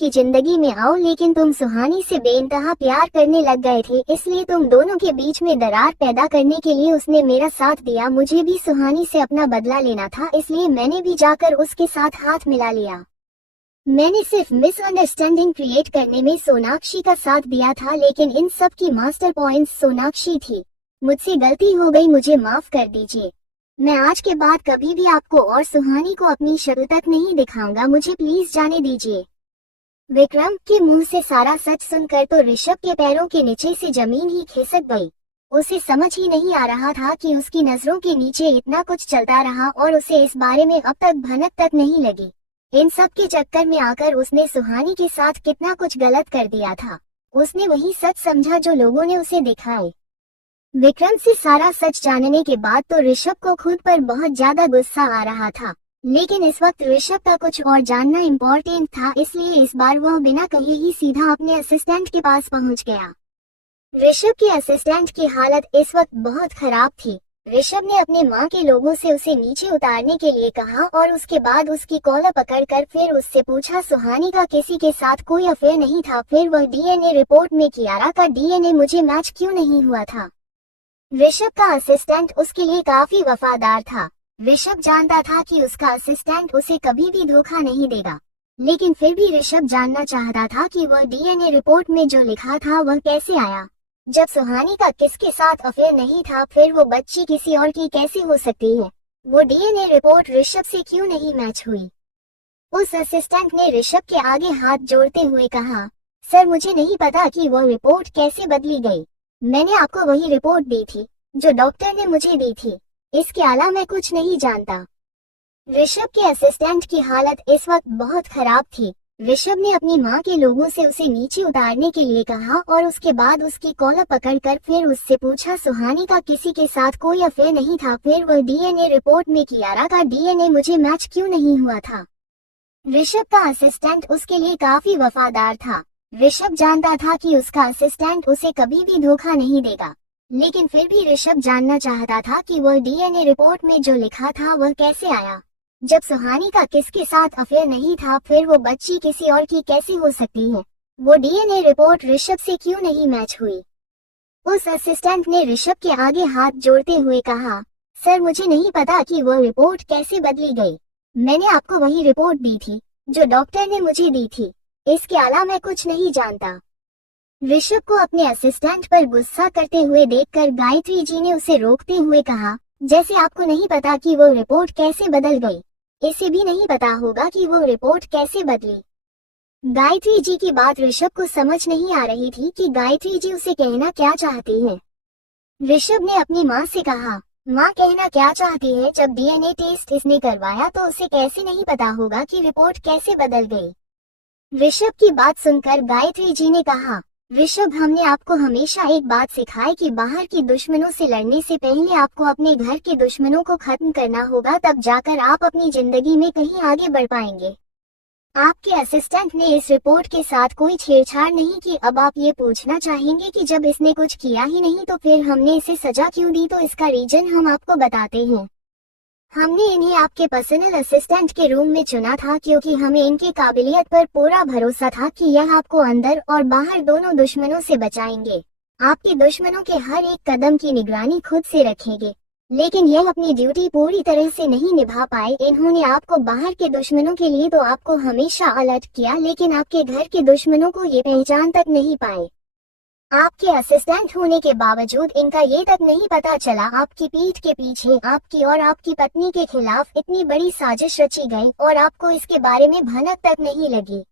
उसकी जिंदगी में आओ, लेकिन तुम सुहानी से बेइंतहा प्यार करने लग गए थे, इसलिए तुम दोनों के बीच में दरार पैदा करने के लिए उसने मेरा साथ दिया। मुझे भी सुहानी से अपना बदला लेना था, इसलिए मैंने भी जाकर उसके साथ हाथ मिला लिया। मैंने सिर्फ मिसअंडरस्टैंडिंग क्रिएट करने में सोनाक्षी का साथ दिया था, लेकिन इन सब की मास्टर पॉइंट सोनाक्षी थी। मुझसे गलती हो गई, मुझे माफ कर दीजिए। मैं आज के बाद कभी भी आपको और सुहानी को अपनी शक्ल तक नहीं दिखाऊंगा, मुझे प्लीज जाने दीजिए। विक्रम के मुंह से सारा सच सुनकर तो ऋषभ के पैरों के नीचे से जमीन ही खिसक गई। उसे समझ ही नहीं आ रहा था कि उसकी नजरों के नीचे इतना कुछ चलता रहा और उसे इस बारे में अब तक भनक तक नहीं लगी। इन सब के चक्कर में आकर उसने सुहानी के साथ कितना कुछ गलत कर दिया था। उसने वही सच समझा जो लोगों ने उसे दिखाए। विक्रम से सारा सच जानने के बाद तो ऋषभ को खुद पर बहुत ज्यादा गुस्सा आ रहा था, लेकिन इस वक्त ऋषभ का कुछ और जानना इम्पोर्टेंट था, इसलिए इस बार वह बिना कहे ही सीधा अपने असिस्टेंट के पास पहुंच गया। ऋषभ के असिस्टेंट की हालत इस वक्त बहुत खराब थी। ऋषभ ने अपने माँ के लोगों से उसे नीचे उतारने के लिए कहा और उसके बाद उसकी कॉलर पकड़कर फिर उससे पूछा सुहानी का किसी के साथ कोई अफेयर नहीं था। फिर वह डीएनए रिपोर्ट में कियारा का डीएनए मुझे मैच क्यों नहीं हुआ था। ऋषभ का असिस्टेंट उसके लिए काफी वफादार था। ऋषभ जानता था कि उसका असिस्टेंट उसे कभी भी धोखा नहीं देगा, लेकिन फिर भी ऋषभ जानना चाहता था कि वह डीएनए रिपोर्ट में जो लिखा था वह कैसे आया। जब सुहानी का किसके साथ अफेयर नहीं था, फिर वो बच्ची किसी और की कैसे हो सकती है। वो डीएनए रिपोर्ट ऋषभ से क्यों नहीं मैच हुई। उस असिस्टेंट ने ऋषभ के आगे हाथ जोड़ते हुए कहा, सर मुझे नहीं पता कि वो रिपोर्ट कैसे बदली गई। मैंने आपको वही रिपोर्ट दी थी जो डॉक्टर ने मुझे दी थी, इसके अलावा मैं कुछ नहीं जानता। ऋषभ के असिस्टेंट की हालत इस वक्त बहुत खराब थी। ऋषभ ने अपनी माँ के लोगों से उसे नीचे उतारने के लिए कहा और उसके बाद उसकी कॉलर पकड़कर फिर उससे पूछा सुहानी का किसी के साथ कोई अफेयर नहीं था। फिर वह डीएनए रिपोर्ट में कियारा का डीएनए मुझे मैच क्यों नहीं हुआ था। ऋषभ का असिस्टेंट उसके लिए काफी वफादार था। ऋषभ जानता था कि उसका असिस्टेंट उसे कभी भी धोखा नहीं देगा, लेकिन फिर भी ऋषभ जानना चाहता था कि वह डीएनए रिपोर्ट में जो लिखा था वह कैसे आया। जब सुहानी का किसके साथ अफेयर नहीं था, फिर वो बच्ची किसी और की कैसे हो सकती है। वो डीएनए रिपोर्ट ऋषभ से क्यों नहीं मैच हुई। उस असिस्टेंट ने ऋषभ के आगे हाथ जोड़ते हुए कहा, सर मुझे नहीं पता कि वो रिपोर्ट कैसे बदली गई। मैंने आपको वही रिपोर्ट दी थी जो डॉक्टर ने मुझे दी थी, इसके अलावा मैं कुछ नहीं जानता। ऋषभ को अपने असिस्टेंट पर गुस्सा करते हुए देखकर गायत्री जी ने उसे रोकते हुए कहा, जैसे आपको नहीं पता कि वो रिपोर्ट कैसे बदल गई, इसे भी नहीं पता होगा कि वो रिपोर्ट कैसे बदली। गायत्री जी की बात ऋषभ को समझ नहीं आ रही थी कि गायत्री जी उसे कहना क्या चाहती हैं। ऋषभ ने अपनी माँ से कहा, माँ कहना क्या चाहती है, जब डीएनए टेस्ट इसने करवाया तो उसे कैसे नहीं पता होगा कि रिपोर्ट कैसे बदल गई। ऋषभ की बात सुनकर गायत्री जी ने कहा, ऋषभ हमने आपको हमेशा एक बात सिखाई कि बाहर की दुश्मनों से लड़ने से पहले आपको अपने घर के दुश्मनों को खत्म करना होगा, तब जाकर आप अपनी जिंदगी में कहीं आगे बढ़ पाएंगे। आपके असिस्टेंट ने इस रिपोर्ट के साथ कोई छेड़छाड़ नहीं की। अब आप ये पूछना चाहेंगे कि जब इसने कुछ किया ही नहीं तो फिर हमने इसे सजा क्यों दी, तो इसका रीजन हम आपको बताते हैं। हमने इन्हें आपके पर्सनल असिस्टेंट के रूम में चुना था क्योंकि हमें इनकी काबिलियत पर पूरा भरोसा था कि यह आपको अंदर और बाहर दोनों दुश्मनों से बचाएंगे। आपके दुश्मनों के हर एक कदम की निगरानी खुद से रखेंगे, लेकिन यह अपनी ड्यूटी पूरी तरह से नहीं निभा पाए। इन्होंने आपको बाहर के दुश्मनों के लिए तो आपको हमेशा अलर्ट किया, लेकिन आपके घर के दुश्मनों को ये पहचान तक नहीं पाए। आपके असिस्टेंट होने के बावजूद इनका ये तक नहीं पता चला आपकी पीठ के पीछे आपकी और आपकी पत्नी के खिलाफ इतनी बड़ी साजिश रची गई और आपको इसके बारे में भनक तक नहीं लगी।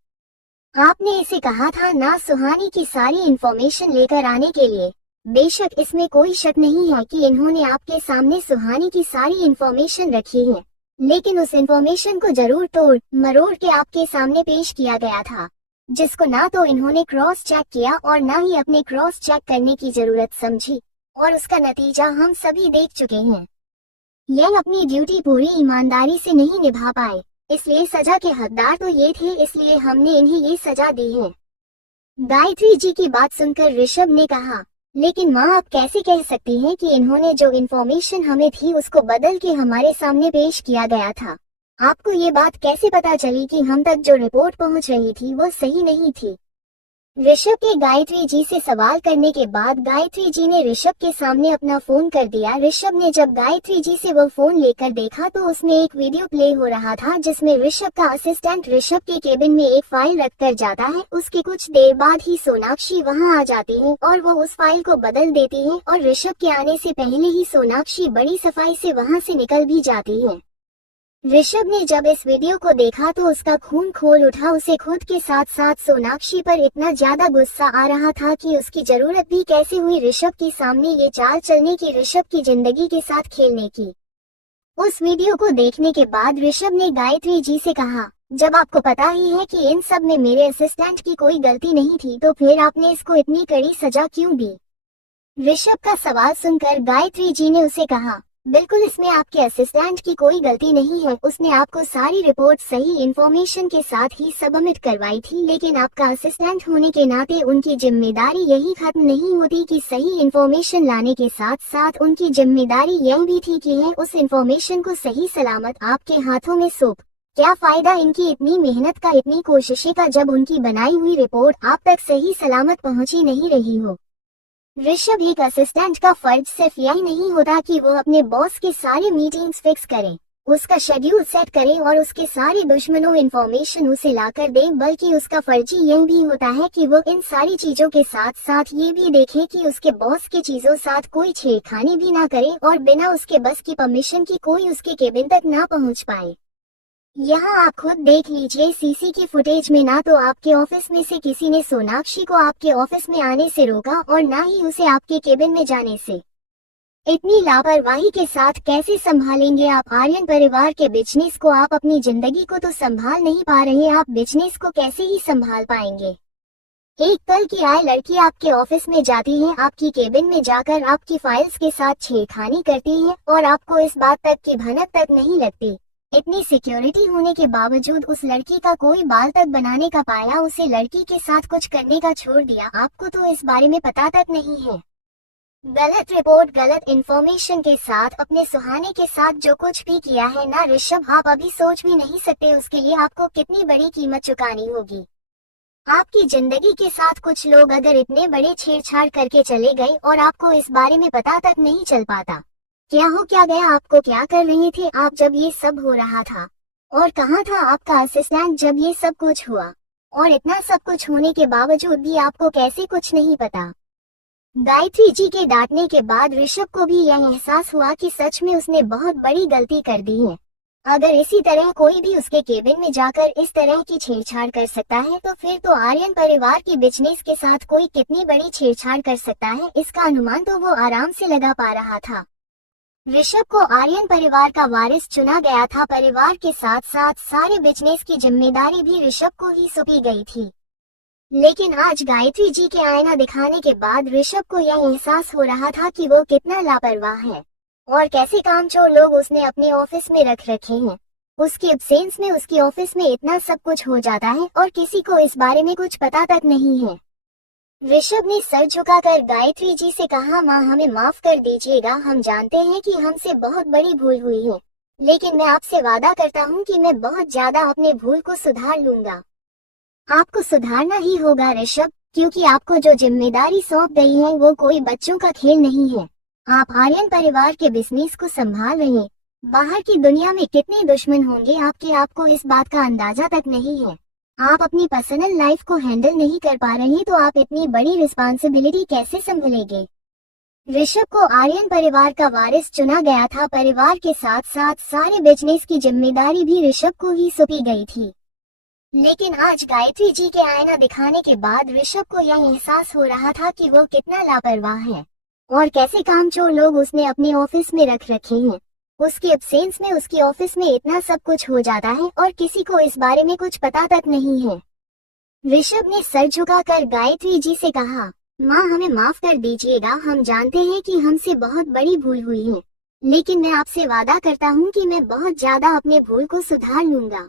आपने इसे कहा था ना सुहानी की सारी इंफॉर्मेशन लेकर आने के लिए। बेशक इसमें कोई शक नहीं है कि इन्होंने आपके सामने सुहानी की सारी इंफॉर्मेशन रखी है, लेकिन उस इंफॉर्मेशन को जरूर तोड़ मरोड़ के आपके सामने पेश किया गया था, जिसको ना तो इन्होंने क्रॉस चेक किया और ना ही अपने क्रॉस चेक करने की जरूरत समझी, और उसका नतीजा हम सभी देख चुके हैं। यह अपनी ड्यूटी पूरी ईमानदारी से नहीं निभा पाए, इसलिए सजा के हकदार तो ये थे, इसलिए हमने इन्हें ये सजा दी है। गायत्री जी की बात सुनकर ऋषभ ने कहा, लेकिन माँ आप कैसे कह सकती हैं कि इन्होंने जो इन्फॉर्मेशन हमें थी उसको बदल के हमारे सामने पेश किया गया था। आपको ये बात कैसे पता चली कि हम तक जो रिपोर्ट पहुंच रही थी वो सही नहीं थी? ऋषभ के गायत्री जी से सवाल करने के बाद गायत्री जी ने ऋषभ के सामने अपना फोन कर दिया। ऋषभ ने जब गायत्री जी से वो फोन लेकर देखा तो उसमें एक वीडियो प्ले हो रहा था जिसमें ऋषभ का असिस्टेंट ऋषभ के केबिन में एक फाइल रखकर जाता है। उसके कुछ देर बाद ही सोनाक्षी वहां आ जाती है और वो उस फाइल को बदल देती है और ऋषभ के आने से पहले ही सोनाक्षी बड़ी सफाई से वहां से निकल भी जाती है। ऋषभ ने जब इस वीडियो को देखा तो उसका खून खोल उठा। उसे खुद के साथ साथ सोनाक्षी पर इतना ज्यादा गुस्सा आ रहा था कि उसकी जरूरत भी कैसे हुई ऋषभ के सामने ये चाल चलने की, ऋषभ की जिंदगी के साथ खेलने की। उस वीडियो को देखने के बाद ऋषभ ने गायत्री जी से कहा, जब आपको पता ही है कि इन सब में मेरे असिस्टेंट की कोई गलती नहीं थी तो फिर आपने इसको इतनी कड़ी सजा क्यों दी? ऋषभ का सवाल सुनकर गायत्री जी ने उसे कहा, बिल्कुल इसमें आपके असिस्टेंट की कोई गलती नहीं है। उसने आपको सारी रिपोर्ट सही इंफॉर्मेशन के साथ ही सबमिट करवाई थी, लेकिन आपका असिस्टेंट होने के नाते उनकी जिम्मेदारी यही खत्म नहीं होती कि सही इंफॉर्मेशन लाने के साथ साथ उनकी जिम्मेदारी यह भी थी कि है उस इंफॉर्मेशन को सही सलामत आपके हाथों में सौंप। क्या फायदा इनकी इतनी मेहनत का, इतनी कोशिशें का, जब उनकी बनाई हुई रिपोर्ट आप तक सही सलामत पहुंची नहीं रही हो? ऋषभ, एक असिस्टेंट का फर्ज सिर्फ यही नहीं होता कि वो अपने बॉस के सारे मीटिंग्स फिक्स करे, उसका शेड्यूल सेट करे और उसके सारे दुश्मनों इंफॉर्मेशन उसे लाकर दे, बल्कि उसका फर्ज यह भी होता है कि वो इन सारी चीजों के साथ साथ ये भी देखे कि उसके बॉस के चीजों साथ कोई छेड़खानी भी ना करे और बिना उसके बस की परमिशन की कोई उसके केबिन तक ना पहुंच पाए। यहाँ आप खुद देख लीजिए, सीसी की फुटेज में ना तो आपके ऑफिस में से किसी ने सोनाक्षी को आपके ऑफिस में आने से रोका और ना ही उसे आपके केबिन में जाने से। इतनी लापरवाही के साथ कैसे संभालेंगे आप आर्यन परिवार के बिजनेस को? आप अपनी जिंदगी को तो संभाल नहीं पा रहे, आप बिजनेस को कैसे ही संभाल पाएंगे? एक कल की आए लड़की आपके ऑफिस में जाती है, आपकी केबिन में जाकर आपकी फाइल्स के साथ छेड़खानी करती है और आपको इस बात तक की भनक तक नहीं लगती। इतनी सिक्योरिटी होने के बावजूद उस लड़की का कोई बाल तक बनाने का पाया, उसे लड़की के साथ कुछ करने का छोड़ दिया। आपको तो इस बारे में पता तक नहीं है। गलत रिपोर्ट, गलत इंफॉर्मेशन के साथ अपने सुहाने के साथ जो कुछ भी किया है ना ऋषभ, आप अभी सोच भी नहीं सकते उसके लिए आपको कितनी बड़ी कीमत चुकानी होगी। आपकी जिंदगी के साथ कुछ लोग अगर इतने बड़े छेड़छाड़ करके चले गए और आपको इस बारे में पता तक नहीं चल पाता, क्या हो क्या गया, आपको क्या कर रहे थे आप जब ये सब हो रहा था? और कहाँ था आपका असिस्टेंट जब ये सब कुछ हुआ? और इतना सब कुछ होने के बावजूद भी आपको कैसे कुछ नहीं पता? गायत्री जी के डांटने के बाद ऋषभ को भी यह एहसास हुआ कि सच में उसने बहुत बड़ी गलती कर दी है। अगर इसी तरह कोई भी उसके केबिन में जाकर इस तरह की छेड़छाड़ कर सकता है तो फिर तो आर्यन परिवार के बिजनेस के साथ कोई कितनी बड़ी छेड़छाड़ कर सकता है, इसका अनुमान तो वो आराम से लगा पा रहा था। ऋषभ को आर्यन परिवार का वारिस चुना गया था। परिवार के साथ साथ सारे बिजनेस की जिम्मेदारी भी ऋषभ को ही सौंपी गई थी। लेकिन आज गायत्री जी के आईना दिखाने के बाद ऋषभ को यह एहसास हो रहा था कि वो कितना लापरवाह है और कैसे कामचोर लोग उसने अपने ऑफिस में रख रखे हैं। उसकी एब्सेंस में उसकी ऑफिस में इतना सब कुछ हो जाता है और किसी को इस बारे में कुछ पता तक नहीं है। ऋषभ ने सर झुकाकर गायत्री जी से कहा, माँ हमें माफ कर दीजिएगा, हम जानते हैं कि हमसे बहुत बड़ी भूल हुई है, लेकिन मैं आपसे वादा करता हूँ कि मैं बहुत ज्यादा अपने भूल को सुधार लूंगा। आपको सुधारना ही होगा ऋषभ, क्योंकि आपको जो जिम्मेदारी सौंप गई है वो कोई बच्चों का खेल नहीं है। आप आर्यन परिवार के बिजनेस को संभाल रहे हैं। बाहर की दुनिया में कितने दुश्मन होंगे आपके, आपको इस बात का अंदाजा तक नहीं है। आप अपनी पर्सनल लाइफ को हैंडल नहीं कर पा रहे तो आप इतनी बड़ी रिस्पांसिबिलिटी कैसे संभालेंगे? ऋषभ को आर्यन परिवार का वारिस चुना गया था। परिवार के साथ साथ सारे बिजनेस की जिम्मेदारी भी ऋषभ को ही सौंपी गई थी। लेकिन आज गायत्री जी के आईना दिखाने के बाद ऋषभ को यह एहसास हो रहा था कि वो कितना लापरवाह है और कैसे कामचोर लोग उसने अपने ऑफिस में रख रखे हैं। उसकी एब्सेंस में उसकी ऑफिस में इतना सब कुछ हो जाता है और किसी को इस बारे में कुछ पता तक नहीं है। ऋषभ ने सर झुकाकर गायत्री जी से कहा, माँ हमें माफ कर दीजिएगा, हम जानते हैं कि हमसे बहुत बड़ी भूल हुई है, लेकिन मैं आपसे वादा करता हूँ कि मैं बहुत ज्यादा अपने भूल को सुधार लूंगा।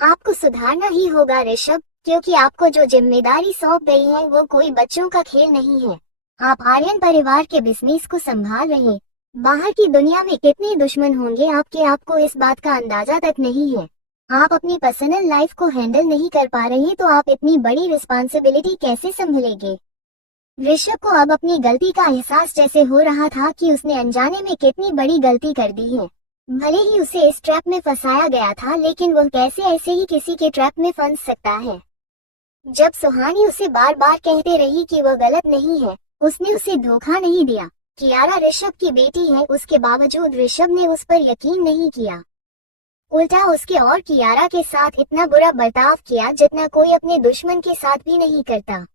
आपको सुधारना ही होगा ऋषभ, क्योंकि आपको जो जिम्मेदारी सौंप गई है वो कोई बच्चों का खेल नहीं है। आप आर्यन परिवार के बिजनेस को संभाल रहे हैं। बाहर की दुनिया में कितने दुश्मन होंगे आपके, आपको इस बात का अंदाजा तक नहीं है। आप अपनी पर्सनल लाइफ को हैंडल नहीं कर पा रहे तो आप इतनी बड़ी रिस्पॉन्सिबिलिटी कैसे संभलेंगे। ऋषभ को अब अपनी गलती का एहसास जैसे हो रहा था कि उसने अनजाने में कितनी बड़ी गलती कर दी है। भले ही उसे इस ट्रैप में फंसाया गया था, लेकिन वह कैसे ऐसे ही किसी के ट्रैप में फंस सकता है। जब सुहानी उसे बार बार कहते रही कि वह गलत नहीं है, उसने उसे धोखा नहीं दिया। कियारा ऋषभ की बेटी है, उसके बावजूद ऋषभ ने उस पर यकीन नहीं किया। उल्टा उसके और कियारा के साथ इतना बुरा बर्ताव किया जितना कोई अपने दुश्मन के साथ भी नहीं करता।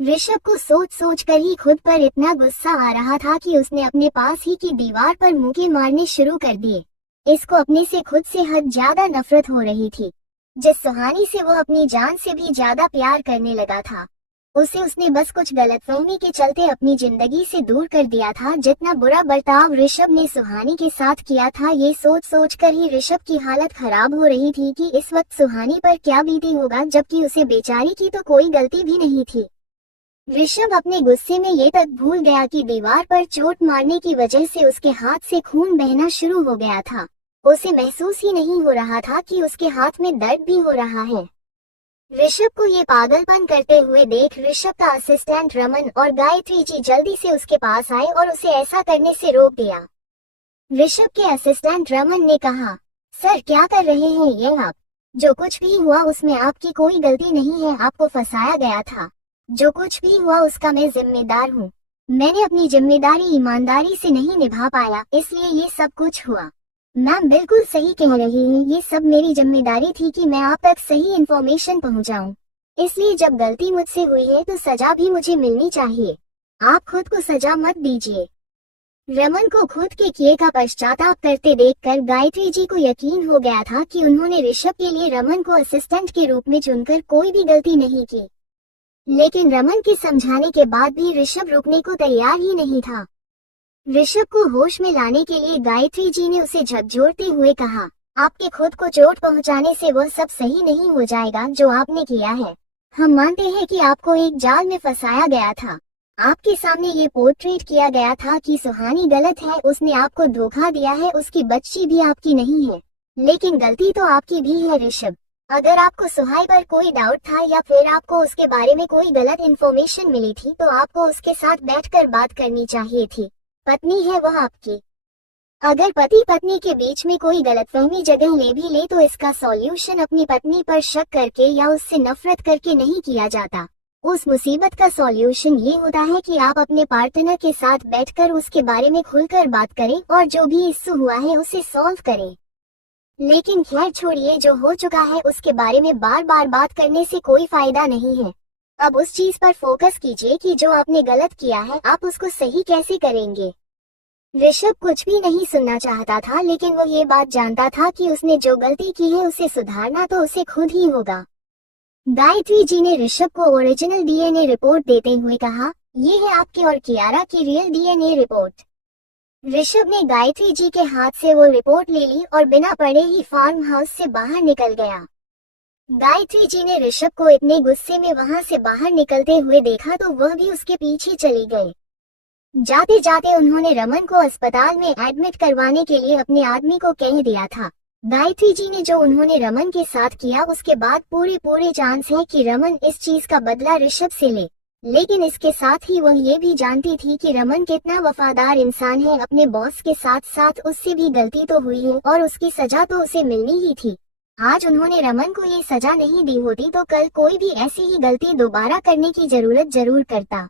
ऋषभ को सोच सोच कर ही खुद पर इतना गुस्सा आ रहा था कि उसने अपने पास ही की दीवार पर मुक्के मारने शुरू कर दिए। इसको अपने से खुद से हद ज्यादा नफरत हो रही थी। जिस सुहानी से वो अपनी जान से भी ज्यादा प्यार करने लगा था, उसे उसने बस कुछ गलतफहमी के चलते अपनी जिंदगी से दूर कर दिया था। जितना बुरा बर्ताव ऋषभ ने सुहानी के साथ किया था, ये सोच सोच कर ही ऋषभ की हालत खराब हो रही थी कि इस वक्त सुहानी पर क्या बीती होगा, जबकि उसे बेचारी की तो कोई गलती भी नहीं थी। ऋषभ अपने गुस्से में ये तक भूल गया कि दीवार पर चोट मारने की वजह से उसके हाथ से खून बहना शुरू हो गया था। उसे महसूस ही नहीं हो रहा था कि उसके हाथ में दर्द भी हो रहा है। ऋषभ को ये पागलपन करते हुए देख ऋषभ का असिस्टेंट रमन और गायत्री जी जल्दी से उसके पास आए और उसे ऐसा करने से रोक दिया। ऋषभ के असिस्टेंट रमन ने कहा, सर क्या कर रहे हैं ये आप? जो कुछ भी हुआ उसमें आपकी कोई गलती नहीं है, आपको फंसाया गया था। जो कुछ भी हुआ उसका मैं जिम्मेदार हूँ। मैंने अपनी जिम्मेदारी ईमानदारी से नहीं निभा पाया, इसलिए ये सब कुछ हुआ। मैम बिल्कुल सही कह रही हैं, ये सब मेरी जिम्मेदारी थी कि मैं आप तक सही इन्फॉर्मेशन पहुंचाऊं। इसलिए जब गलती मुझसे हुई है तो सजा भी मुझे मिलनी चाहिए। आप खुद को सजा मत दीजिए। रमन को खुद के किए का पश्चाताप करते देखकर गायत्री जी को यकीन हो गया था कि उन्होंने ऋषभ के लिए रमन को असिस्टेंट के रूप में चुनकर कोई भी गलती नहीं की। लेकिन रमन के समझाने के बाद भी ऋषभ रुकने को तैयार ही नहीं था। ऋषभ को होश में लाने के लिए गायत्री जी ने उसे झकझोरते हुए कहा, आपके खुद को चोट पहुंचाने से वह सब सही नहीं हो जाएगा जो आपने किया है। हम मानते हैं कि आपको एक जाल में फंसाया गया था। आपके सामने ये पोर्ट्रेट किया गया था कि सुहानी गलत है, उसने आपको धोखा दिया है, उसकी बच्ची भी आपकी नहीं है। लेकिन गलती तो आपकी भी है ऋषभ। अगर आपको सुहाई पर कोई डाउट था या फिर आपको उसके बारे में कोई गलत इन्फॉर्मेशन मिली थी तो आपको उसके साथ बैठकर बात करनी चाहिए थी। पत्नी है वह आपकी। अगर पति पत्नी के बीच में कोई गलतफहमी जगह ले भी ले तो इसका सॉल्यूशन अपनी पत्नी पर शक करके या उससे नफरत करके नहीं किया जाता। उस मुसीबत का सॉल्यूशन ये होता है कि आप अपने पार्टनर के साथ बैठकर उसके बारे में खुलकर बात करें और जो भी इश्यू हुआ है उसे सॉल्व करें। लेकिन खैर छोड़िए, जो हो चुका है उसके बारे में बार बार बात करने से कोई फायदा नहीं है। अब उस चीज पर फोकस कीजिए कि जो आपने गलत किया है आप उसको सही कैसे करेंगे। ऋषभ कुछ भी नहीं सुनना चाहता था, लेकिन वो ये बात जानता था कि उसने जो गलती की है उसे सुधारना तो उसे खुद ही होगा। गायत्री जी ने ऋषभ को ओरिजिनल डीएनए रिपोर्ट देते हुए कहा, ये है आपके और कियारा की रियल डीएनए रिपोर्ट। ऋषभ ने गायत्री जी के हाथ से वो रिपोर्ट ले ली और बिना पढ़े ही फार्म हाउस से बाहर निकल गया। गायत्री जी ने ऋषभ को इतने गुस्से में वहां से बाहर निकलते हुए देखा तो वह भी उसके पीछे चली गई। जाते जाते उन्होंने रमन को अस्पताल में एडमिट करवाने के लिए अपने आदमी को कह दिया था। गायत्री जी ने जो उन्होंने रमन के साथ किया उसके बाद पूरे चांस है कि रमन इस चीज का बदला ऋषभ से ले। लेकिन इसके साथ ही वह ये भी जानती थी कि रमन कितना वफादार इंसान है। अपने बॉस के साथ साथ उससे भी गलती तो हुई है और उसकी सजा तो उसे मिलनी ही थी। आज उन्होंने रमन को ये सजा नहीं दी होती तो कल कोई भी ऐसी ही गलती दोबारा करने की जरूरत जरूर करता।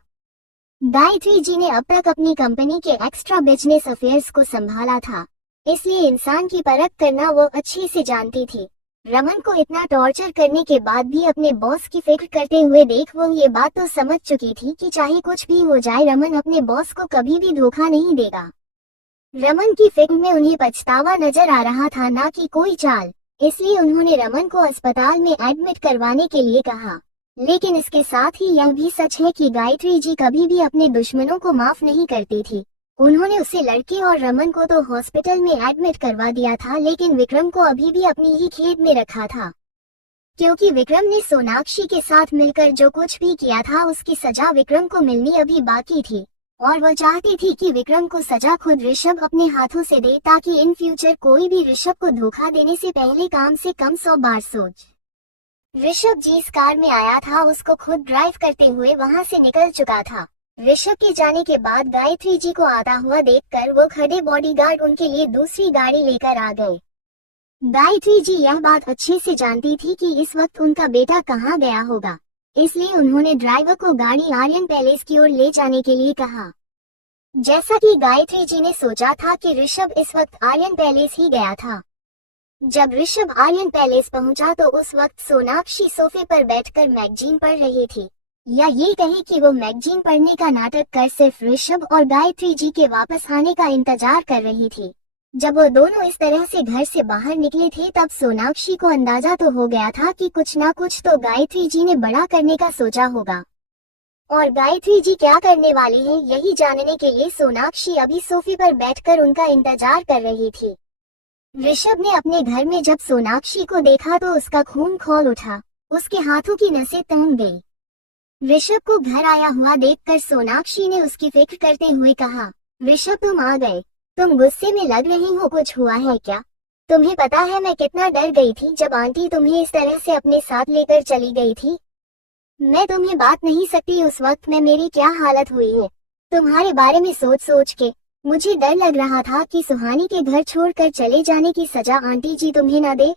गायत्री जी ने अब तक अपनी कंपनी के एक्स्ट्रा बिजनेस अफेयर्स को संभाला था, इसलिए इंसान की परख करना वो अच्छे से जानती थी। रमन को इतना टॉर्चर करने के बाद भी अपने बॉस की फिक्र करते हुए देख वो ये बात तो समझ चुकी थी कि चाहे कुछ भी हो जाए रमन अपने बॉस को कभी भी धोखा नहीं देगा। रमन की फिक्र में उन्हें पछतावा नजर आ रहा था, ना कि कोई चाल। इसलिए उन्होंने रमन को अस्पताल में एडमिट करवाने के लिए कहा। लेकिन इसके साथ ही यह भी सच है कि गायत्री जी कभी भी अपने दुश्मनों को माफ नहीं करती थी। उन्होंने उसे लड़के और रमन को तो हॉस्पिटल में एडमिट करवा दिया था, लेकिन विक्रम को अभी भी अपनी ही खेद में रखा था, क्योंकि विक्रम ने सोनाक्षी के साथ मिलकर जो कुछ भी किया था उसकी सजा विक्रम को मिलनी अभी बाकी थी। और वह चाहती थी कि विक्रम को सजा खुद ऋषभ अपने हाथों से दे, ताकि इन फ्यूचर कोई भी ऋषभ को धोखा देने से पहले कम से कम 100 बार सोच। ऋषभ जिस कार में आया था उसको खुद ड्राइव करते हुए वहां से निकल चुका था। ऋषभ के जाने के बाद गायत्री जी को आता हुआ देखकर वो खड़े बॉडीगार्ड उनके लिए दूसरी गाड़ी लेकर आ गए। गायत्री जी यह बात अच्छे से जानती थी कि इस वक्त उनका बेटा कहाँ गया होगा, इसलिए उन्होंने ड्राइवर को गाड़ी आर्यन पैलेस की ओर ले जाने के लिए कहा। जैसा कि गायत्री जी ने सोचा था कि ऋषभ इस वक्त आर्यन पैलेस ही गया था। जब ऋषभ आर्यन पैलेस पहुंचा तो उस वक्त सोनाक्षी सोफे पर बैठकर मैगजीन पढ़ रही थी, या ये कहे कि वो मैगजीन पढ़ने का नाटक कर सिर्फ ऋषभ और गायत्री जी के वापस आने का इंतजार कर रही थी। जब वो दोनों इस तरह से घर से बाहर निकले थे तब सोनाक्षी को अंदाजा तो हो गया था कि कुछ ना कुछ तो गायत्री जी ने बड़ा करने का सोचा होगा, और गायत्री जी क्या करने वाली है यही जानने के लिए सोनाक्षी अभी सोफे पर बैठकर उनका इंतजार कर रही थी। ऋषभ ने अपने घर में जब सोनाक्षी को देखा तो उसका खून खौल उठा, उसके हाथों की नसें तन गई। ऋषभ को घर आया हुआ देखकर सोनाक्षी ने उसकी फिक्र करते हुए कहा, ऋषभ तुम आ गए, तुम गुस्से में लग रही हो, कुछ हुआ है क्या? तुम्हें पता है मैं कितना डर गई थी जब आंटी तुम्हें इस तरह से अपने साथ लेकर चली गई थी। मैं तुम्हें बात नहीं सकती उस वक्त में मेरी क्या हालत हुई है। तुम्हारे बारे में सोच सोच के मुझे डर लग रहा था कि सुहानी के घर छोड़कर चले जाने की सजा आंटी जी तुम्हें ना दे।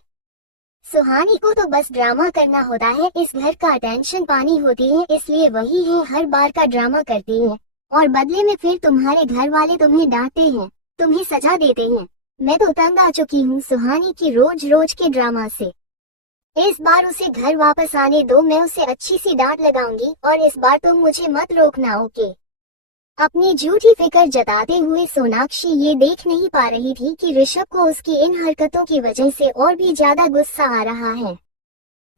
सुहानी को तो बस ड्रामा करना होता है, इस घर का अटेंशन पानी होती है, इसलिए वही है हर बार का ड्रामा करती है और बदले में फिर तुम्हारे घर वाले तुम्हें डांटते हैं, तुम्हें सजा देते हैं। मैं तो तंग आ चुकी हूँ सुहानी की रोज रोज के ड्रामा से। इस बार उसे घर वापस आने दो, मैं उसे अच्छी सी डांट लगाऊंगी और इस बार तुम मुझे मत रोकना, ओके? अपनी झूठी फिक्र जताते हुए सोनाक्षी ये देख नहीं पा रही थी कि ऋषभ को उसकी इन हरकतों की वजह से और भी ज्यादा गुस्सा आ रहा है।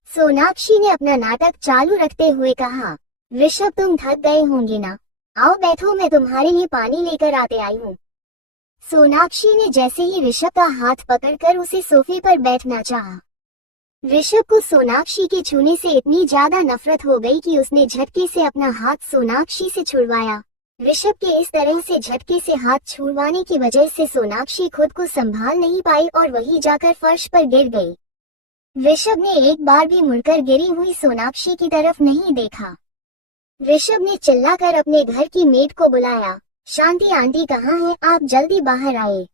सोनाक्षी ने अपना नाटक चालू रखते हुए कहा, ऋषभ तुम थक गए होंगे ना, आओ बैठो, मैं तुम्हारे लिए पानी लेकर आते आई हूँ। सोनाक्षी ने जैसे ही ऋषभ का हाथ पकड़कर उसे सोफे पर बैठना चाहा। ऋषभ को सोनाक्षी के छूने से इतनी ज्यादा नफरत हो गई कि उसने झटके से अपना हाथ सोनाक्षी से छुड़वाया। ऋषभ के इस तरह से झटके से हाथ छुड़वाने की वजह से सोनाक्षी खुद को संभाल नहीं पाई और वही जाकर फर्श पर गिर गई। ऋषभ ने एक बार भी मुड़कर गिरी हुई सोनाक्षी की तरफ नहीं देखा। ऋषभ ने चिल्लाकर अपने घर की मेड को बुलाया, शांति आंटी कहाँ है, आप जल्दी बाहर आए।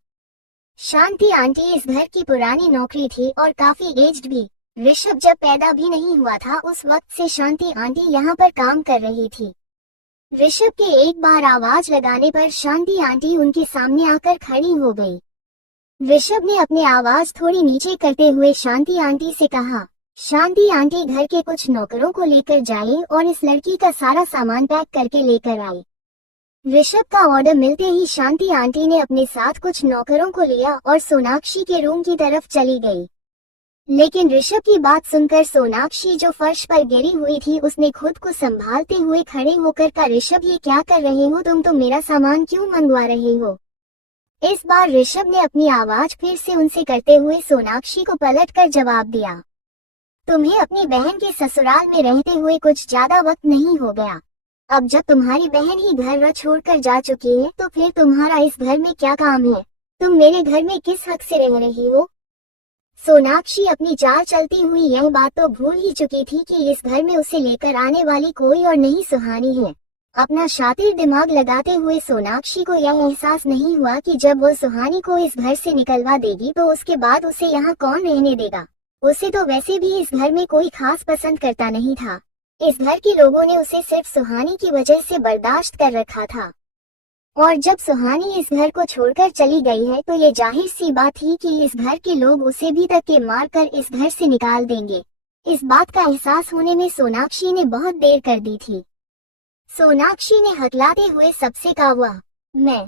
शांति आंटी इस घर की पुरानी नौकरी थी और काफी एज्ड भी। ऋषभ जब पैदा भी नहीं हुआ था उस वक्त से शांति आंटी यहाँ पर काम कर रही थी। ऋषभ के एक बार आवाज लगाने पर शांति आंटी उनके सामने आकर खड़ी हो गई। ऋषभ ने अपनी आवाज थोड़ी नीचे करते हुए शांति आंटी से कहा, शांति आंटी घर के कुछ नौकरों को लेकर जाइए और इस लड़की का सारा सामान पैक करके लेकर आई। ऋषभ का ऑर्डर मिलते ही शांति आंटी ने अपने साथ कुछ नौकरों को लिया और सोनाक्षी के रूम की तरफ चली गई। लेकिन ऋषभ की बात सुनकर सोनाक्षी जो फर्श पर गिरी हुई थी उसने खुद को संभालते हुए खड़े होकर कहा, ऋषभ ये क्या कर रहे हो तुम, तो मेरा सामान क्यों मंगवा रहे हो? इस बार ऋषभ ने अपनी आवाज फिर से उनसे करते हुए सोनाक्षी को पलटकर जवाब दिया, तुम्हें अपनी बहन के ससुराल में रहते हुए कुछ ज्यादा वक्त नहीं हो गया। अब जब तुम्हारी बहन ही घर छोड़कर जा चुकी है तो फिर तुम्हारा इस घर में क्या काम है? तुम मेरे घर में किस हक से रह रही हो? सोनाक्षी अपनी चाल चलती हुई यह बात तो भूल ही चुकी थी कि इस घर में उसे लेकर आने वाली कोई और नहीं सुहानी है। अपना शातिर दिमाग लगाते हुए सोनाक्षी को यह एहसास नहीं हुआ कि जब वो सुहानी को इस घर से निकलवा देगी तो उसके बाद उसे यहाँ कौन रहने देगा। उसे तो वैसे भी इस घर में कोई खास पसंद करता नहीं था। इस घर के लोगों ने उसे सिर्फ सुहानी की वजह से बर्दाश्त कर रखा था, और जब सुहानी इस घर को छोड़कर चली गई है तो ये जाहिर सी बात थी कि इस घर के लोग उसे भी धक्के मारकर इस घर से निकाल देंगे। इस बात का एहसास होने में सोनाक्षी ने बहुत देर कर दी थी। सोनाक्षी ने हकलाते हुए सबसे कहा, मैं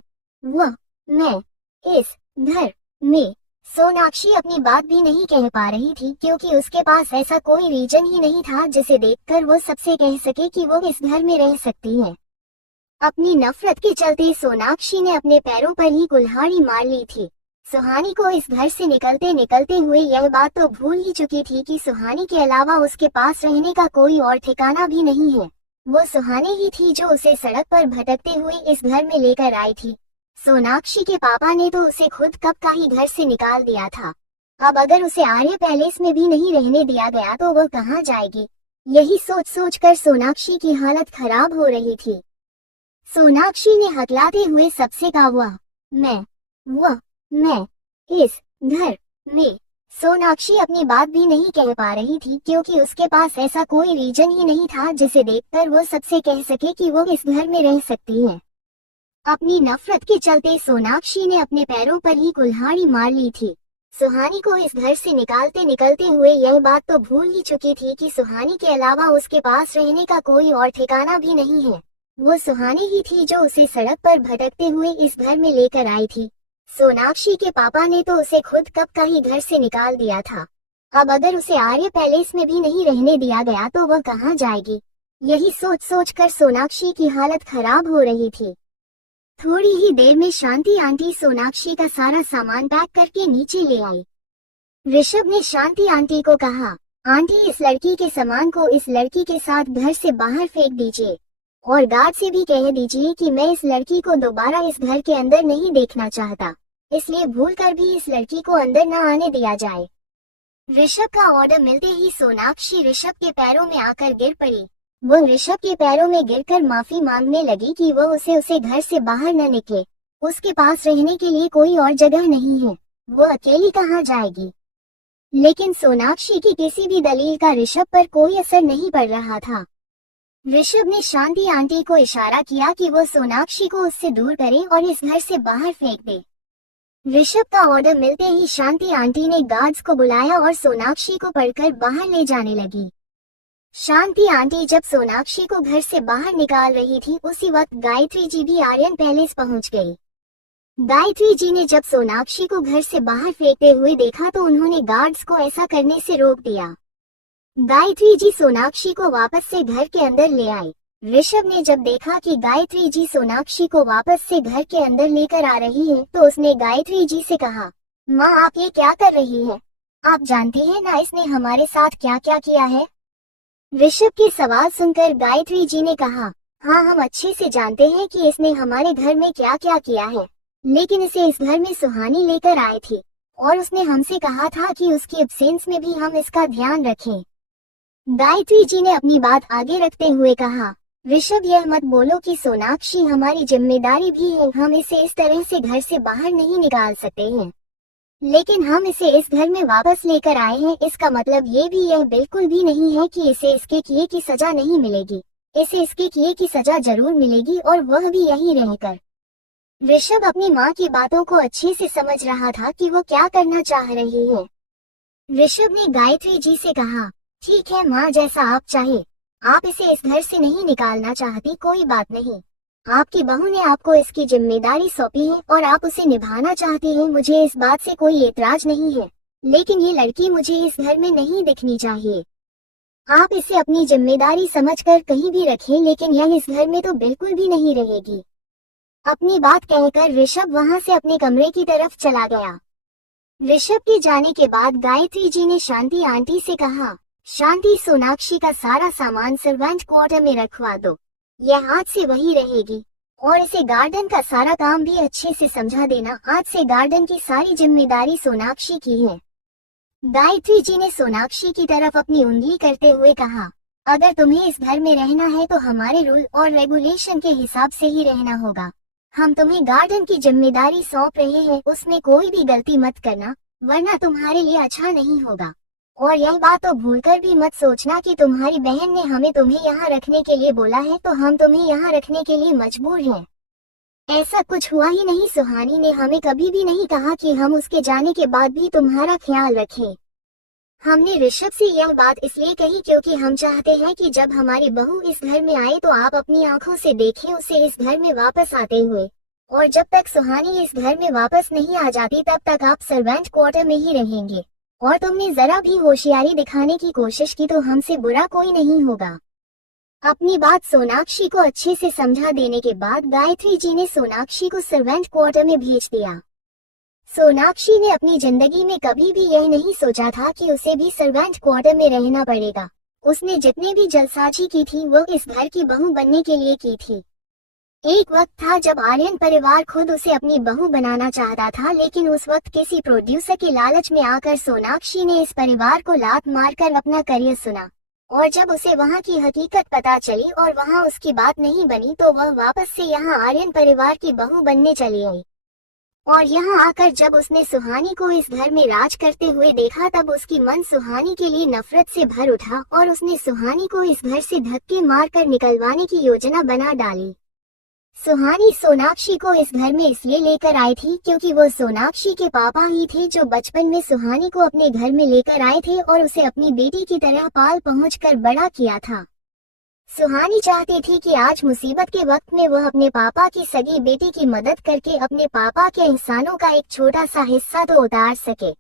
इस घर में। सोनाक्षी अपनी बात भी नहीं कह पा रही थी क्योंकि उसके पास ऐसा कोई रीजन ही नहीं था जिसे देखकर वो सबसे कह सके कि वो इस घर में रह सकती है। अपनी नफरत के चलते सोनाक्षी ने अपने पैरों पर ही कुल्हाड़ी मार ली थी। सुहानी को इस घर से निकलते निकलते हुए यह बात तो भूल ही चुकी थी कि सुहानी के अलावा उसके पास रहने का कोई और ठिकाना भी नहीं है। वो सुहानी ही थी जो उसे सड़क पर भटकते हुए इस घर में लेकर आई थी। सोनाक्षी के पापा ने तो उसे खुद कब का ही घर से निकाल दिया था। अब अगर उसे आर्य पैलेस में भी नहीं रहने दिया गया तो वह कहाँ जाएगी। यही सोच सोच कर सोनाक्षी की हालत खराब हो रही थी। सोनाक्षी ने हकलाते हुए सबसे कहा, मैं इस घर में। सोनाक्षी अपनी बात भी नहीं कह पा रही थी क्योंकि उसके पास ऐसा कोई रीजन ही नहीं था जिसे देखकर वो सबसे कह सके कि वो इस घर में रह सकती है। अपनी नफरत के चलते सोनाक्षी ने अपने पैरों पर ही कुल्हाड़ी मार ली थी। सुहानी को इस घर से निकालते निकलते हुए यह बात तो भूल ही चुकी थी कि सुहानी के अलावा उसके पास रहने का कोई और ठिकाना भी नहीं है। वो सुहानी ही थी जो उसे सड़क पर भटकते हुए इस घर में लेकर आई थी। सोनाक्षी के पापा ने तो उसे खुद कब का ही घर से निकाल दिया था। अब अगर उसे आर्य पैलेस में भी नहीं रहने दिया गया तो वह कहाँ जाएगी। यही सोच सोच कर सोनाक्षी की हालत खराब हो रही थी। थोड़ी ही देर में शांति आंटी सोनाक्षी का सारा सामान पैक करके नीचे ले आई। ऋषभ ने शांति आंटी को कहा, आंटी इस लड़की के सामान को इस लड़की के साथ घर से बाहर फेंक दीजिए और गार्ड से भी कह दीजिए कि मैं इस लड़की को दोबारा इस घर के अंदर नहीं देखना चाहता, इसलिए भूलकर भी इस लड़की को अंदर न आने दिया जाए। ऋषभ का ऑर्डर मिलते ही सोनाक्षी ऋषभ के पैरों में आकर गिर पड़ी। वो ऋषभ के पैरों में गिरकर माफी मांगने लगी कि वो उसे घर से बाहर न निकले। उसके पास रहने के लिए कोई और जगह नहीं है, वो अकेली कहाँ जाएगी। लेकिन सोनाक्षी की किसी भी दलील का ऋषभ पर कोई असर नहीं पड़ रहा था। ऋषभ ने शांति आंटी को इशारा किया कि वो सोनाक्षी को उससे दूर करे और इस घर से बाहर फेंक दे। ऋषभ का ऑर्डर मिलते ही शांति आंटी ने गार्ड्स को बुलाया और सोनाक्षी को पकड़कर बाहर ले जाने लगी। शांति आंटी जब सोनाक्षी को घर से बाहर निकाल रही थी उसी वक्त गायत्री जी भी आर्यन पैलेस पहुंच गई। गायत्री जी ने जब सोनाक्षी को घर से बाहर फेंकते हुए देखा तो उन्होंने गार्ड्स को ऐसा करने से रोक दिया। गायत्री जी सोनाक्षी को वापस से घर के अंदर ले आए। ऋषभ ने जब देखा कि गायत्री जी सोनाक्षी को वापस से घर के अंदर लेकर आ रही है तो उसने गायत्री जी से कहा, माँ आप ये क्या कर रही है? आप जानती है ना इसने हमारे साथ क्या क्या किया है? ऋषभ के सवाल सुनकर गायत्री जी ने कहा, हाँ हम अच्छे से जानते हैं कि इसने हमारे घर में क्या क्या किया है, लेकिन इसे इस घर में सुहानी लेकर आई थी और उसने हमसे कहा था कि उसकी एब्सेंस में भी हम इसका ध्यान रखें। गायत्री जी ने अपनी बात आगे रखते हुए कहा, ऋषभ यह मत बोलो कि सोनाक्षी हमारी जिम्मेदारी भी है, हम इसे इस तरह से घर से बाहर नहीं निकाल सकते हैं, लेकिन हम इसे इस घर में वापस लेकर आए हैं। इसका मतलब ये भी यह बिल्कुल भी नहीं है कि इसे इसके किए की सजा नहीं मिलेगी। इसे इसके किए की सजा जरूर मिलेगी और वह भी यहीं रहकर। ऋषभ अपनी माँ की बातों को अच्छे से समझ रहा था कि वो क्या करना चाह रही है। ऋषभ ने गायत्री जी से कहा, ठीक है माँ जैसा आप चाहे, आप इसे इस घर से नहीं निकालना चाहती कोई बात नहीं, आपकी बहू ने आपको इसकी जिम्मेदारी सौंपी है और आप उसे निभाना चाहती हैं, मुझे इस बात से कोई एतराज नहीं है, लेकिन ये लड़की मुझे इस घर में नहीं दिखनी चाहिए। आप इसे अपनी जिम्मेदारी समझकर कहीं भी रखें, लेकिन यह इस घर में तो बिल्कुल भी नहीं रहेगी। अपनी बात कहकर ऋषभ वहां से अपने कमरे की तरफ चला गया। ऋषभ के जाने के बाद गायत्री जी ने शांति आंटी से कहा, शांति सोनाक्षी का सारा सामान सर्वेंट क्वार्टर में रखवा दो, यह आज से वही रहेगी और इसे गार्डन का सारा काम भी अच्छे से समझा देना। आज से गार्डन की सारी जिम्मेदारी सोनाक्षी की है। गायत्री जी ने सोनाक्षी की तरफ अपनी उंगली करते हुए कहा, अगर तुम्हें इस घर में रहना है तो हमारे रूल और रेगुलेशन के हिसाब से ही रहना होगा। हम तुम्हें गार्डन की जिम्मेदारी सौंप रहे हैं, उसमें कोई भी गलती मत करना वरना तुम्हारे लिए अच्छा नहीं होगा। और यह बात तो भूलकर भी मत सोचना कि तुम्हारी बहन ने हमें तुम्हें यहाँ रखने के लिए बोला है तो हम तुम्हें यहाँ रखने के लिए मजबूर हैं। ऐसा कुछ हुआ ही नहीं, सुहानी ने हमें कभी भी नहीं कहा कि हम उसके जाने के बाद भी तुम्हारा ख्याल रखें। हमने ऋषभ से यह बात इसलिए कही क्योंकि हम चाहते हैं कि जब हमारी बहू इस घर में आए तो आप अपनी आंखों से देखें उसे इस घर में वापस आते हुए, और जब तक सुहानी इस घर में वापस नहीं आ जाती तब तक आप सर्वेंट क्वार्टर में ही रहेंगे। और तुमने जरा भी होशियारी दिखाने की कोशिश की तो हमसे बुरा कोई नहीं होगा। अपनी बात सोनाक्षी को अच्छे से समझा देने के बाद गायत्री जी ने सोनाक्षी को सर्वेंट क्वार्टर में भेज दिया। सोनाक्षी ने अपनी जिंदगी में कभी भी यह नहीं सोचा था कि उसे भी सर्वेंट क्वार्टर में रहना पड़ेगा, उसने जितने भी जलसाजी की थी वो इस घर की बहू बनने के लिए की थी। एक वक्त था जब आर्यन परिवार खुद उसे अपनी बहू बनाना चाहता था, लेकिन उस वक्त किसी प्रोड्यूसर के लालच में आकर सोनाक्षी ने इस परिवार को लात मारकर अपना करियर सुना। और जब उसे वहां की हकीकत पता चली और वहां उसकी बात नहीं बनी तो वह वापस से यहां आर्यन परिवार की बहू बनने चली आई। और यहाँ आकर जब उसने सुहानी को इस घर में राज करते हुए देखा तब उसकी मन सुहानी के लिए नफरत से भर उठा और उसने सुहानी को इस घर से धक्के मारकर निकलवाने की योजना बना डाली। सुहानी सोनाक्षी को इस घर में इसलिए लेकर आई थी क्योंकि वो सोनाक्षी के पापा ही थे जो बचपन में सुहानी को अपने घर में लेकर आए थे और उसे अपनी बेटी की तरह पाल पहुँच कर बड़ा किया था। सुहानी चाहती थी कि आज मुसीबत के वक्त में वह अपने पापा की सगी बेटी की मदद करके अपने पापा के एहसानों का एक छोटा सा हिस्सा तो उतार सके।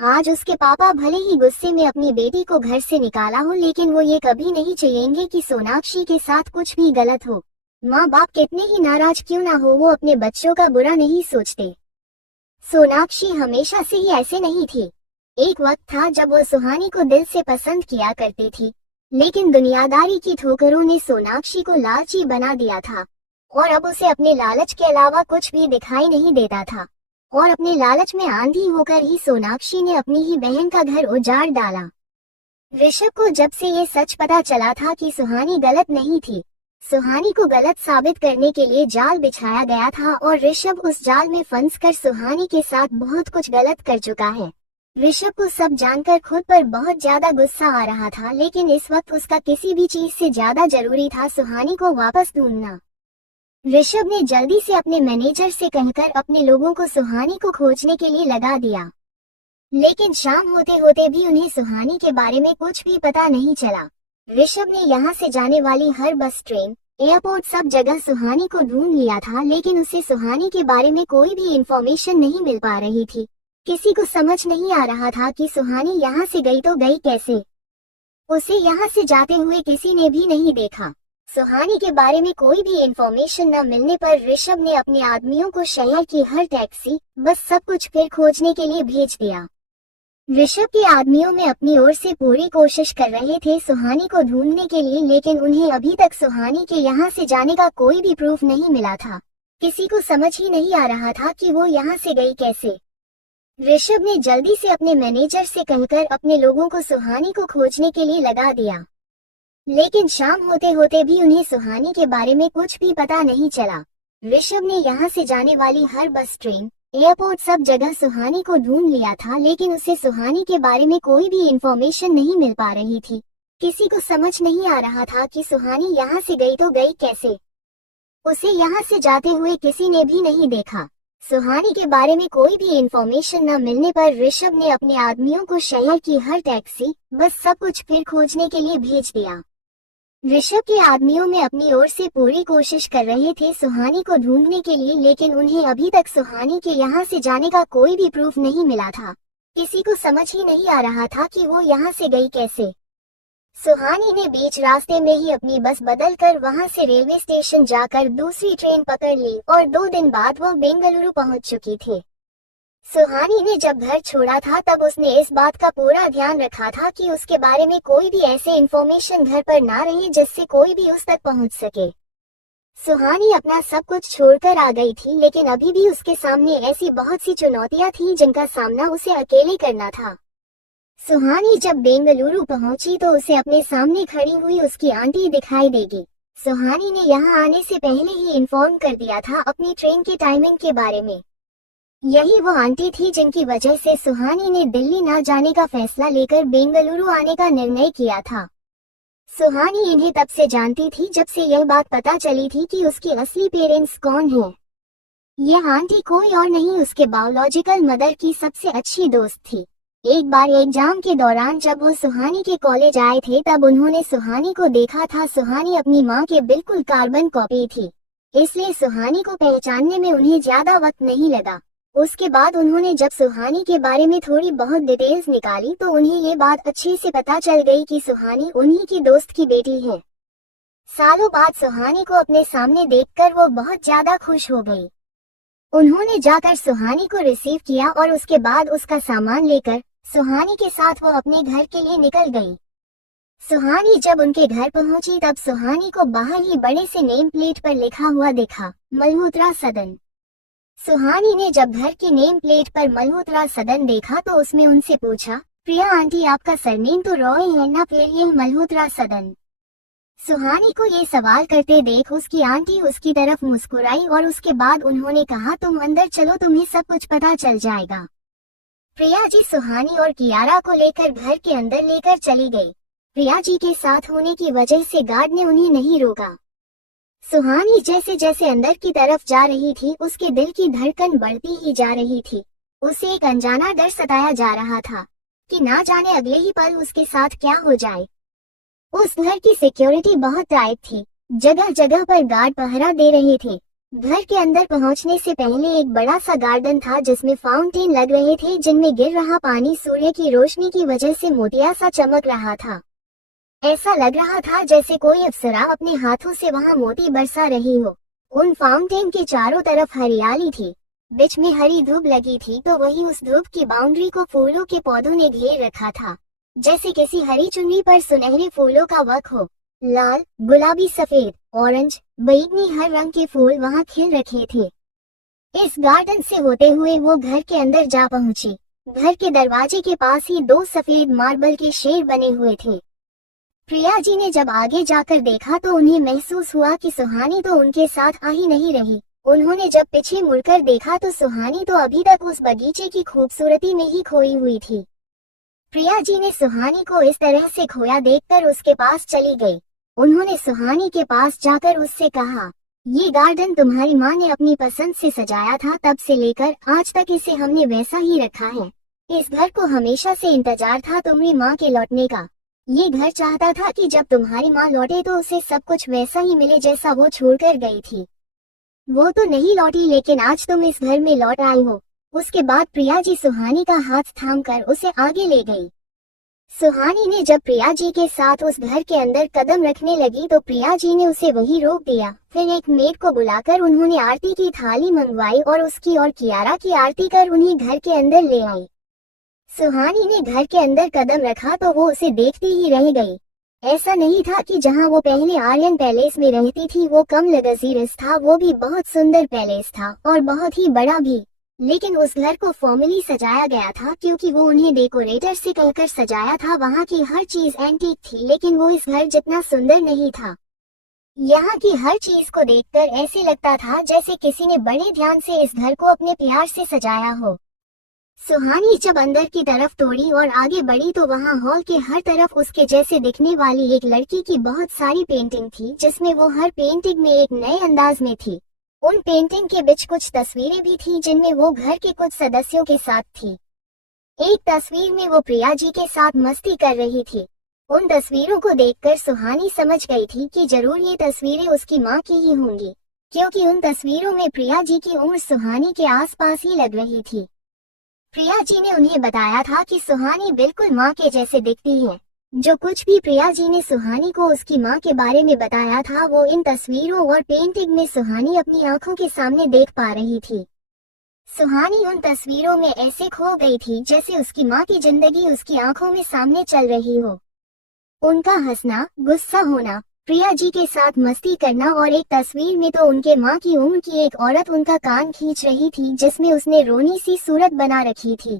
आज उसके पापा भले ही गुस्से में अपनी बेटी को घर से निकाला हो, लेकिन वो ये कभी नहीं चाहेंगे कि सोनाक्षी के साथ कुछ भी गलत हो। माँ बाप कितने ही नाराज क्यों ना हो, वो अपने बच्चों का बुरा नहीं सोचते। सोनाक्षी हमेशा से ही ऐसे नहीं थी। एक वक्त था जब वो सुहानी को दिल से पसंद किया करती थी, लेकिन दुनियादारी की ठोकरों ने सोनाक्षी को लालची बना दिया था और अब उसे अपने लालच के अलावा कुछ भी दिखाई नहीं देता था। और अपने लालच में आंधी होकर ही सोनाक्षी ने अपनी ही बहन का घर उजाड़ डाला। ऋषभ को जब से ये सच पता चला था कि सुहानी गलत नहीं थी, सुहानी को गलत साबित करने के लिए जाल बिछाया गया था और ऋषभ उस जाल में फंसकर सुहानी के साथ बहुत कुछ गलत कर चुका है। ऋषभ को सब जानकर खुद पर बहुत ज्यादा गुस्सा आ रहा था, लेकिन इस वक्त उसका किसी भी चीज से ज्यादा जरूरी था सुहानी को वापस ढूंढना। ऋषभ ने जल्दी से अपने मैनेजर से कहकर अपने लोगों को सुहानी को खोजने के लिए लगा दिया, लेकिन शाम होते होते भी उन्हें सुहानी के बारे में कुछ भी पता नहीं चला। ऋषभ ने यहाँ से जाने वाली हर बस, ट्रेन, एयरपोर्ट सब जगह सुहानी को ढूंढ लिया था, लेकिन उसे सुहानी के बारे में कोई भी इंफॉर्मेशन नहीं मिल पा रही थी। किसी को समझ नहीं आ रहा था कि सुहानी यहाँ से गई तो गई कैसे। उसे यहाँ से जाते हुए किसी ने भी नहीं देखा। सुहानी के बारे में कोई भी इंफॉर्मेशन न मिलने पर ऋषभ ने अपने आदमियों को शहर की हर टैक्सी, बस सब कुछ फिर खोजने के लिए भेज दिया। ऋषभ के आदमियों में अपनी ओर से पूरी कोशिश कर रहे थे सुहानी को ढूंढने के लिए, लेकिन उन्हें अभी तक सुहानी के यहाँ से जाने का कोई भी प्रूफ नहीं मिला था। किसी को समझ ही नहीं आ रहा था कि वो यहाँ से गई कैसे। ऋषभ ने जल्दी से अपने मैनेजर से कहकर अपने लोगों को सुहानी को खोजने के लिए लगा दिया, लेकिन शाम होते होते भी उन्हें सुहानी के बारे में कुछ भी पता नहीं चला। ऋषभ ने यहाँ से जाने वाली हर बस, ट्रेन, एयरपोर्ट सब जगह सुहानी को ढूंढ लिया था, लेकिन उसे सुहानी के बारे में कोई भी इंफॉर्मेशन नहीं मिल पा रही थी। किसी को समझ नहीं आ रहा था कि सुहानी यहाँ से गई तो गई कैसे। उसे यहाँ से जाते हुए किसी ने भी नहीं देखा। सुहानी के बारे में कोई भी इंफॉर्मेशन न मिलने पर ऋषभ ने अपने आदमियों को शहर की हर टैक्सी, बस सब कुछ फिर खोजने के लिए भेज दिया। ऋषभ के आदमियों में अपनी ओर से पूरी कोशिश कर रहे थे सुहानी को ढूंढने के लिए, लेकिन उन्हें अभी तक सुहानी के यहाँ से जाने का कोई भी प्रूफ नहीं मिला था। किसी को समझ ही नहीं आ रहा था कि वो यहाँ से गई कैसे। सुहानी ने बीच रास्ते में ही अपनी बस बदलकर वहां से रेलवे स्टेशन जाकर दूसरी ट्रेन पकड़ ली और 2 दिन बाद वो बेंगलुरु पहुंच चुकी थी। सुहानी ने जब घर छोड़ा था तब उसने इस बात का पूरा ध्यान रखा था कि उसके बारे में कोई भी ऐसे इंफॉर्मेशन घर पर ना रहे जिससे कोई भी उस तक पहुंच सके। सुहानी अपना सब कुछ छोड़कर आ गई थी, लेकिन अभी भी उसके सामने ऐसी बहुत सी चुनौतियां थीं जिनका सामना उसे अकेले करना था। सुहानी जब बेंगलुरु पहुंची तो उसे अपने सामने खड़ी हुई उसकी आंटी दिखाई देगी। सुहानी ने यहाँ आने से पहले ही इन्फॉर्म कर दिया था अपनी ट्रेन के टाइमिंग के बारे में। यही वो आंटी थी जिनकी वजह से सुहानी ने दिल्ली न जाने का फैसला लेकर बेंगलुरु आने का निर्णय किया था। सुहानी इन्हें तब से जानती थी जब से यह बात पता चली थी कि उसकी असली पेरेंट्स कौन हैं। यह आंटी कोई और नहीं, उसके बायोलॉजिकल मदर की सबसे अच्छी दोस्त थी। एक बार एग्जाम के दौरान जब वो सुहानी के कॉलेज आए थे तब उन्होंने सुहानी को देखा था। सुहानी अपनी माँ के बिल्कुल कार्बन कॉपी थी, इसलिए सुहानी को पहचानने में उन्हें ज्यादा वक्त नहीं लगा। उसके बाद उन्होंने जब सुहानी के बारे में थोड़ी बहुत डिटेल्स निकाली तो उन्हें ये बात अच्छे से पता चल गई कि सुहानी उन्हीं की दोस्त की बेटी है। सालों बाद सुहानी को अपने सामने देखकर वो बहुत ज्यादा खुश हो गई। उन्होंने जाकर सुहानी को रिसीव किया और उसके बाद उसका सामान लेकर सुहानी के साथ वो अपने घर के लिए निकल गई। सुहानी जब उनके घर पहुंची तब सुहानी को बाहर ही बड़े से नेम प्लेट पर लिखा हुआ देखा, मल्होत्रा सदन। सुहानी ने जब घर की नेम प्लेट पर मल्होत्रा सदन देखा तो उसमें उनसे पूछा, प्रिया आंटी आपका सरनेम तो रॉय है ना, फिर ये मल्होत्रा सदन? सुहानी को ये सवाल करते देख उसकी आंटी उसकी तरफ मुस्कुराई और उसके बाद उन्होंने कहा, तुम अंदर चलो, तुम्हें सब कुछ पता चल जाएगा। प्रिया जी सुहानी और कियारा को लेकर घर के अंदर लेकर चली गई। प्रिया जी के साथ होने की वजह से गार्ड ने उन्हें नहीं रोका। सुहानी जैसे जैसे अंदर की तरफ जा रही थी उसके दिल की धड़कन बढ़ती ही जा रही थी। उसे एक अनजाना डर सताया जा रहा था कि ना जाने अगले ही पल उसके साथ क्या हो जाए। उस घर की सिक्योरिटी बहुत टाइट थी, जगह जगह पर गार्ड पहरा दे रहे थे। घर के अंदर पहुंचने से पहले एक बड़ा सा गार्डन था जिसमें फाउंटेन लग रहे थे, जिनमें गिर रहा पानी सूर्य की रोशनी की वजह से मोतिया सा चमक रहा था। ऐसा लग रहा था जैसे कोई अप्सरा अपने हाथों से वहां मोती बरसा रही हो। उन फाउंटेन के चारों तरफ हरियाली थी, बीच में हरी धूप लगी थी, तो वही उस धूप की बाउंड्री को फूलों के पौधों ने घेर रखा था, जैसे किसी हरी चुन्नी पर सुनहरे फूलों का वर्क हो। लाल, गुलाबी, सफेद, ऑरेंज, बैंगनी हर रंग के फूल वहां खिल रखे थे। इस गार्डन से होते हुए वो घर के अंदर जा पहुंची। घर के दरवाजे के पास ही दो सफेद मार्बल के शेर बने हुए थे। प्रिया जी ने जब आगे जाकर देखा तो उन्हें महसूस हुआ कि सुहानी तो उनके साथ आ ही नहीं रही। उन्होंने जब पीछे मुड़कर देखा तो सुहानी तो अभी तक उस बगीचे की खूबसूरती में ही खोई हुई थी। प्रिया जी ने सुहानी को इस तरह से खोया देखकर उसके पास चली गई। उन्होंने सुहानी के पास जाकर उससे कहा, ये गार्डन तुम्हारी माँ ने अपनी पसंद से सजाया था, तब से लेकर आज तक इसे हमने वैसा ही रखा है। इस घर को हमेशा से इंतजार था तुम्हारी माँ के लौटने का। ये घर चाहता था कि जब तुम्हारी माँ लौटे तो उसे सब कुछ वैसा ही मिले जैसा वो छोड़कर गई थी। वो तो नहीं लौटी, लेकिन आज तुम इस घर में लौट आई हो। उसके बाद प्रिया जी सुहानी का हाथ थामकर उसे आगे ले गई। सुहानी ने जब प्रिया जी के साथ उस घर के अंदर कदम रखने लगी तो प्रिया जी ने उसे वहीं रोक दिया। फिर एक मेड को बुलाकर उन्होंने आरती की थाली मंगवाई और उसकी और कियारा की आरती कर उन्हें घर के अंदर ले आई। सुहानी ने घर के अंदर कदम रखा तो वो उसे देखती ही रह गई। ऐसा नहीं था कि जहां वो पहले आर्यन पैलेस में रहती थी वो कम लग्जरियस था, वो भी बहुत सुंदर पैलेस था और बहुत ही बड़ा भी। लेकिन उस घर को फॉर्मली सजाया गया था क्योंकि वो उन्हें डेकोरेटर से कहकर सजाया था। वहाँ की हर चीज एंटीक थी, लेकिन वो इस घर जितना सुंदर नहीं था। यहाँ की हर चीज को देखकर ऐसे लगता था जैसे किसी ने बड़े ध्यान से इस घर को अपने प्यार से सजाया हो। सुहानी जब अंदर की तरफ तोड़ी और आगे बढ़ी तो वहाँ हॉल के हर तरफ उसके जैसे दिखने वाली एक लड़की की बहुत सारी पेंटिंग थी, जिसमें वो हर पेंटिंग में एक नए अंदाज में थी। उन पेंटिंग के बीच कुछ तस्वीरें भी थी जिनमें वो घर के कुछ सदस्यों के साथ थी। एक तस्वीर में वो प्रिया जी के साथ मस्ती कर रही थी। उन तस्वीरों को देखकर सुहानी समझ गई थी कि जरूर ये तस्वीरें उसकी माँ की ही होंगी, क्योंकि उन तस्वीरों में प्रिया जी की उम्र सुहानी के आसपास ही लग रही थी। प्रिया जी ने उन्हें बताया था कि सुहानी बिल्कुल माँ के जैसे दिखती है। जो कुछ भी प्रिया जी ने सुहानी को उसकी माँ के बारे में बताया था वो इन तस्वीरों और पेंटिंग में सुहानी अपनी आंखों के सामने देख पा रही थी। सुहानी उन तस्वीरों में ऐसे खो गई थी जैसे उसकी माँ की जिंदगी उसकी आंखों में सामने चल रही हो। उनका हंसना, गुस्सा होना, प्रिया जी के साथ मस्ती करना और एक तस्वीर में तो उनके माँ की उम्र की एक औरत उनका कान खींच रही थी जिसमें उसने रोनी सी सूरत बना रखी थी।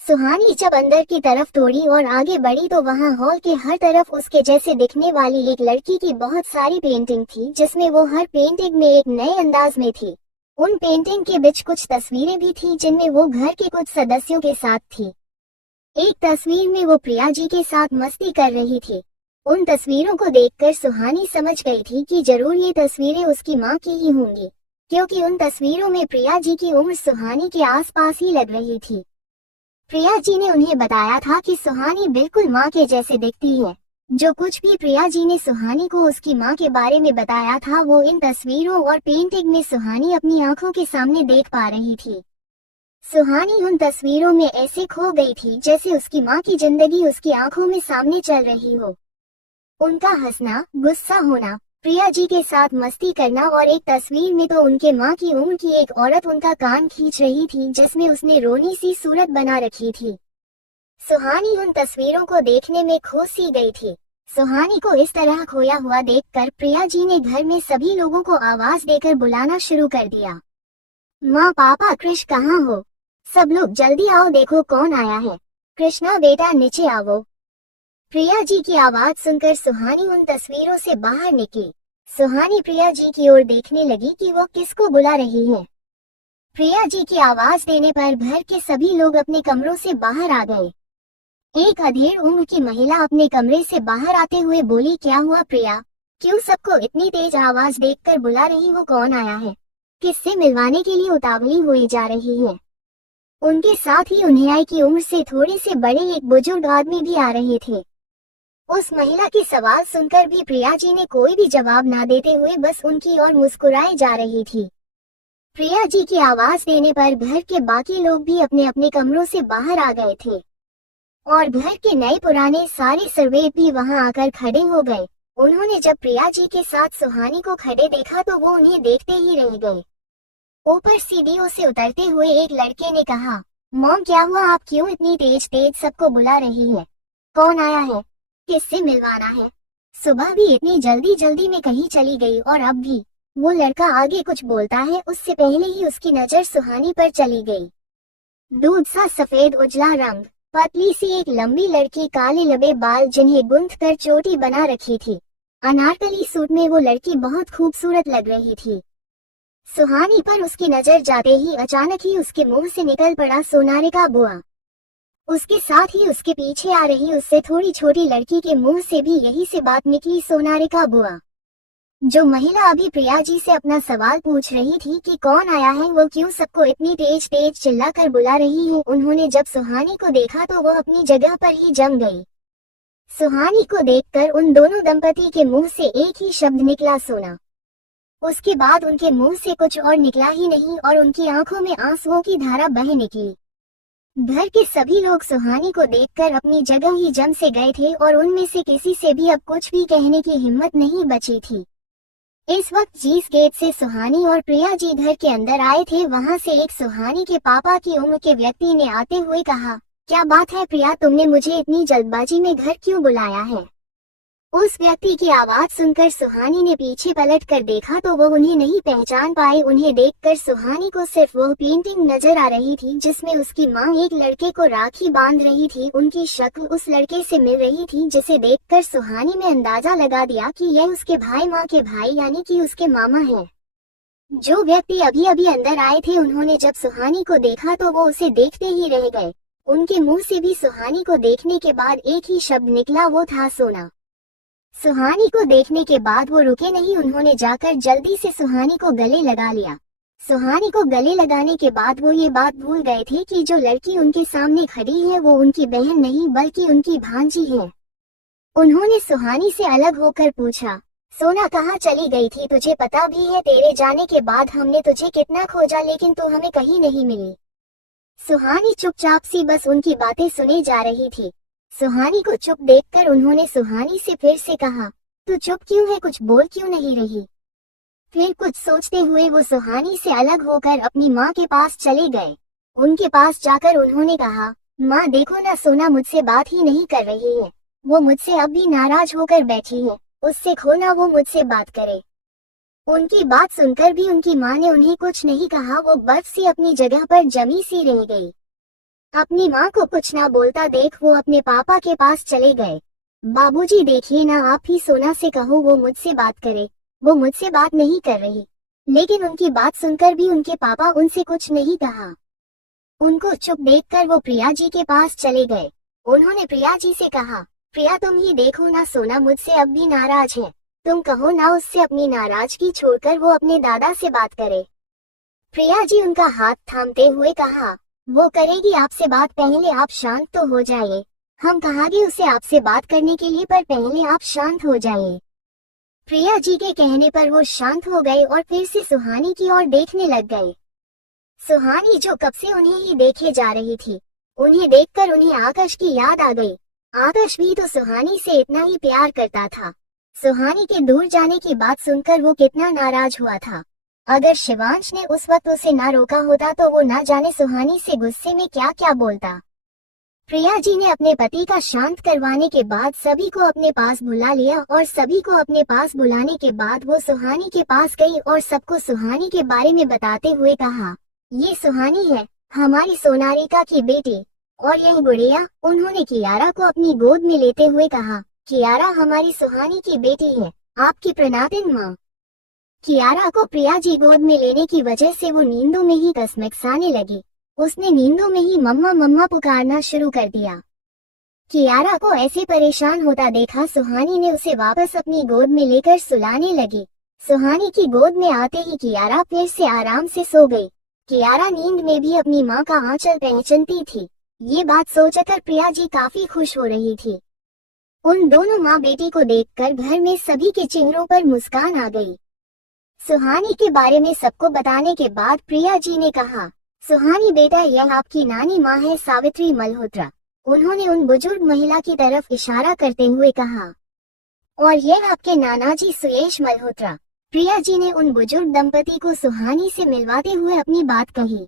सुहानी जब अंदर की तरफ तोड़ी और आगे बढ़ी तो वहाँ हॉल के हर तरफ उसके जैसे दिखने वाली एक लड़की की बहुत सारी पेंटिंग थी, जिसमें वो हर पेंटिंग में एक नए अंदाज में थी। उन पेंटिंग के बीच कुछ तस्वीरें भी थी जिनमें वो घर के कुछ सदस्यों के साथ थी। एक तस्वीर में वो प्रिया जी के साथ मस्ती कर रही थी। उन तस्वीरों को देखकर सुहानी समझ गई थी कि जरूर ये तस्वीरें उसकी माँ की ही होंगी, क्योंकि उन तस्वीरों में प्रिया जी की उम्र सुहानी के आसपास ही लग रही थी। प्रिया जी ने उन्हें बताया था कि सुहानी बिल्कुल माँ के जैसे दिखती है। जो कुछ भी प्रिया जी ने सुहानी को उसकी माँ के बारे में बताया था वो इन तस्वीरों और पेंटिंग में सुहानी अपनी आंखों के सामने देख पा रही थी। सुहानी उन तस्वीरों में ऐसे खो गई थी जैसे उसकी माँ की जिंदगी उसकी आंखों में सामने चल रही हो। उनका हंसना, गुस्सा होना, प्रिया जी के साथ मस्ती करना और एक तस्वीर में तो उनके माँ की उम्र की एक औरत उनका कान खींच रही थी जिसमें उसने रोनी सी सूरत बना रखी थी। सुहानी उन तस्वीरों को देखने में खो सी गई थी। सुहानी को इस तरह खोया हुआ देखकर प्रिया जी ने घर में सभी लोगों को आवाज देकर बुलाना शुरू कर दिया। माँ, पापा, कृष कहाँ हो? सब लोग जल्दी आओ, देखो कौन आया है। कृष्णा बेटा नीचे आओ। प्रिया जी की आवाज सुनकर सुहानी उन तस्वीरों से बाहर निकली। सुहानी प्रिया जी की ओर देखने लगी कि वो किसको बुला रही है। प्रिया जी की आवाज देने पर घर के सभी लोग अपने कमरों से बाहर आ गए। एक अधेड़ उम्र की महिला अपने कमरे से बाहर आते हुए बोली, क्या हुआ प्रिया? क्यों सबको इतनी तेज आवाज देखकर बुला रही हो? कौन आया है? किससे मिलवाने के लिए उतावली हुई जा रही है? उनके साथ ही उन्हें की उम्र से थोड़े से बड़े एक बुजुर्ग आदमी भी आ रहे थे। उस महिला के सवाल सुनकर भी प्रिया जी ने कोई भी जवाब ना देते हुए बस उनकी ओर मुस्कुराए जा रही थी। प्रिया जी की आवाज देने पर घर के बाकी लोग भी अपने अपने कमरों से बाहर आ गए थे और घर के नए पुराने सारे सर्वेंट भी वहां आकर खड़े हो गए। उन्होंने जब प्रिया जी के साथ सुहानी को खड़े देखा तो वो उन्हें देखते ही रह गए। ऊपर सीढ़ियों से उतरते हुए एक लड़के ने कहा, मॉम क्या हुआ? आप क्यों इतनी तेज तेज सबको बुला रही है? कौन आया है? किससे मिलवाना है? सुबह भी इतनी जल्दी जल्दी में कहीं चली गई और अब भी? वो लड़का आगे कुछ बोलता है उससे पहले ही उसकी नजर सुहानी पर चली गई। दूध सा सफेद उजला रंग, पतली सी एक लंबी लड़की, काले लंबे बाल जिन्हें गूंथ कर चोटी बना रखी थी। अनारकली सूट में वो लड़की बहुत खूबसूरत लग रही थी। सुहानी पर उसकी नजर जाते ही अचानक ही उसके मुंह से निकल पड़ा सोनारे का बुआ। उसके साथ ही उसके पीछे आ रही उससे थोड़ी छोटी लड़की के मुंह से भी यही से बात निकली, सोनारे का बुआ। जो महिला अभी प्रिया जी से अपना सवाल पूछ रही थी कि कौन आया है, वो क्यों सबको इतनी तेज तेज चिल्लाकर बुला रही है, उन्होंने जब सुहानी को देखा तो वो अपनी जगह पर ही जम गई। सुहानी को देखकर उन दोनों दंपति के मुंह से एक ही शब्द निकला, सोना। उसके बाद उनके मुंह से कुछ और निकला ही नहीं और उनकी आंखों में आंसुओं की धारा बह निकली। घर के सभी लोग सुहानी को देखकर अपनी जगह ही जम से गए थे और उनमें से किसी से भी अब कुछ भी कहने की हिम्मत नहीं बची थी। इस वक्त जिस गेट से सुहानी और प्रिया जी घर के अंदर आए थे, वहां से एक सुहानी के पापा की उम्र के व्यक्ति ने आते हुए कहा, क्या बात है प्रिया, तुमने मुझे इतनी जल्दबाजी में घर क्यों बुलाया है? उस व्यक्ति की आवाज सुनकर सुहानी ने पीछे पलट कर देखा तो वो उन्हें नहीं पहचान पाए। उन्हें देखकर सुहानी को सिर्फ वो पेंटिंग नजर आ रही थी जिसमें उसकी माँ एक लड़के को राखी बांध रही थी। उनकी शक्ल उस लड़के से मिल रही थी जिसे देखकर सुहानी ने अंदाजा लगा दिया कि यह उसके भाई माँ के भाई यानी कि उसके मामा हैं। जो व्यक्ति अभी अभी अंदर आए थे, उन्होंने जब सुहानी को देखा तो वो उसे देखते ही रह गए। उनके मुंह से भी सुहानी को देखने के बाद एक ही शब्द निकला, वो था सोना। सुहानी को देखने के बाद वो रुके नहीं, उन्होंने जाकर जल्दी से सुहानी को गले लगा लिया। सुहानी को गले लगाने के बाद वो ये बात भूल गए थे कि जो लड़की उनके सामने खड़ी है वो उनकी बहन नहीं बल्कि उनकी भांजी है। उन्होंने सुहानी से अलग होकर पूछा, सोना कहाँ चली गई थी? तुझे पता भी है तेरे जाने के बाद हमने तुझे कितना खोजा लेकिन तू हमें कहीं नहीं मिली। सुहानी चुपचाप सी बस उनकी बातें सुने जा रही थी। सुहानी को चुप देखकर उन्होंने सुहानी से फिर से कहा, तू चुप क्यों है, कुछ बोल क्यों नहीं रही? फिर कुछ सोचते हुए वो सुहानी से अलग होकर अपनी माँ के पास चले गए। उनके पास जाकर उन्होंने कहा, माँ देखो ना, सोना मुझसे बात ही नहीं कर रही है। वो मुझसे अब भी नाराज होकर बैठी है, उससे कहो ना वो मुझसे बात करे। उनकी बात सुनकर भी उनकी माँ ने उन्हें कुछ नहीं कहा। वो बर्फ सी अपनी जगह पर जमी सी रह गई। अपनी माँ को कुछ ना बोलता देख वो अपने पापा के पास चले गए। बाबूजी देखिए ना, आप ही सोना से कहो वो मुझसे बात करे, वो मुझसे बात नहीं कर रही। लेकिन उनकी बात सुनकर भी उनके पापा उनसे कुछ नहीं कहा। उनको चुप देखकर वो प्रिया जी के पास चले गए। उन्होंने प्रिया जी से कहा, प्रिया तुम ही देखो ना, सोना मुझसे अब भी नाराज है, तुम कहो ना उससे अपनी नाराजगी छोड़कर वो अपने दादा से बात करे। प्रिया जी उनका हाथ थामते हुए कहा, वो करेगी आपसे बात, पहले आप शांत तो हो जाइए। हम कहांगे उसे आपसे बात करने के लिए, पर पहले आप शांत हो जाइए। प्रिया जी के कहने पर वो शांत हो गए और फिर से सुहानी की ओर देखने लग गए। सुहानी जो कब से उन्हें ही देखे जा रही थी, उन्हें देखकर उन्हें आकाश की याद आ गई। आकाश भी तो सुहानी से इतना ही प्यार करता था। सुहानी के दूर जाने की बात सुनकर वो कितना नाराज हुआ था। अगर शिवांश ने उस वक्त उसे ना रोका होता तो वो ना जाने सुहानी से गुस्से में क्या क्या बोलता। प्रिया जी ने अपने पति का शांत करवाने के बाद सभी को अपने पास बुला लिया और सभी को अपने पास बुलाने के बाद वो सुहानी के पास गई और सबको सुहानी के बारे में बताते हुए कहा, ये सुहानी है, हमारी सोनारिका की बेटी, और यह गुड़िया। उन्होंने कियारा को अपनी गोद में लेते हुए कहा, कियारा हमारी सुहानी की बेटी है, आपकी प्रणातिन माँ। कियारा को प्रिया जी गोद में लेने की वजह से वो नींदों में ही कसमकसाने लगी। उसने नींदों में ही मम्मा मम्मा पुकारना शुरू कर दिया। कियारा को ऐसे परेशान होता देखा सुहानी ने उसे वापस अपनी गोद में लेकर सुलाने लगी। सुहानी की गोद में आते ही कियारा फिर से आराम से सो गई। कियारा नींद में भी अपनी माँ का आंचल पहचानती थी। ये बात सोचकर प्रिया जी काफी खुश हो रही थी। उन दोनों माँ बेटी को देखकर घर में सभी के चेहरों पर मुस्कान आ गई। सुहानी के बारे में सबको बताने के बाद प्रिया जी ने कहा, सुहानी बेटा, यह आपकी नानी माँ है सावित्री मल्होत्रा। उन्होंने उन बुजुर्ग महिला की तरफ इशारा करते हुए कहा, और यह आपके नाना जी सुयेश मल्होत्रा। प्रिया जी ने उन बुजुर्ग दंपति को सुहानी से मिलवाते हुए अपनी बात कही।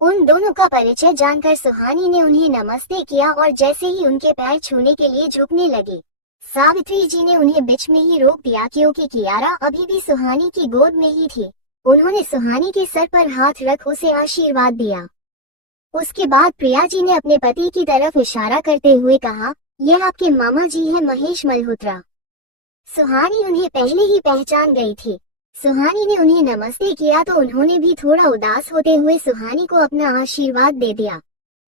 उन दोनों का परिचय जानकर सुहानी ने उन्हें नमस्ते किया और जैसे ही उनके पैर छूने के लिए झुकने लगी, सावित्री जी ने उन्हें बीच में ही रोक दिया क्योंकि कियारा अभी भी सुहानी की गोद में ही थी। उन्होंने सुहानी के सर पर हाथ रख उसे आशीर्वाद दिया। उसके बाद प्रिया जी ने अपने पति की तरफ इशारा करते हुए कहा, यह आपके मामा जी हैं महेश मल्होत्रा। सुहानी उन्हें पहले ही पहचान गई थी। सुहानी ने उन्हें नमस्ते किया तो उन्होंने भी थोड़ा उदास होते हुए सुहानी को अपना आशीर्वाद दे दिया।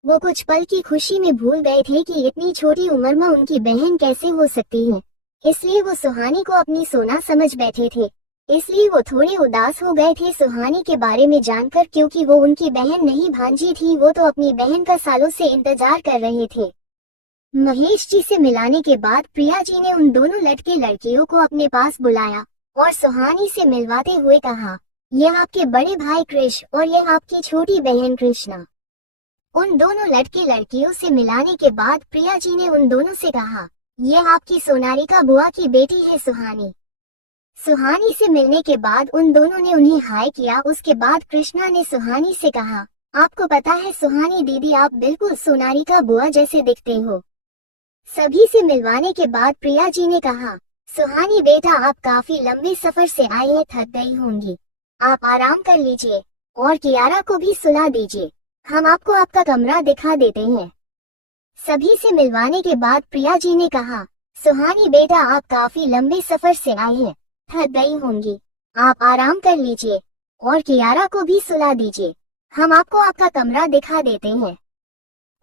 वो कुछ पल की खुशी में भूल गए थे कि इतनी छोटी उम्र में उनकी बहन कैसे हो सकती है, इसलिए वो सुहानी को अपनी सोना समझ बैठे थे। इसलिए वो थोड़े उदास हो गए थे सुहानी के बारे में जानकर, क्योंकि वो उनकी बहन नहीं भांजी थी। वो तो अपनी बहन का सालों से इंतजार कर रहे थे। महेश जी से मिलाने के बाद प्रिया जी ने उन दोनों लड़के लड़कियों को अपने पास बुलाया और सुहानी से मिलवाते हुए कहा, यह आपके बड़े भाई कृष और यह आपकी छोटी बहन कृष्णा। उन दोनों लड़के लड़कियों से मिलाने के बाद प्रिया जी ने उन दोनों से कहा, यह आपकी सोनारिका बुआ की बेटी है सुहानी। सुहानी से मिलने के बाद उन दोनों ने उन्हें हाय किया। उसके बाद कृष्णा ने सुहानी से कहा, आपको पता है सुहानी दीदी, आप बिल्कुल सोनारिका बुआ जैसे दिखते हो। सभी से मिलवाने के बाद प्रिया जी ने कहा, सुहानी बेटा, आप काफी लंबे सफर से आए हैं, थक गई होंगी, आप आराम कर लीजिए और कियारा को भी सुला दीजिए, हम आपको आपका कमरा दिखा देते हैं। सभी से मिलवाने के बाद प्रिया जी ने कहा, सुहानी बेटा, आप काफी लंबे सफर से आए हैं, थक गई होंगी, आप आराम कर लीजिए और कियारा को भी सुला दीजिए, हम आपको आपका कमरा दिखा देते हैं।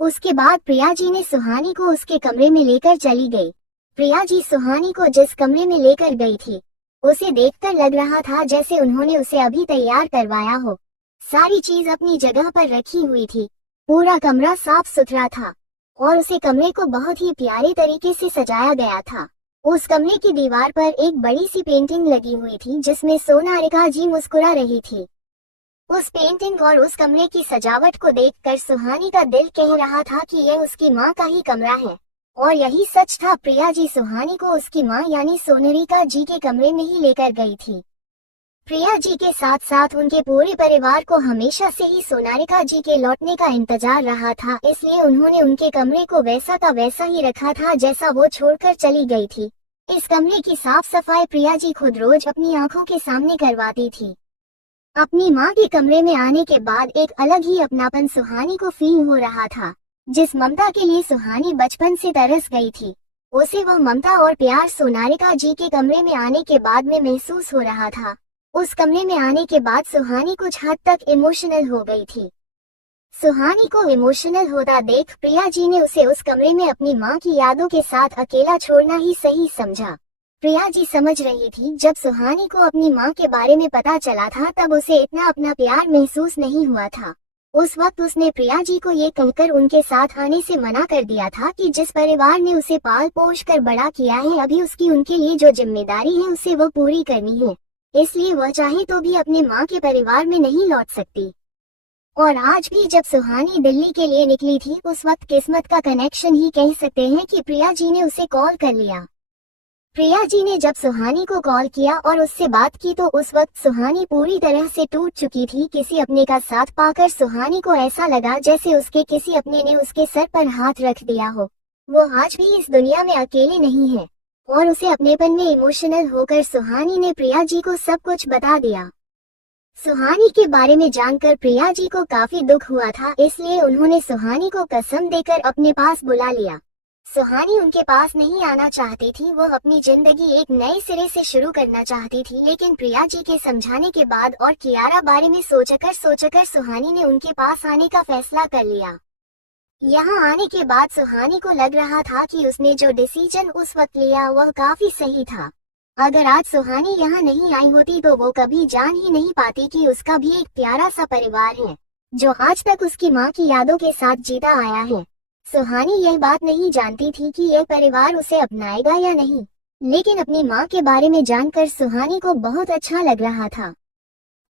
उसके बाद प्रिया जी ने सुहानी को उसके कमरे में लेकर चली गई। प्रिया जी सुहानी को जिस कमरे में लेकर गई थी, उसे देखकर लग रहा था जैसे उन्होंने उसे अभी तैयार करवाया हो। सारी चीज अपनी जगह पर रखी हुई थी। पूरा कमरा साफ सुथरा था और उसे कमरे को बहुत ही प्यारे तरीके से सजाया गया था। उस कमरे की दीवार पर एक बड़ी सी पेंटिंग लगी हुई थी जिसमें सोनारिका जी मुस्कुरा रही थी। उस पेंटिंग और उस कमरे की सजावट को देखकर सुहानी का दिल कह रहा था कि यह उसकी माँ का ही कमरा है, और यही सच था। प्रिया जी सुहानी को उसकी माँ यानी सोनारिका जी के कमरे में ही लेकर गई थी। प्रिया जी के साथ साथ उनके पूरे परिवार को हमेशा से ही सोनारिका जी के लौटने का इंतजार रहा था, इसलिए उन्होंने उनके कमरे को वैसा का वैसा ही रखा था जैसा वो छोड़कर चली गई थी। इस कमरे की साफ सफाई प्रिया जी खुद रोज अपनी आंखों के सामने करवाती थी। अपनी माँ के कमरे में आने के बाद एक अलग ही अपनापन सुहानी को फील हो रहा था। जिस ममता के लिए सुहानी बचपन से तरस गई थी, उसे वह ममता और प्यार सोनारिका जी के कमरे में आने के बाद में महसूस हो रहा था। उस कमरे में आने के बाद सुहानी कुछ हद तक इमोशनल हो गई थी। सुहानी को इमोशनल होता देख प्रिया जी ने उसे उस कमरे में अपनी माँ की यादों के साथ अकेला छोड़ना ही सही समझा। प्रिया जी समझ रही थी जब सुहानी को अपनी माँ के बारे में पता चला था तब उसे इतना अपना प्यार महसूस नहीं हुआ था। उस वक्त उसने प्रिया जी को ये कहकर उनके साथ आने से मना कर दिया था कि जिस परिवार ने उसे पाल पोष कर बड़ा किया है, अभी उसकी उनके लिए जो जिम्मेदारी है उसे वो पूरी करनी है, इसलिए वह चाहे तो भी अपने माँ के परिवार में नहीं लौट सकती। और आज भी जब सुहानी दिल्ली के लिए निकली थी, उस वक्त किस्मत का कनेक्शन ही कह सकते हैं कि प्रिया जी ने उसे कॉल कर लिया। प्रिया जी ने जब सुहानी को कॉल किया और उससे बात की तो उस वक्त सुहानी पूरी तरह से टूट चुकी थी। किसी अपने का साथ पाकर सुहानी को ऐसा लगा जैसे उसके किसी अपने ने उसके सर पर हाथ रख दिया हो। वो आज भी इस दुनिया में अकेले नहीं है और उसे अपनेपन में इमोशनल होकर सुहानी ने प्रिया जी को सब कुछ बता दिया। सुहानी के बारे में जानकर प्रिया जी को काफी दुख हुआ था, इसलिए उन्होंने सुहानी को कसम देकर अपने पास बुला लिया। सुहानी उनके पास नहीं आना चाहती थी, वो अपनी जिंदगी एक नए सिरे से शुरू करना चाहती थी, लेकिन प्रिया जी के समझाने के बाद और कियारा बारे में सोचकर सुहानी ने उनके पास आने का फैसला कर लिया। यहाँ आने के बाद सुहानी को लग रहा था कि उसने जो डिसीजन उस वक्त लिया वह काफी सही था। अगर आज सुहानी यहाँ नहीं आई होती तो वो कभी जान ही नहीं पाती कि उसका भी एक प्यारा सा परिवार है जो आज तक उसकी माँ की यादों के साथ जीता आया है। सुहानी यह बात नहीं जानती थी कि यह परिवार उसे अपनाएगा या नहीं, लेकिन अपनी माँ के बारे में जानकर सुहानी को बहुत अच्छा लग रहा था।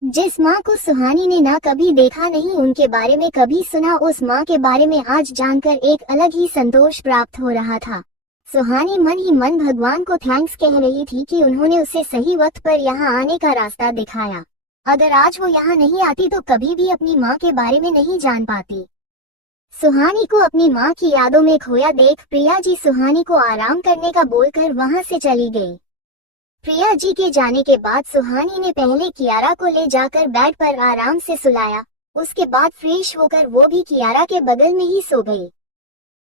जिस माँ को सुहानी ने ना कभी देखा नहीं, उनके बारे में कभी सुना, उस माँ के बारे में आज जानकर एक अलग ही संतोष प्राप्त हो रहा था। सुहानी मन ही मन भगवान को थैंक्स कह रही थी कि उन्होंने उसे सही वक्त पर यहाँ आने का रास्ता दिखाया। अगर आज वो यहाँ नहीं आती तो कभी भी अपनी माँ के बारे में नहीं जान पाती। सुहानी को अपनी माँ की यादों में खोया देख प्रिया जी सुहानी को आराम करने का बोलकर वहाँ से चली गई। प्रिया जी के जाने के बाद सुहानी ने पहले कियारा को ले जाकर बेड पर आराम से सुलाया, उसके बाद फ्रेश होकर वो भी कियारा के बगल में ही सो गई।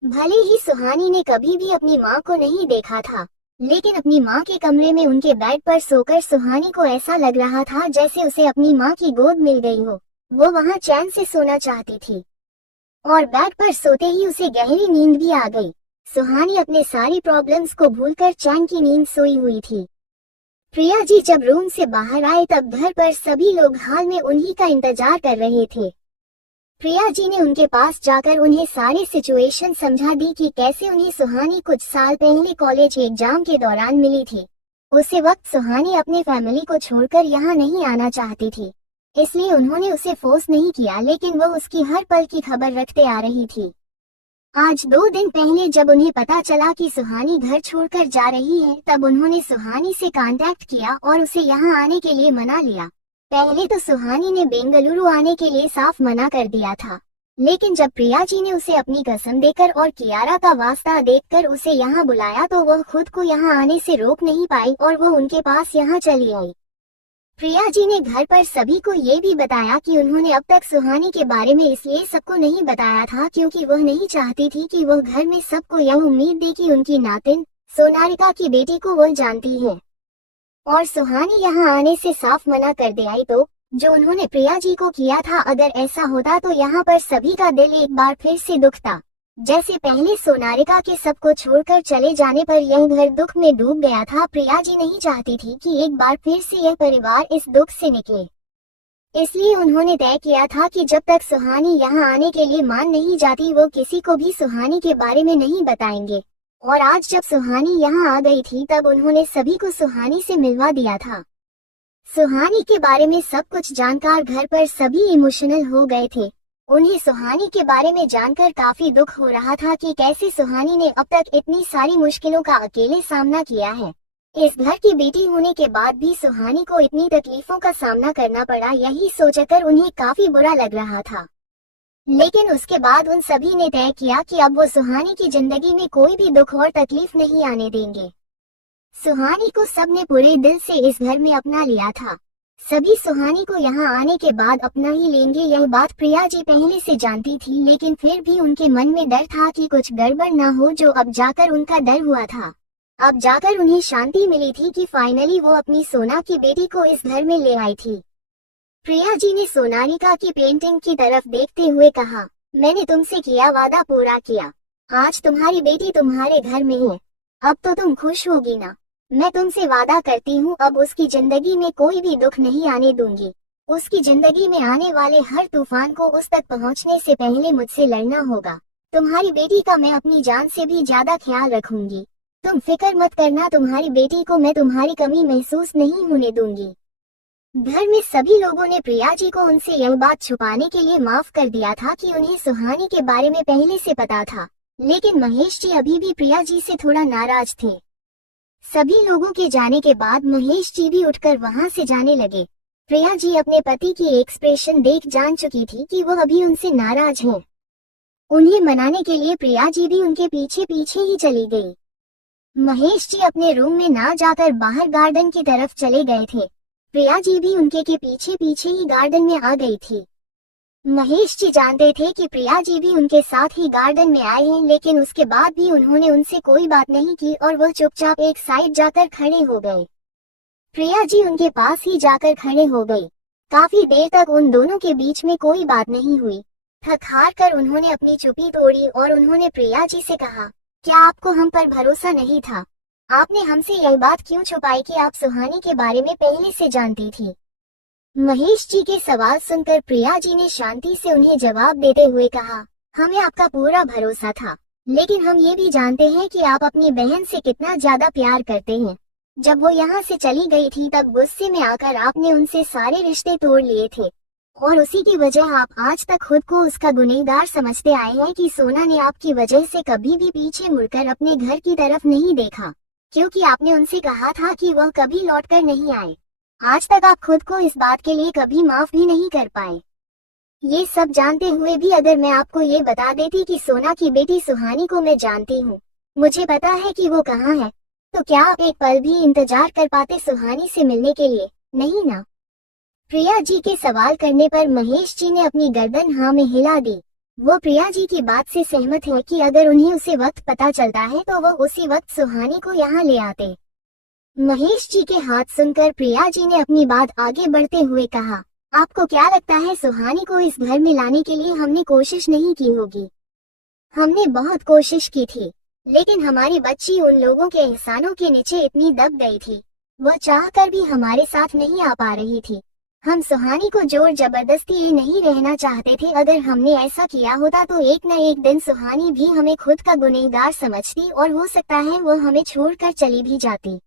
भले ही सुहानी ने कभी भी अपनी माँ को नहीं देखा था, लेकिन अपनी माँ के कमरे में उनके बेड पर सोकर सुहानी को ऐसा लग रहा था जैसे उसे अपनी माँ की गोद मिल गई हो। वो वहाँ चैन से सोना चाहती थी और बेड पर सोते ही उसे गहरी नींद भी आ गई। सुहानी अपने सारी प्रॉब्लम्स को भूलकर चैन की नींद सोई हुई थी। प्रिया जी जब रूम से बाहर आए तब घर पर सभी लोग हाल में उन्हीं का इंतजार कर रहे थे। प्रिया जी ने उनके पास जाकर उन्हें सारी सिचुएशन समझा दी कि कैसे उन्हें सुहानी कुछ साल पहले कॉलेज एग्जाम के दौरान मिली थी। उसी वक्त सुहानी अपने फैमिली को छोड़कर यहाँ नहीं आना चाहती थी, इसलिए उन्होंने उसे फोर्स नहीं किया, लेकिन वो उसकी हर पल की खबर रखते आ रही थी। आज 2 दिन पहले जब उन्हें पता चला कि सुहानी घर छोड़कर जा रही है, तब उन्होंने सुहानी से कांटेक्ट किया और उसे यहाँ आने के लिए मना लिया। पहले तो सुहानी ने बेंगलुरु आने के लिए साफ मना कर दिया था, लेकिन जब प्रिया जी ने उसे अपनी कसम देकर और कियारा का वास्ता देखकर उसे यहाँ बुलाया तो वह खुद को यहाँ आने से रोक नहीं पाई और वो उनके पास यहाँ चली आई। प्रिया जी ने घर पर सभी को ये भी बताया कि उन्होंने अब तक सुहानी के बारे में इसलिए सबको नहीं बताया था क्योंकि वह नहीं चाहती थी कि वह घर में सबको यह उम्मीद दे कि उनकी नातिन सोनारिका की बेटी को वो जानती है और सुहानी यहाँ आने से साफ मना कर दे आई तो जो उन्होंने प्रिया जी को किया था, अगर ऐसा होता तो यहाँ पर सभी का दिल एक बार फिर से दुखता। जैसे पहले सोनारिका के सबको छोड़कर चले जाने पर यह घर दुख में डूब गया था। प्रिया जी नहीं चाहती थी कि एक बार फिर से यह परिवार इस दुख से निकले, इसलिए उन्होंने तय किया था कि जब तक सुहानी यहाँ आने के लिए मान नहीं जाती वो किसी को भी सुहानी के बारे में नहीं बताएंगे। और आज जब सुहानी यहाँ आ गई थी तब उन्होंने सभी को सुहानी से मिलवा दिया था। सुहानी के बारे में सब कुछ जानकर घर पर सभी इमोशनल हो गए थे। उन्हें सुहानी के बारे में जानकर काफी दुख हो रहा था कि कैसे सुहानी ने अब तक इतनी सारी मुश्किलों का अकेले सामना किया है। इस घर की बेटी होने के बाद भी सुहानी को इतनी तकलीफों का सामना करना पड़ा, यही सोचकर उन्हें काफी बुरा लग रहा था। लेकिन उसके बाद उन सभी ने तय किया कि अब वो सुहानी की जिंदगी में कोई भी दुख और तकलीफ नहीं आने देंगे। सुहानी को सबने पूरे दिल से इस घर में अपना लिया था। सभी सुहानी को यहाँ आने के बाद अपना ही लेंगे, यह बात प्रिया जी पहले से जानती थी, लेकिन फिर भी उनके मन में डर था कि कुछ गड़बड़ ना हो, जो अब जाकर उनका डर हुआ था। अब जाकर उन्हें शांति मिली थी कि फाइनली वो अपनी सोना की बेटी को इस घर में ले आई थी। प्रिया जी ने सोनारिका की पेंटिंग की तरफ देखते हुए कहा, मैंने तुमसे किया वादा पूरा किया। आज तुम्हारी बेटी तुम्हारे घर में है, अब तो तुम खुश होगी ना। मैं तुमसे वादा करती हूँ अब उसकी जिंदगी में कोई भी दुख नहीं आने दूंगी। उसकी जिंदगी में आने वाले हर तूफान को उस तक पहुँचने से पहले मुझसे लड़ना होगा। तुम्हारी बेटी का मैं अपनी जान से भी ज्यादा ख्याल रखूंगी। तुम फिक्र मत करना, तुम्हारी बेटी को मैं तुम्हारी कमी महसूस नहीं होने दूंगी। घर में सभी लोगों ने प्रिया जी को उनसे यह बात छुपाने के लिए माफ कर दिया था कि उन्हें सुहानी के बारे में पहले से पता था, लेकिन महेश जी अभी भी प्रिया जी से थोड़ा नाराज थे। सभी लोगों के जाने के बाद महेश जी भी उठकर वहां से जाने लगे। प्रिया जी अपने पति की एक्सप्रेशन देख जान चुकी थी कि वो अभी उनसे नाराज हैं। उन्हें मनाने के लिए प्रिया जी भी उनके पीछे पीछे ही चली गई। महेश जी अपने रूम में ना जाकर बाहर गार्डन की तरफ चले गए थे। प्रिया जी भी उनके के पीछे पीछे ही गार्डन में आ गई थी। महेश जी जानते थे कि प्रिया जी भी उनके साथ ही गार्डन में आए हैं, लेकिन उसके बाद भी उन्होंने उनसे कोई बात नहीं की और वह चुपचाप एक साइड जाकर खड़े हो गए। प्रिया जी उनके पास ही जाकर खड़े हो गई। काफी देर तक उन दोनों के बीच में कोई बात नहीं हुई। थक हार कर उन्होंने अपनी चुप्पी तोड़ी और उन्होंने प्रिया जी से कहा, क्या आपको हम पर भरोसा नहीं था? आपने हमसे यह बात क्यों छुपाई कि आप सुहानी के बारे में पहले से जानती थी? महेश जी के सवाल सुनकर प्रिया जी ने शांति से उन्हें जवाब देते हुए कहा, हमें आपका पूरा भरोसा था, लेकिन हम ये भी जानते हैं कि आप अपनी बहन से कितना ज्यादा प्यार करते हैं। जब वो यहाँ से चली गई थी तब गुस्से में आकर आपने उनसे सारे रिश्ते तोड़ लिए थे और उसी की वजह आप आज तक खुद को उसका गुनहगार समझते आए हैं कि सोना ने आपकी वजह से कभी भी पीछे मुड़कर अपने घर की तरफ नहीं देखा, क्योंकि आपने उनसे कहा था कि वह कभी लौटकर नहीं आए। आज तक आप खुद को इस बात के लिए कभी माफ भी नहीं कर पाए। ये सब जानते हुए भी अगर मैं आपको ये बता देती कि सोना की बेटी सुहानी को मैं जानती हूँ, मुझे पता है कि वो कहाँ है, तो क्या आप एक पल भी इंतजार कर पाते सुहानी से मिलने के लिए? नहीं ना। प्रिया जी के सवाल करने पर महेश जी ने अपनी गर्दन हाँ में हिला दी। वो प्रिया जी की बात से सहमत है कि अगर उन्हें उसी वक्त पता चलता है तो वो उसी वक्त सुहानी को यहाँ ले आते। महेश जी के हाथ सुनकर प्रिया जी ने अपनी बात आगे बढ़ते हुए कहा, आपको क्या लगता है सुहानी को इस घर में लाने के लिए हमने कोशिश नहीं की होगी? हमने बहुत कोशिश की थी, लेकिन हमारी बच्ची उन लोगों के एहसानों के नीचे इतनी दब गई थी, वह चाहकर भी हमारे साथ नहीं आ पा रही थी। हम सुहानी को जोर जबरदस्ती ये नहीं रहना चाहते थे। अगर हमने ऐसा किया होता तो एक न एक दिन सुहानी भी हमें खुद का गुनहगार समझती और हो सकता है वो हमें छोड़कर चली भी जाती।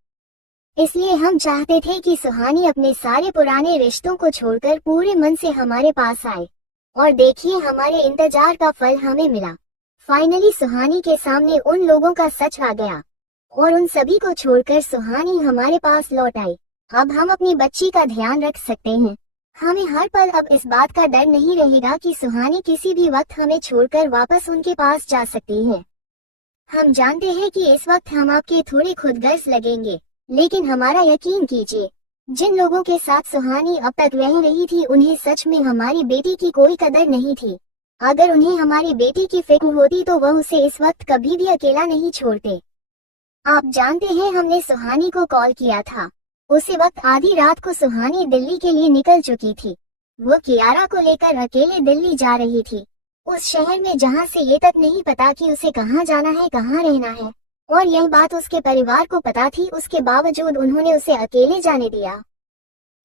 इसलिए हम चाहते थे कि सुहानी अपने सारे पुराने रिश्तों को छोड़कर पूरे मन से हमारे पास आए। और देखिए, हमारे इंतजार का फल हमें मिला। फाइनली सुहानी के सामने उन लोगों का सच आ गया और उन सभी को छोड़कर सुहानी हमारे पास लौट आई। अब हम अपनी बच्ची का ध्यान रख सकते हैं। हमें हर पल अब इस बात का डर नहीं रहेगा कि सुहानी किसी भी वक्त हमें छोड़कर वापस उनके पास जा सकती है। हम जानते हैं कि इस वक्त हम आपके थोड़े खुदगर्ज लगेंगे, लेकिन हमारा यकीन कीजिए, जिन लोगों के साथ सुहानी अब तक रह रही थी उन्हें सच में हमारी बेटी की कोई कदर नहीं थी। अगर उन्हें हमारी बेटी की फिक्र होती तो वह उसे इस वक्त कभी भी अकेला नहीं छोड़ते। आप जानते हैं, हमने सुहानी को कॉल किया था। उसी वक्त आधी रात को सुहानी दिल्ली के लिए निकल चुकी थी। वो कियारा को लेकर अकेले दिल्ली जा रही थी, उस शहर में जहां से ये तक नहीं पता कि उसे कहां जाना है, कहां रहना है। और यह बात उसके परिवार को पता थी, उसके बावजूद उन्होंने उसे अकेले जाने दिया।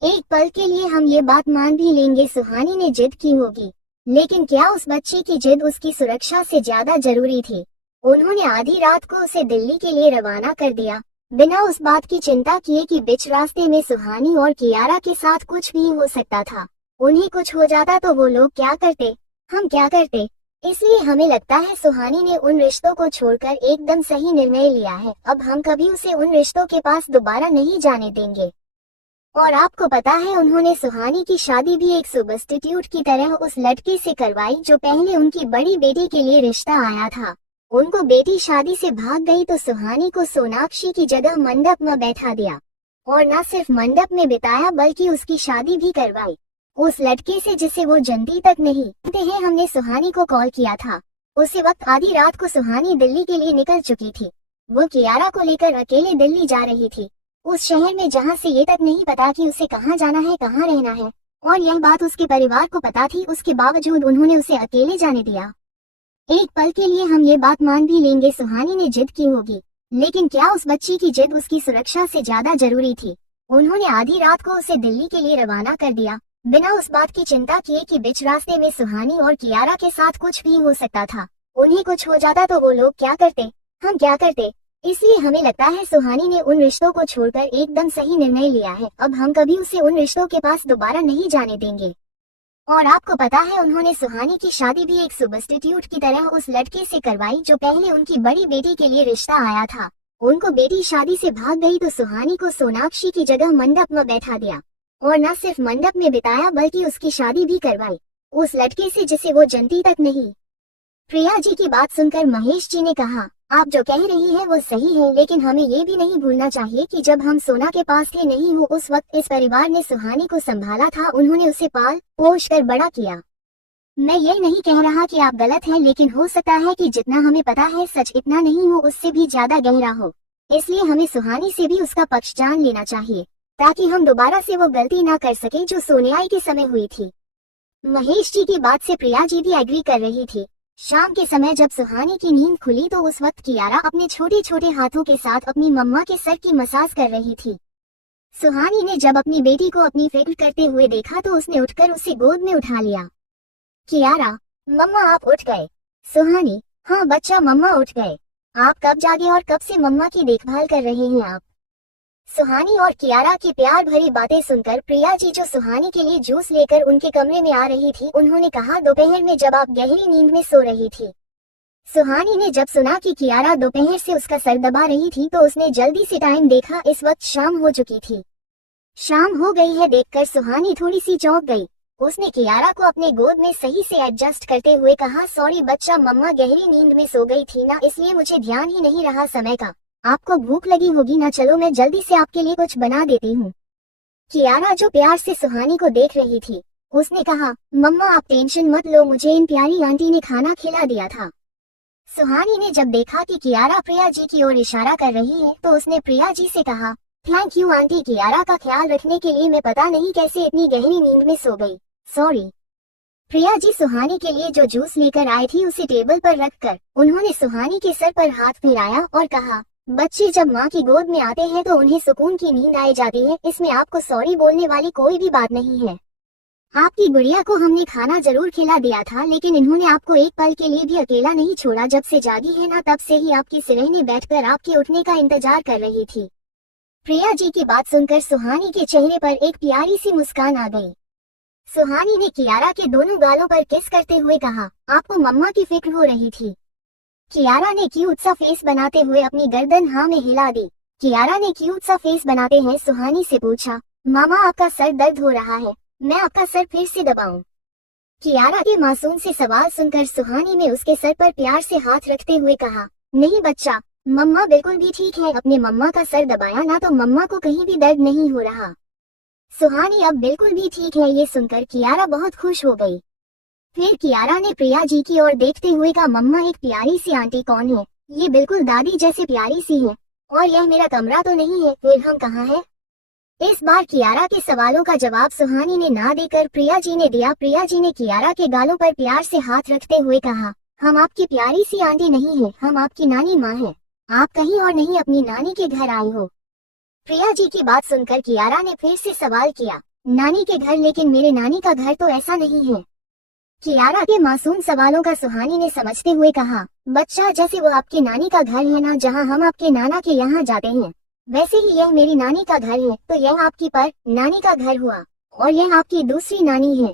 एक पल के लिए हम ये बात मान भी लेंगे सुहानी ने जिद की होगी, लेकिन क्या उस बच्चे की जिद उसकी सुरक्षा से ज्यादा जरूरी थी? उन्होंने आधी रात को उसे दिल्ली के लिए रवाना कर दिया, बिना उस बात की चिंता किए कि बीच रास्ते में सुहानी और कियारा के साथ कुछ भी हो सकता था। उन्हें कुछ हो जाता तो वो लोग क्या करते, हम क्या करते? इसलिए हमें लगता है सुहानी ने उन रिश्तों को छोड़कर एकदम सही निर्णय लिया है। अब हम कभी उसे उन रिश्तों के पास दोबारा नहीं जाने देंगे। और आपको पता है, उन्होंने सुहानी की शादी भी एक सब्स्टिट्यूट की तरह उस लड़के से करवाई जो पहले उनकी बड़ी बेटी के लिए रिश्ता आया था। उनको बेटी शादी से भाग गई तो सुहानी को सोनाक्षी की जगह मंडप में बैठा दिया, और न सिर्फ मंडप में बिताया बल्कि उसकी शादी भी करवाई उस लड़के से जिसे वो जानती तक नहीं। हैं, हमने सुहानी को कॉल किया था। उसी वक्त आधी रात को सुहानी दिल्ली के लिए निकल चुकी थी। वो कियारा को लेकर अकेले दिल्ली जा रही थी, उस शहर में जहां से ये तक नहीं पता कि उसे कहां जाना है, कहां रहना है। और यह बात उसके परिवार को पता थी, उसके बावजूद उन्होंने उसे अकेले जाने दिया। एक पल के लिए हम ये बात मान भी लेंगे सुहानी ने जिद की होगी, लेकिन क्या उस बच्ची की जिद उसकी सुरक्षा से ज्यादा जरूरी थी? उन्होंने आधी रात को उसे दिल्ली के लिए रवाना कर दिया, बिना उस बात की चिंता किए कि बीच रास्ते में सुहानी और कियारा के साथ कुछ भी हो सकता था। उन्हें कुछ हो जाता तो वो लोग क्या करते, हम क्या करते? इसलिए हमें लगता है सुहानी ने उन रिश्तों को छोड़कर एकदम सही निर्णय लिया है। अब हम कभी उसे उन रिश्तों के पास दोबारा नहीं जाने देंगे। और आपको पता है, उन्होंने सुहानी की शादी भी एक सब्स्टिट्यूट की तरह उस लड़के से करवाई जो पहले उनकी बड़ी बेटी के लिए रिश्ता आया था। उनको बेटी शादी से भाग गई तो सुहानी को सोनाक्षी की जगह मंडप में बैठा दिया और न सिर्फ मंडप में बिताया बल्कि उसकी शादी भी करवाई उस लड़के से जिसे वो जनती तक नहीं। प्रिया जी की बात सुनकर महेश जी ने कहा, आप जो कह रही है वो सही है, लेकिन हमें ये भी नहीं भूलना चाहिए कि जब हम सोना के पास थे नहीं हो उस वक्त इस परिवार ने सुहानी को संभाला था, उन्होंने उसे पाल पोष कर बड़ा किया। मैं ये नहीं कह रहा कि आप गलत हैं, लेकिन हो सकता है कि जितना हमें पता है सच इतना नहीं हो, उससे भी ज्यादा गहरा हो। इसलिए हमें सुहानी से भी उसका पक्ष जान लेना चाहिए ताकि हम दोबारा से वो गलती ना कर सके जो सोनियाई के समय हुई थी। महेश जी की बात से प्रिया जी भी एग्री कर रही थी। शाम के समय जब सुहानी की नींद खुली तो उस वक्त कियारा अपने छोटे छोटे हाथों के साथ अपनी मम्मा के सर की मसाज कर रही थी। सुहानी ने जब अपनी बेटी को अपनी फिक्र करते हुए देखा तो उसने उठकर उसे गोद में उठा लिया। कियारा, मम्मा आप उठ गए। सुहानी, हाँ बच्चा मम्मा उठ गए। आप कब जागे और कब से मम्मा की देखभाल कर रहे हैं आप? सुहानी और कियारा की प्यार भरी बातें सुनकर प्रिया जी जो सुहानी के लिए जूस लेकर उनके कमरे में आ रही थी, उन्होंने कहा, दोपहर में जब आप गहरी नींद में सो रही थी। सुहानी ने जब सुना कि कियारा दोपहर से उसका सर दबा रही थी तो उसने जल्दी से टाइम देखा। इस वक्त शाम हो चुकी थी। शाम हो गई है देखकर सुहानी थोड़ी सी चौंक गई। उसने कियारा को अपने गोद में सही से एडजस्ट करते हुए कहा, सॉरी बच्चा, मम्मा गहरी नींद में सो गई थी ना, इसलिए मुझे ध्यान ही नहीं रहा समय का। आपको भूख लगी होगी ना, चलो मैं जल्दी से आपके लिए कुछ बना देती हूँ। कियारा जो प्यार से सुहानी को देख रही थी, उसने कहा, मम्मा आप टेंशन मत लो, मुझे इन प्यारी आंटी ने खाना खिला दिया था। सुहानी ने जब देखा कि कियारा प्रिया जी की ओर इशारा कर रही है तो उसने प्रिया जी से कहा, थैंक यू आंटी, कियारा का ख्याल रखने के लिए मैं पता नहीं कैसे इतनी गहरी नींद में सो गई, सॉरी। प्रिया जी सुहानी के लिए जो जूस लेकर आई थी उसे टेबल पर रखकर उन्होंने सुहानी के सर पर हाथ फेराया और कहा, बच्चे जब माँ की गोद में आते हैं तो उन्हें सुकून की नींद आ जाती है, इसमें आपको सॉरी बोलने वाली कोई भी बात नहीं है। आपकी गुड़िया को हमने खाना जरूर खिला दिया था, लेकिन इन्होंने आपको एक पल के लिए भी अकेला नहीं छोड़ा। जब से जागी है ना तब से ही आपकी सिरहने बैठकर आपके उठने का इंतजार कर रही थी। प्रिया जी की बात सुनकर सुहानी के चेहरे पर एक प्यारी सी मुस्कान आ गई। सुहानी ने कियारा के दोनों गालों पर किस करते हुए कहा, आपको मम्मा की फिक्र हो रही थी? कियारा ने क्यूट सा फेस बनाते हुए अपनी गर्दन हाँ में हिला दी। कियारा ने क्यूट सा फेस बनाते हैं सुहानी से पूछा, मामा आपका सर दर्द हो रहा है, मैं आपका सर फिर से दबाऊं? कियारा के मासूम से सवाल सुनकर सुहानी ने उसके सर पर प्यार से हाथ रखते हुए कहा, नहीं बच्चा, मम्मा बिल्कुल भी ठीक है, अपने मम्मा का सर दबाया ना तो मम्मा को कहीं भी दर्द नहीं हो रहा। सुहानी अब बिल्कुल भी ठीक है। ये सुनकर कियारा बहुत खुश हो गई। फिर कियारा ने प्रिया जी की ओर देखते हुए कहा, मम्मा एक प्यारी सी आंटी कौन है? ये बिल्कुल दादी जैसे प्यारी सी है, और यह मेरा कमरा तो नहीं है, फिर हम कहाँ हैं? इस बार कियारा के सवालों का जवाब सुहानी ने ना देकर प्रिया जी ने दिया। प्रिया जी ने कियारा के गालों पर प्यार से हाथ रखते हुए कहा, हम आपकी प्यारी सी आंटी नहीं है, हम आपकी नानी माँ हैं। आप कहीं और नहीं अपनी नानी के घर आए हो। प्रिया जी की बात सुनकर कियारा ने फिर से सवाल किया, नानी के घर? लेकिन मेरे नानी का घर तो ऐसा नहीं है। कियारा के मासूम सवालों का सुहानी ने समझते हुए कहा, बच्चा जैसे वो आपके नानी का घर है ना जहाँ हम आपके नाना के यहाँ जाते हैं, वैसे ही यह मेरी नानी का घर है, तो यह आपकी पर नानी का घर हुआ और यह आपकी दूसरी नानी है।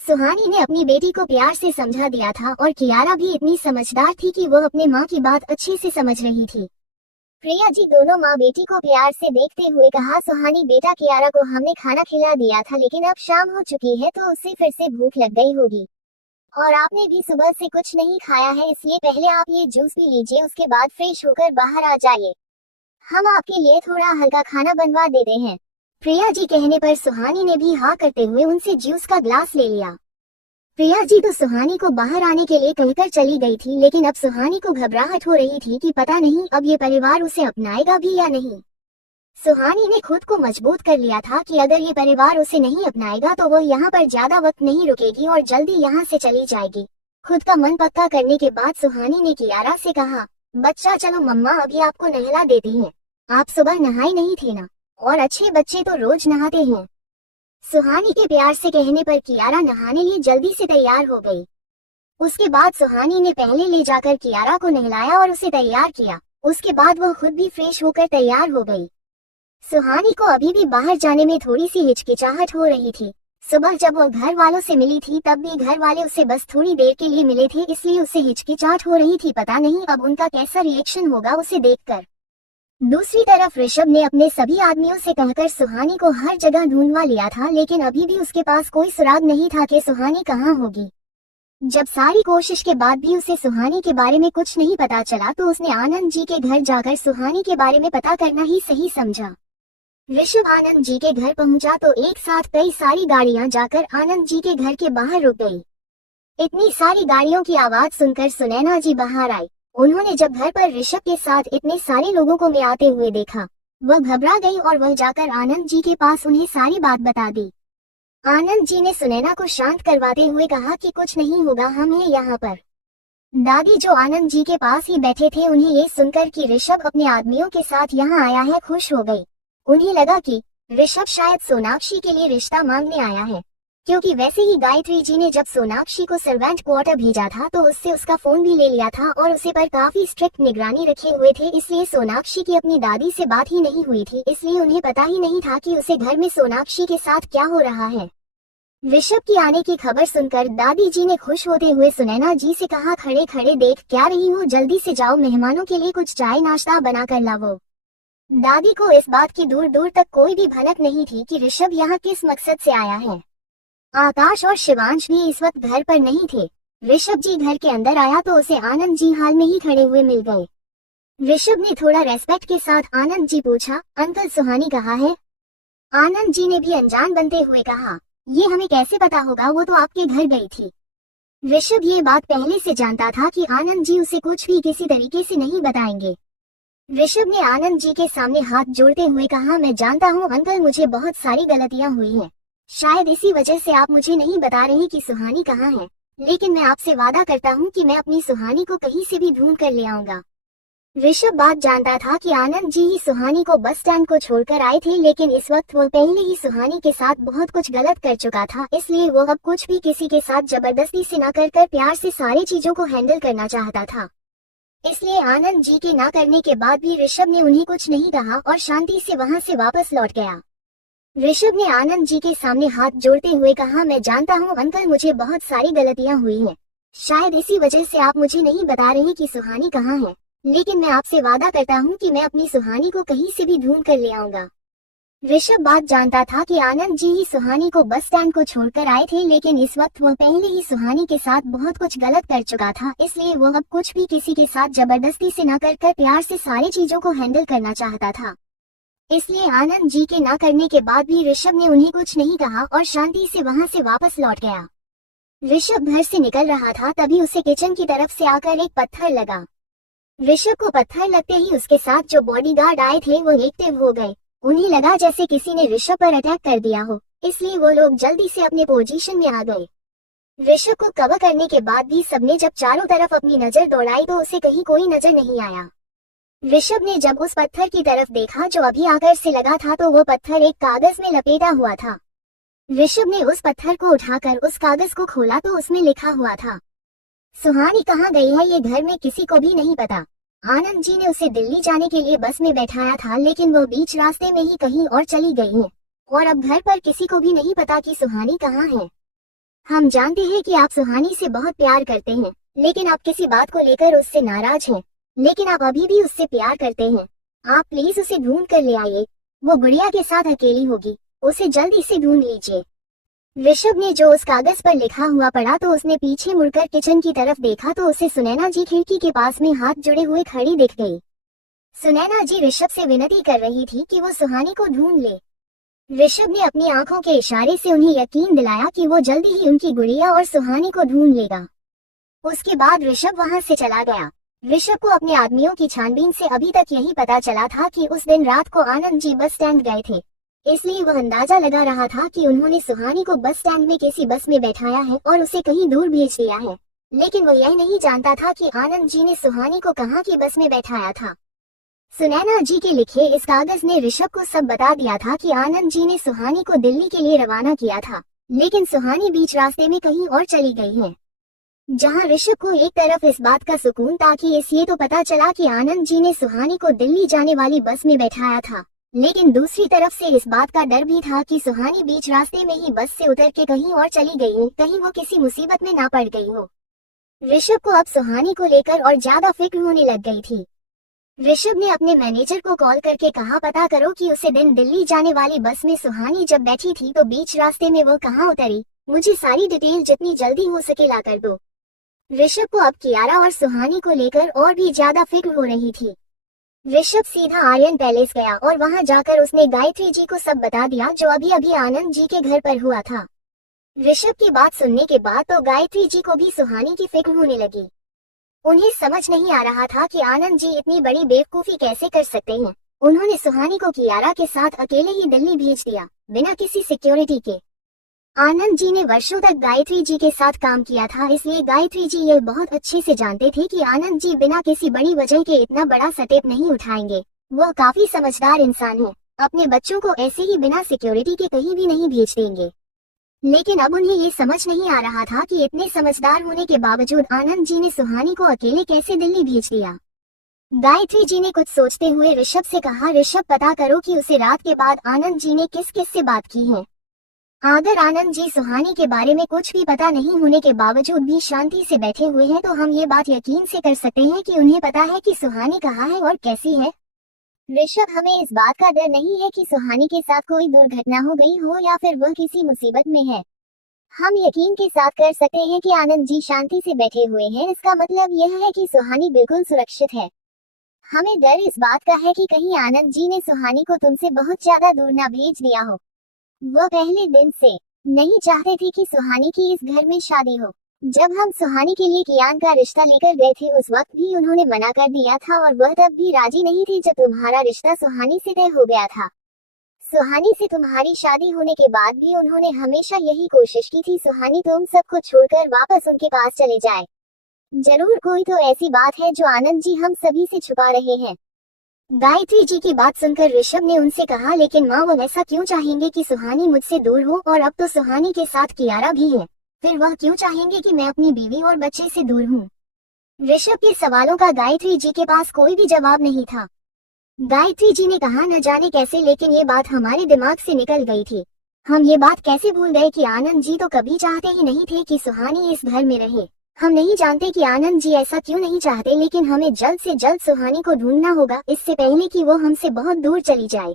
सुहानी ने अपनी बेटी को प्यार से समझा दिया था और कियारा भी इतनी समझदार थी कि वो अपने माँ की बात अच्छे से समझ रही थी। प्रिया जी दोनों माँ बेटी को प्यार से देखते हुए कहा, सुहानी बेटा, कियारा को हमने खाना खिला दिया था लेकिन अब शाम हो चुकी है तो उसे फिर से भूख लग गई होगी, और आपने भी सुबह से कुछ नहीं खाया है, इसलिए पहले आप ये जूस पी लीजिए, उसके बाद फ्रेश होकर बाहर आ जाइए, हम आपके लिए थोड़ा हल्का खाना बनवा देते हैं। प्रिया जी कहने पर सुहानी ने भी हाँ करते हुए उनसे जूस का ग्लास ले लिया। प्रिया जी तो सुहानी को बाहर आने के लिए कहकर चली गई थी, लेकिन अब सुहानी को घबराहट हो रही थी कि पता नहीं अब ये परिवार उसे अपनाएगा भी या नहीं। सुहानी ने खुद को मजबूत कर लिया था कि अगर ये परिवार उसे नहीं अपनाएगा तो वो यहाँ पर ज्यादा वक्त नहीं रुकेगी और जल्दी यहाँ से चली जाएगी। खुद का मन पक्का करने के बाद सुहानी ने कियारा से कहा, बच्चा चलो मम्मा अभी आपको नहला देती हैं, आप सुबह नहाए नहीं थे ना, और अच्छे बच्चे तो रोज नहाते हैं। सुहानी के प्यार से कहने पर कियारा नहाने लिए जल्दी से तैयार हो गई। उसके बाद सुहानी ने पहले ले जाकर कियारा को नहलाया और उसे तैयार किया। उसके बाद वह खुद भी फ्रेश होकर तैयार हो गई। सुहानी को अभी भी बाहर जाने में थोड़ी सी हिचकिचाहट हो रही थी। सुबह जब वो घर वालों से मिली थी तब भी घर वाले उसे बस थोड़ी देर के लिए मिले थे, इसलिए उसे हिचकिचाहट हो रही थी। पता नहीं अब उनका कैसा रिएक्शन होगा उसे देखकर। दूसरी तरफ ऋषभ ने अपने सभी आदमियों से कहकर सुहानी को हर जगह ढूंढवा लिया था, लेकिन अभी भी उसके पास कोई सुराग नहीं था कि सुहानी कहाँ होगी। जब सारी कोशिश के बाद भी उसे सुहानी के बारे में कुछ नहीं पता चला तो उसने आनंद जी के घर जाकर सुहानी के बारे में पता करना ही सही समझा। ऋषभ आनंद जी के घर पहुंचा तो एक साथ कई सारी गाड़ियां जाकर आनंद जी के घर के बाहर रुक गई। इतनी सारी गाड़ियों की आवाज सुनकर सुनैना जी बाहर आई। उन्होंने जब घर पर ऋषभ के साथ इतने सारे लोगों को में आते हुए देखा, वह घबरा गई और वह जाकर आनंद जी के पास उन्हें सारी बात बता दी। आनंद जी ने सुनैना को शांत करवाते हुए कहा कि कुछ नहीं होगा, हम हैं यहाँ पर। दादी जो आनंद जी के पास ही बैठे थे, उन्हें ये सुनकर कि ऋषभ अपने आदमियों के साथ यहाँ आया है, खुश हो गई। उन्हें लगा कि ऋषभ शायद सोनाक्षी के लिए रिश्ता मांगने आया है, क्योंकि वैसे ही गायत्री जी ने जब सोनाक्षी को सर्वेंट क्वार्टर भेजा था तो उससे उसका फोन भी ले लिया था और उसे पर काफी स्ट्रिक्ट निगरानी रखे हुए थे, इसलिए सोनाक्षी की अपनी दादी से बात ही नहीं हुई थी, इसलिए उन्हें पता ही नहीं था कि उसे घर में सोनाक्षी के साथ क्या हो रहा है। ऋषभ की आने की खबर सुनकर दादी जी ने खुश होते हुए सुनैना जी से कहा, खड़े खड़े देख क्या रही हो, जल्दी से जाओ, मेहमानों के लिए कुछ चाय नाश्ता बना कर लाओ। दादी को इस बात की दूर दूर तक कोई भी भनक नहीं थी कि ऋषभ यहाँ किस मकसद से आया है। आकाश और शिवांश भी इस वक्त घर पर नहीं थे। ऋषभ जी घर के अंदर आया तो उसे आनंद जी हाल में ही खड़े हुए मिल गए। ऋषभ ने थोड़ा रेस्पेक्ट के साथ आनंद जी पूछा, अंकल सुहानी कहाँ है? आनंद जी ने भी अनजान बनते हुए कहा, ये हमें कैसे पता होगा, वो तो आपके घर गई थी। ऋषभ ये बात पहले से जानता था कि आनंद जी उसे कुछ भी किसी तरीके से नहीं बताएंगे। ऋषभ ने आनंद जी के सामने हाथ जोड़ते हुए कहा, मैं जानता हूँ अंकल, मुझे बहुत सारी गलतियाँ हुई हैं। शायद इसी वजह से आप मुझे नहीं बता रहे कि सुहानी कहाँ है, लेकिन मैं आपसे वादा करता हूँ कि मैं अपनी सुहानी को कहीं से भी ढूंढ कर ले आऊंगा। ऋषभ बात जानता था कि आनंद जी ही सुहानी को बस स्टैंड को छोड़कर आए थे, लेकिन इस वक्त वो पहले ही सुहानी के साथ बहुत कुछ गलत कर चुका था, इसलिए वो अब कुछ भी किसी के साथ जबरदस्ती से न कर प्यार से सारी चीजों को हैंडल करना चाहता था। इसलिए आनंद जी के ना करने के बाद भी ऋषभ ने उन्हें कुछ नहीं कहा और शांति से वहां से वापस लौट गया। ऋषभ ने आनंद जी के सामने हाथ जोड़ते हुए कहा, मैं जानता हूँ अंकल, मुझे बहुत सारी गलतियाँ हुई हैं। शायद इसी वजह से आप मुझे नहीं बता रहे कि सुहानी कहाँ है, लेकिन मैं आपसे वादा करता हूँ कि मैं अपनी सुहानी को कहीं से भी ढूंढ कर ले आऊंगा। ऋषभ बात जानता था कि आनंद जी ही सुहानी को बस स्टैंड को छोड़कर आए थे, लेकिन इस वक्त वो पहले ही सुहानी के साथ बहुत कुछ गलत कर चुका था, इसलिए वो अब कुछ भी किसी के साथ जबरदस्ती से न कर प्यार से सारी चीजों को हैंडल करना चाहता था। इसलिए आनंद जी के ना करने के बाद भी ऋषभ ने उन्हें कुछ नहीं कहा और शांति से वहां से वापस लौट गया। ऋषभ घर से निकल रहा था, तभी उसे किचन की तरफ से आकर एक पत्थर लगा। ऋषभ को पत्थर लगते ही उसके साथ जो बॉडीगार्ड आए थे वो एक्टिव हो गए। उन्हें लगा जैसे किसी ने ऋषभ पर अटैक कर दिया हो, इसलिए वो लोग जल्दी से अपने पोजीशन में आ गए। ऋषभ को कवर करने के बाद भी सबने जब चारों तरफ अपनी नजर दौड़ाई तो उसे कहीं कोई नजर नहीं आया। ऋषभ ने जब उस पत्थर की तरफ देखा जो अभी आकर से लगा था तो वो पत्थर एक कागज में लपेटा हुआ था। ऋषभ ने उस पत्थर को उठाकर उस कागज को खोला तो उसमें लिखा हुआ था, सुहानी कहाँ गई है ये घर में किसी को भी नहीं पता। आनंद जी ने उसे दिल्ली जाने के लिए बस में बैठाया था, लेकिन वो बीच रास्ते में ही कहीं और चली गई है और अब घर पर किसी को भी नहीं पता कि सुहानी कहाँ है। हम जानते हैं कि आप सुहानी से बहुत प्यार करते हैं, लेकिन आप किसी बात को लेकर उससे नाराज हैं, लेकिन आप अभी भी उससे प्यार करते हैं। आप प्लीज उसे ढूंढ कर ले आइए, वो गुड़िया के साथ अकेली होगी, उसे जल्दी से ढूंढ लीजिए। ऋषभ ने जो उस कागज पर लिखा हुआ पढ़ा तो उसने पीछे मुड़कर किचन की तरफ देखा तो उसे सुनैना जी खिड़की के पास में हाथ जुड़े हुए खड़ी दिख गई। सुनैना जी ऋषभ से विनती कर रही थी कि वो सुहानी को ढूंढ ले। ऋषभ ने अपनी आंखों के इशारे से उन्हें यकीन दिलाया कि वो जल्दी ही उनकी गुड़िया और सुहानी को ढूंढ लेगा। उसके बाद ऋषभ वहां से चला गया। ऋषभ को अपने आदमियों की छानबीन से अभी तक यही पता चला था कि उस दिन रात को आनंद जी बस स्टैंड गए थे, इसलिए वह अंदाजा लगा रहा था कि उन्होंने सुहानी को बस स्टैंड में किसी बस में बैठाया है और उसे कहीं दूर भेज दिया है, लेकिन वो यह नहीं जानता था कि आनंद जी ने सुहानी को कहाँ की बस में बैठाया था। सुनैना जी के लिखे इस कागज ने ऋषभ को सब बता दिया था कि आनंद जी ने सुहानी को दिल्ली के लिए रवाना किया था, लेकिन सुहानी बीच रास्ते में कहीं और चली गई है। जहां ऋषभ को एक तरफ इस बात का सुकून था कि ये तो पता चला कि आनंद जी ने सुहानी को दिल्ली जाने वाली बस में बैठाया था, लेकिन दूसरी तरफ से इस बात का डर भी था कि सुहानी बीच रास्ते में ही बस से उतर के कहीं और चली गई हो, कहीं वो किसी मुसीबत में ना पड़ गई हो। ऋषभ को अब सुहानी को लेकर और ज्यादा फिक्र होने लग गई थी। ऋषभ ने अपने मैनेजर को कॉल करके कहा पता करो कि उसे दिन दिल्ली जाने वाली बस में सुहानी जब बैठी थी तो बीच रास्ते में वो कहाँ उतरी। मुझे सारी डिटेल जितनी जल्दी हो सके ला कर दो। ऋषभ को अब कियारा और सुहानी को लेकर और भी ज्यादा फिक्र हो रही थी। ऋषभ सीधा आर्यन पैलेस गया और वहां जाकर उसने गायत्री जी को सब बता दिया जो अभी अभी आनंद जी के घर पर हुआ था। ऋषभ की बात सुनने के बाद तो गायत्री जी को भी सुहानी की फिक्र होने लगी। उन्हें समझ नहीं आ रहा था कि आनंद जी इतनी बड़ी बेवकूफी कैसे कर सकते हैं। उन्होंने सुहानी को कियारा के साथ अकेले ही दिल्ली भेज दिया बिना किसी सिक्योरिटी के। आनंद जी ने वर्षों तक गायत्री जी के साथ काम किया था, इसलिए गायत्री जी ये बहुत अच्छे से जानते थे कि आनंद जी बिना किसी बड़ी वजह के इतना बड़ा स्टेप नहीं उठाएंगे। वो काफी समझदार इंसान है, अपने बच्चों को ऐसे ही बिना सिक्योरिटी के कहीं भी नहीं भेज देंगे। लेकिन अब उन्हें ये समझ नहीं आ रहा था कि इतने समझदार होने के बावजूद आनंद जी ने सुहानी को अकेले कैसे दिल्ली भेज दिया। गायत्री जी ने कुछ सोचते हुए ऋषभ से कहा, ऋषभ पता करो कि उसे रात के बाद आनंद जी ने किस किस से बात की है। अगर आनंद जी सुहानी के बारे में कुछ भी पता नहीं होने के बावजूद भी शांति से बैठे हुए हैं तो हम ये बात यकीन से कर सकते हैं कि उन्हें पता है कि सुहानी कहाँ है और कैसी है। ऋषभ, हमें इस बात का डर नहीं है कि सुहानी के साथ कोई दुर्घटना हो गई हो या फिर वह किसी मुसीबत में है। हम यकीन के साथ कर सकते हैं कि आनंद जी शांति से बैठे हुए हैं। इसका मतलब यह है कि सुहानी बिल्कुल सुरक्षित है। हमें डर इस बात का है कि कहीं आनंद जी ने सुहानी को तुमसे बहुत ज्यादा दूर ना भेज दिया हो। वह पहले दिन से नहीं चाहते थे कि सुहानी की इस घर में शादी हो। जब हम सुहानी के लिए कियान का रिश्ता लेकर गए थे उस वक्त भी उन्होंने मना कर दिया था और वह तब भी राजी नहीं थे जब तुम्हारा रिश्ता सुहानी से तय हो गया था। सुहानी से तुम्हारी शादी होने के बाद भी उन्होंने हमेशा यही कोशिश की थी सुहानी तुम सबको छोड़कर वापस उनके पास चले जाए। जरूर कोई तो ऐसी बात है जो आनंद जी हम सभी से छुपा रहे हैं। गायत्री जी की बात सुनकर ऋषभ ने उनसे कहा, लेकिन माँ वो ऐसा क्यों चाहेंगे कि सुहानी मुझसे दूर हो, और अब तो सुहानी के साथ कियारा भी है, फिर वह क्यों चाहेंगे कि मैं अपनी बीवी और बच्चे से दूर हूँ। ऋषभ के सवालों का गायत्री जी के पास कोई भी जवाब नहीं था। गायत्री जी ने कहा, न जाने कैसे लेकिन ये बात हमारे दिमाग से निकल गई थी। हम ये बात कैसे भूल गए कि आनंद जी तो कभी चाहते ही नहीं थे कि सुहानी इस घर में रहे। हम नहीं जानते कि आनंद जी ऐसा क्यों नहीं चाहते, लेकिन हमें जल्द से जल्द सुहानी को ढूंढना होगा इससे पहले कि वो हमसे बहुत दूर चली जाए।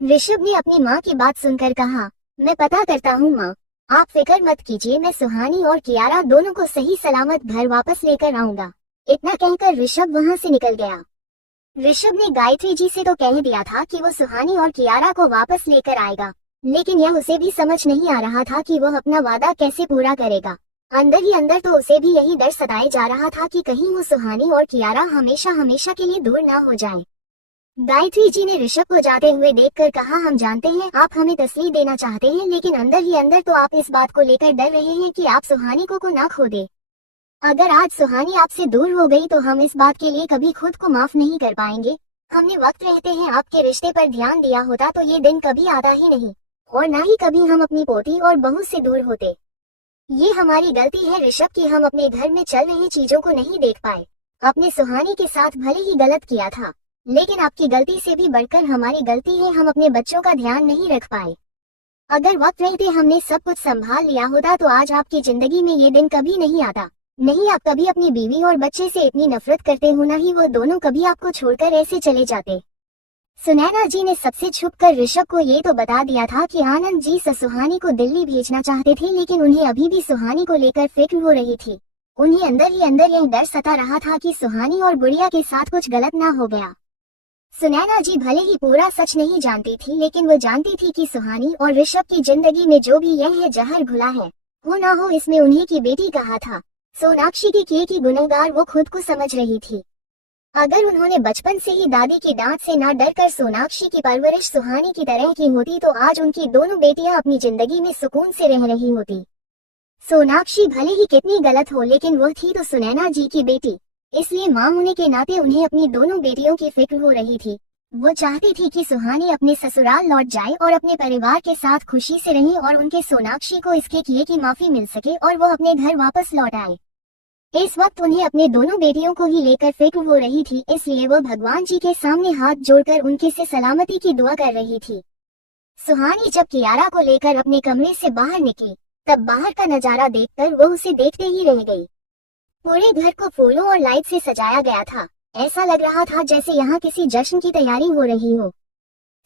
ऋषभ ने अपनी माँ की बात सुनकर कहा, मैं पता करता हूँ माँ, आप फिक्र मत कीजिए, मैं सुहानी और कियारा दोनों को सही सलामत घर वापस लेकर आऊंगा। इतना कहकर ऋषभ वहाँ से निकल गया। ऋषभ ने गायत्री जी से तो कह दिया था कि वो सुहानी और कियारा को वापस लेकर आएगा, लेकिन यह उसे भी समझ नहीं आ रहा था कि वह अपना वादा कैसे पूरा करेगा। अंदर ही अंदर तो उसे भी यही डर सताए जा रहा था कि कहीं वो सुहानी और कियारा हमेशा हमेशा के लिए दूर ना हो जाए। गायत्री जी ने ऋषभ को जाते हुए देखकर कहा, हम जानते हैं आप हमें तसल्ली देना चाहते हैं, लेकिन अंदर ही अंदर तो आप इस बात को लेकर डर रहे हैं कि आप सुहानी को ना खो दे। अगर आज सुहानी आपसे दूर हो गई तो हम इस बात के लिए कभी खुद को माफ नहीं कर पाएंगे। हमने वक्त रहते हैं आपके रिश्ते पर ध्यान दिया होता तो ये दिन कभी आता ही नहीं, और ना ही कभी हम अपनी पोती और बहू से दूर होते। ये हमारी गलती है ऋषभ कि हम अपने घर में चल रही चीजों को नहीं देख पाए। अपने सुहानी के साथ भले ही गलत किया था, लेकिन आपकी गलती से भी बढ़कर हमारी गलती है हम अपने बच्चों का ध्यान नहीं रख पाए। अगर वक्त रहते हमने सब कुछ संभाल लिया होता तो आज आपकी जिंदगी में ये दिन कभी नहीं आता। नहीं आप कभी अपनी बीवी और बच्चे से इतनी नफरत करते हो, ना ही वो दोनों कभी आपको छोड़कर ऐसे चले जाते। सुनैना जी ने सबसे छुपकर ऋषभ को ये तो बता दिया था कि आनंद जी सुहानी को दिल्ली भेजना चाहते थे, लेकिन उन्हें अभी भी सुहानी को लेकर फिक्र हो रही थी। उन्हें अंदर ही अंदर यह डर सता रहा था कि सुहानी और बुढ़िया के साथ कुछ गलत ना हो गया। सुनैना जी भले ही पूरा सच नहीं जानती थी, लेकिन वो जानती थी कि सुहानी और ऋषभ की जिंदगी में जो भी यह है जहर घुला है, हो ना हो इसमें उन्हीं की बेटी कहा था। सोनाक्षी की किए की गुनहगार वो खुद को समझ रही थी। अगर उन्होंने बचपन से ही दादी की डांट से ना डरकर सोनाक्षी की परवरिश सुहानी की तरह की होती तो आज उनकी दोनों बेटियां अपनी जिंदगी में सुकून से रह रही होती। सोनाक्षी भले ही कितनी गलत हो, लेकिन वह थी तो सुनैना जी की बेटी, इसलिए मां होने के नाते उन्हें अपनी दोनों बेटियों की फिक्र हो रही थी। वो चाहती थी कि सुहानी अपने ससुराल लौट जाए और अपने परिवार के साथ खुशी से रहे और उनके सोनाक्षी को इसके किए की माफी मिल सके और वो अपने घर वापस लौट आए। इस वक्त उन्हें अपने दोनों बेटियों को ही लेकर फिक्र हो रही थी, इसलिए वो भगवान जी के सामने हाथ जोड़कर उनके से सलामती की दुआ कर रही थी। सुहानी जब कियारा को लेकर अपने कमरे से बाहर निकली तब बाहर का नजारा देखकर वो उसे देखते ही रह गई। पूरे घर को फूलों और लाइट से सजाया गया था। ऐसा लग रहा था जैसे यहाँ किसी जश्न की तैयारी हो रही हो।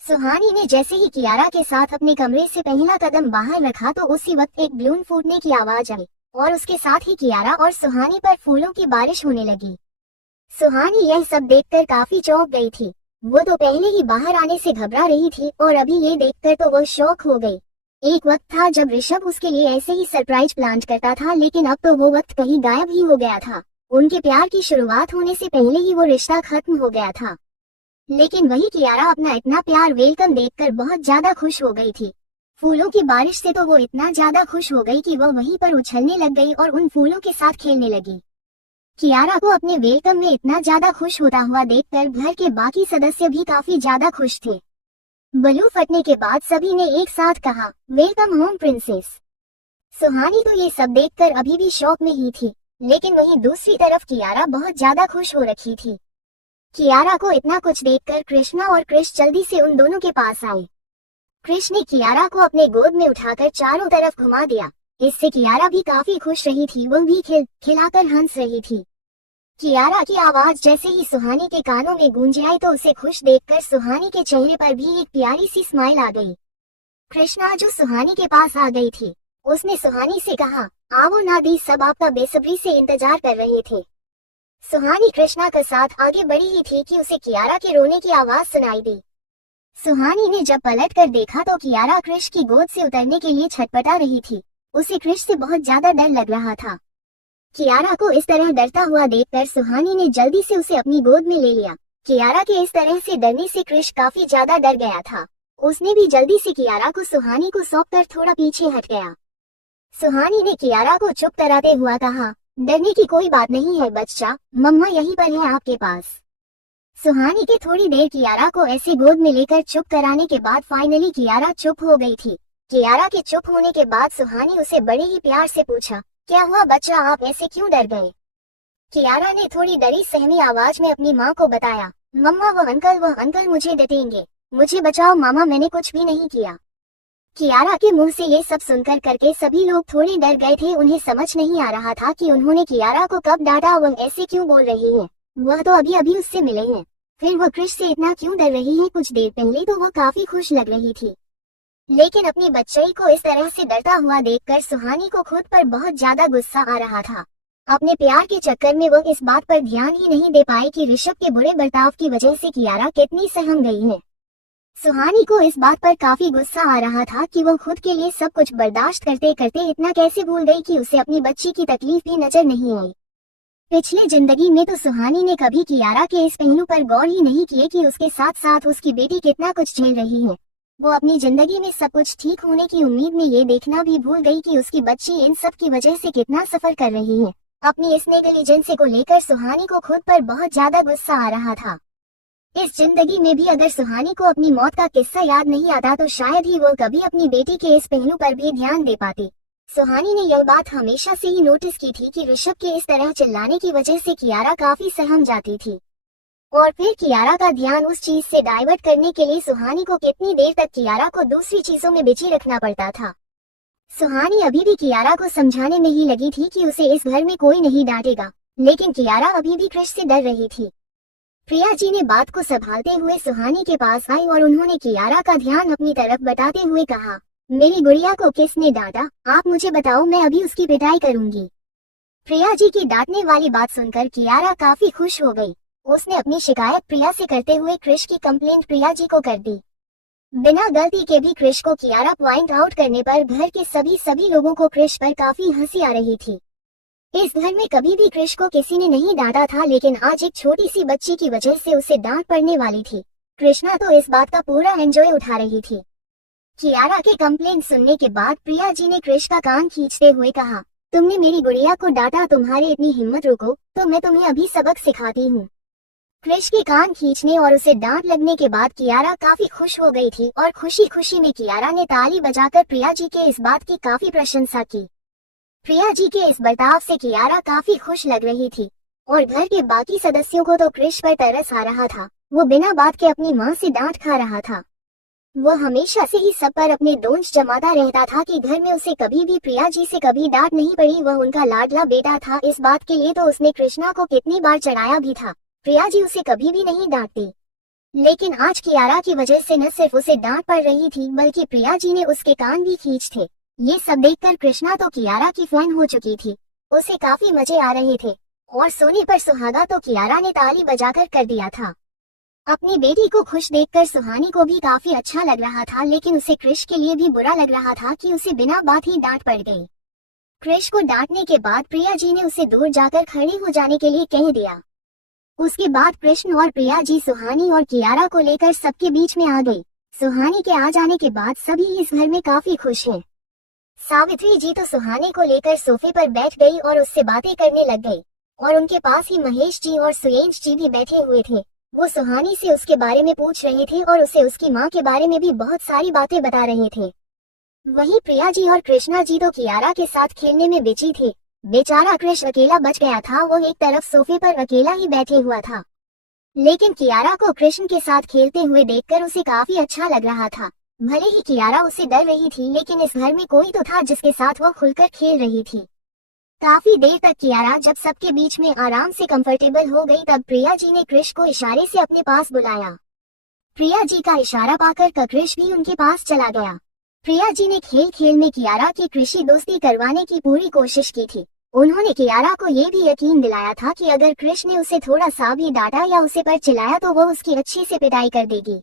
सुहानी ने जैसे ही कियारा के साथ अपने कमरे से पहला कदम बाहर रखा तो उसी वक्त एक बलून फूटने की आवाज आई और उसके साथ ही कियारा और सुहानी पर फूलों की बारिश होने लगी। सुहानी यह सब देखकर काफी चौंक गई थी। वो तो पहले ही बाहर आने से घबरा रही थी और अभी ये देखकर तो वो शॉक हो गई। एक वक्त था जब ऋषभ उसके लिए ऐसे ही सरप्राइज प्लान करता था, लेकिन अब तो वो वक्त कहीं गायब ही हो गया था। उनके प्यार की शुरुआत होने से पहले ही वो रिश्ता खत्म हो गया था। लेकिन वही कियारा अपना इतना प्यार वेलकम देखकर बहुत ज्यादा खुश हो गई थी। फूलों की बारिश से तो वो इतना ज्यादा खुश हो गई कि वो वहीं पर उछलने लग गई और उन फूलों के साथ खेलने लगी। कियारा को अपने वेलकम में इतना ज्यादा खुश होता हुआ देखकर घर के बाकी सदस्य भी काफी ज्यादा खुश थे। बलून फटने के बाद सभी ने एक साथ कहा, वेलकम होम प्रिंसेस। सुहानी तो ये सब देखकर अभी भी शौक में ही थी, लेकिन वहीं दूसरी तरफ कियारा बहुत ज्यादा खुश हो रखी थी। कियारा को इतना कुछ देखकर कृष्णा और क्रिश जल्दी से उन दोनों के पास आए। क्रिश ने कियारा को अपने गोद में उठाकर चारों तरफ घुमा दिया। इससे कियारा भी काफी खुश रही थी, वो भी खिलाकर हंस रही थी। कियारा की आवाज जैसे ही सुहानी के कानों में गूंज आई तो उसे खुश देखकर सुहानी के चेहरे पर भी एक प्यारी सी स्माइल आ गई। कृष्णा जो सुहानी के पास आ गई थी, उसने सुहानी से कहा, आओ नादी, सब आपका बेसब्री से इंतजार कर रहे थे। सुहानी कृष्णा के साथ आगे बढ़ी ही थी कि उसे कियारा के रोने की आवाज सुनाई दी। सुहानी ने जब पलट कर देखा तो कियारा क्रिश की गोद से उतरने के लिए छटपटा रही थी। उसे क्रिश से बहुत ज्यादा डर लग रहा था। कियारा को इस तरह डरता हुआ देखकर सुहानी ने जल्दी से उसे अपनी गोद में ले लिया। कियारा के इस तरह से डरने से क्रिश काफी ज्यादा डर गया था। उसने भी जल्दी से कियारा को सुहानी को सौंपकर थोड़ा पीछे हट गया। सुहानी ने कियारा को चुप कराते हुआ कहा, डरने की कोई बात नहीं है बच्चा, मम्मा यहीं पर है आपके पास। सुहानी के थोड़ी देर कियारा को ऐसे गोद में लेकर चुप कराने के बाद फाइनली कियारा चुप हो गई थी। कियारा के चुप होने के बाद सुहानी उसे बड़े ही प्यार से पूछा, क्या हुआ बच्चा, आप ऐसे क्यों डर गए? कियारा ने थोड़ी डरी सहमी आवाज में अपनी माँ को बताया, मम्मा वो अंकल मुझे डटेंगे, मुझे बचाओ मामा, मैंने कुछ भी नहीं किया। कियारा के मुंह से ये सब सुनकर करके सभी लोग थोड़े डर गए थे। उन्हें समझ नहीं आ रहा था कि उन्होंने कियारा को कब डांटा, वो ऐसे क्यों बोल रही है, वह तो अभी अभी उससे मिले हैं, फिर वो क्रिश से इतना क्यों डर रही है। कुछ देर पहले तो वो काफी खुश लग रही थी, लेकिन अपनी बच्ची को इस तरह से डरता हुआ देखकर सुहानी को खुद पर बहुत ज्यादा गुस्सा आ रहा था। अपने प्यार के चक्कर में वो इस बात पर ध्यान ही नहीं दे पाई कि ऋषभ के बुरे बर्ताव की वजह से कियारा कितनी सहम गई है। सुहानी को इस बात पर काफी गुस्सा आ रहा था कि वो खुद के लिए सब कुछ बर्दाश्त करते करते इतना कैसे भूल गई कि उसे अपनी बच्ची की तकलीफ भी नजर नहीं आई। पिछले जिंदगी में तो सुहानी ने कभी कियारा के इस पहलू पर गौर ही नहीं किए कि उसके साथ साथ उसकी बेटी कितना कुछ झेल रही है। वो अपनी जिंदगी में सब कुछ ठीक होने की उम्मीद में ये देखना भी भूल गई कि उसकी बच्ची इन सब की वजह से कितना सफर कर रही है। अपनी इस नेग्लिजेंस को लेकर सुहानी को खुद पर बहुत ज्यादा गुस्सा आ रहा था। इस जिंदगी में भी अगर सुहानी को अपनी मौत का किस्सा याद नहीं आता तो शायद ही वो कभी अपनी बेटी के इस पहलू पर भी ध्यान दे पाती। सुहानी ने यह बात हमेशा से ही नोटिस की थी कि ऋषभ के इस तरह चिल्लाने की वजह से कियारा काफी सहम जाती थी, और फिर कियारा का ध्यान उस चीज से डाइवर्ट करने के लिए सुहानी को कितनी देर तक कियारा को दूसरी चीजों में बिजी रखना पड़ता था। सुहानी अभी भी कियारा को समझाने में ही लगी थी कि उसे इस घर में कोई नहीं डांटेगा, लेकिन कियारा अभी भी क्रिश से डर रही थी। प्रिया जी ने बात को संभालते हुए सुहानी के पास आई और उन्होंने कियारा का ध्यान अपनी तरफ बताते हुए कहा, मेरी गुड़िया को किसने डांटा, आप मुझे बताओ, मैं अभी उसकी पिटाई करूंगी। प्रिया जी की डांटने वाली बात सुनकर कियारा काफी खुश हो गई। उसने अपनी शिकायत प्रिया से करते हुए क्रिश की कंप्लेंट प्रिया जी को कर दी। बिना गलती के भी क्रिश को कियारा पॉइंट आउट करने पर घर के सभी लोगों को क्रिश पर काफी हंसी आ रही थी। इस घर में कभी भी क्रिश को किसी ने नहीं डांटा था, लेकिन आज एक छोटी सी बच्ची की वजह से उसे डांट पड़ने वाली थी। कृष्णा तो इस बात का पूरा एंजॉय उठा रही थी। कियारा के कंप्लेंट सुनने के बाद प्रिया जी ने क्रिश का कान खींचते हुए कहा, तुमने मेरी गुड़िया को डांटा, तुम्हारी इतनी हिम्मत, रुको तो मैं तुम्हें अभी सबक सिखाती हूँ। क्रिश के कान खींचने और उसे डांट लगने के बाद कियारा काफी खुश हो गई थी और खुशी खुशी में कियारा ने ताली बजाकर प्रिया जी के इस बात की काफी प्रशंसा की। प्रिया जी के इस बर्ताव से कियारा काफी खुश लग रही थी और घर के बाकी सदस्यों को तो क्रिश पर तरस आ रहा था। वो बिना बात के अपनी माँ से डांट खा रहा था। वो हमेशा से ही सब पर अपने दोष जमाता रहता था कि घर में उसे कभी भी प्रिया जी से कभी डांट नहीं पड़ी। वह उनका लाडला बेटा था। इस बात के लिए तो उसने कृष्णा को कितनी बार चढ़ाया भी था। प्रिया जी उसे कभी भी नहीं डांटती, लेकिन आज कियारा की वजह से न सिर्फ उसे डांट पड़ रही थी बल्कि प्रिया जी ने उसके कान भी खींच थे। ये सब देखकर कृष्णा तो कियारा की फैन हो चुकी थी। उसे काफी मजे आ रहे थे और सोने पर सुहागा तो कियारा ने ताली बजाकर कर दिया था। अपनी बेटी को खुश देखकर सुहानी को भी काफी अच्छा लग रहा था, लेकिन उसे कृष के लिए भी बुरा लग रहा था कि उसे बिना बात ही डांट पड़ गई। कृष को डांटने के बाद प्रिया जी ने उसे दूर जाकर खड़ी हो जाने के लिए कह दिया। उसके बाद कृष्ण और प्रिया जी सुहानी और कियारा को लेकर सबके बीच में आ गई। सुहानी के आ जाने के बाद सभी इस घर में काफी खुश हैं। सावित्री जी तो सुहानी को लेकर सोफे पर बैठ गई और उससे बातें करने लग गई और उनके पास ही महेश जी और सुयेश जी भी बैठे हुए थे। वो सुहानी से उसके बारे में पूछ रहे थे और उसे उसकी माँ के बारे में भी बहुत सारी बातें बता रहे थे। वहीं प्रिया जी और कृष्णा जी तो कियारा के साथ खेलने में बिजी थे। बेचारा कृष अकेला बच गया था। वो एक तरफ सोफे पर अकेला ही बैठे हुआ था, लेकिन कियारा को कृष्ण के साथ खेलते हुए देखकर उसे काफी अच्छा लग रहा था। भले ही कियारा उसे डर रही थी, लेकिन इस घर में कोई तो था जिसके साथ वो खुलकर खेल रही थी। काफी देर तक कियारा जब सबके बीच में आराम से कंफर्टेबल हो गई, तब प्रिया जी ने कृष को इशारे से अपने पास बुलाया। प्रिया जी का इशारा पाकर कृष भी उनके पास चला गया। प्रिया जी ने खेल खेल में कियारा की कृषि दोस्ती करवाने की पूरी कोशिश की थी। उन्होंने कियारा को ये भी यकीन दिलाया था कि अगर कृष ने उसे थोड़ा सा भी डांटा या उसे पर चिल्लाया तो वो उसकी अच्छे से पिटाई कर देगी।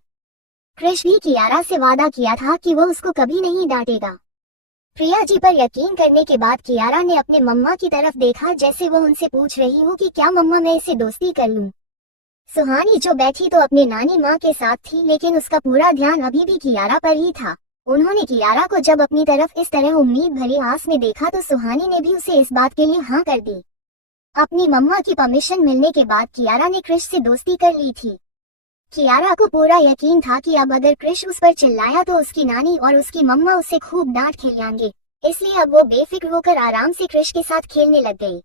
कृष भी कियारा से वादा किया था कि वो उसको कभी नहीं डांटेगा। प्रिया जी पर यकीन करने के बाद कियारा ने अपने मम्मा की तरफ देखा, जैसे वो उनसे पूछ रही हो कि क्या मम्मा मैं इसे दोस्ती कर लूं। सुहानी जो बैठी तो अपने नानी माँ के साथ थी, लेकिन उसका पूरा ध्यान अभी भी कियारा पर ही था। उन्होंने कियारा को जब अपनी तरफ इस तरह उम्मीद भरी आस में देखा तो सुहानी ने भी उसे इस बात के लिए हाँ कर दी। अपनी मम्मा की परमिशन मिलने के बाद कियारा ने कृष से दोस्ती कर ली थी। कियारा को पूरा यकीन था कि अब अगर कृष उस पर चिल्लाया तो उसकी नानी और उसकी मम्मा उसे खूब डांट खिलाएंगे, इसलिए अब वो बेफिक्र होकर आराम से कृष के साथ खेलने लग गई।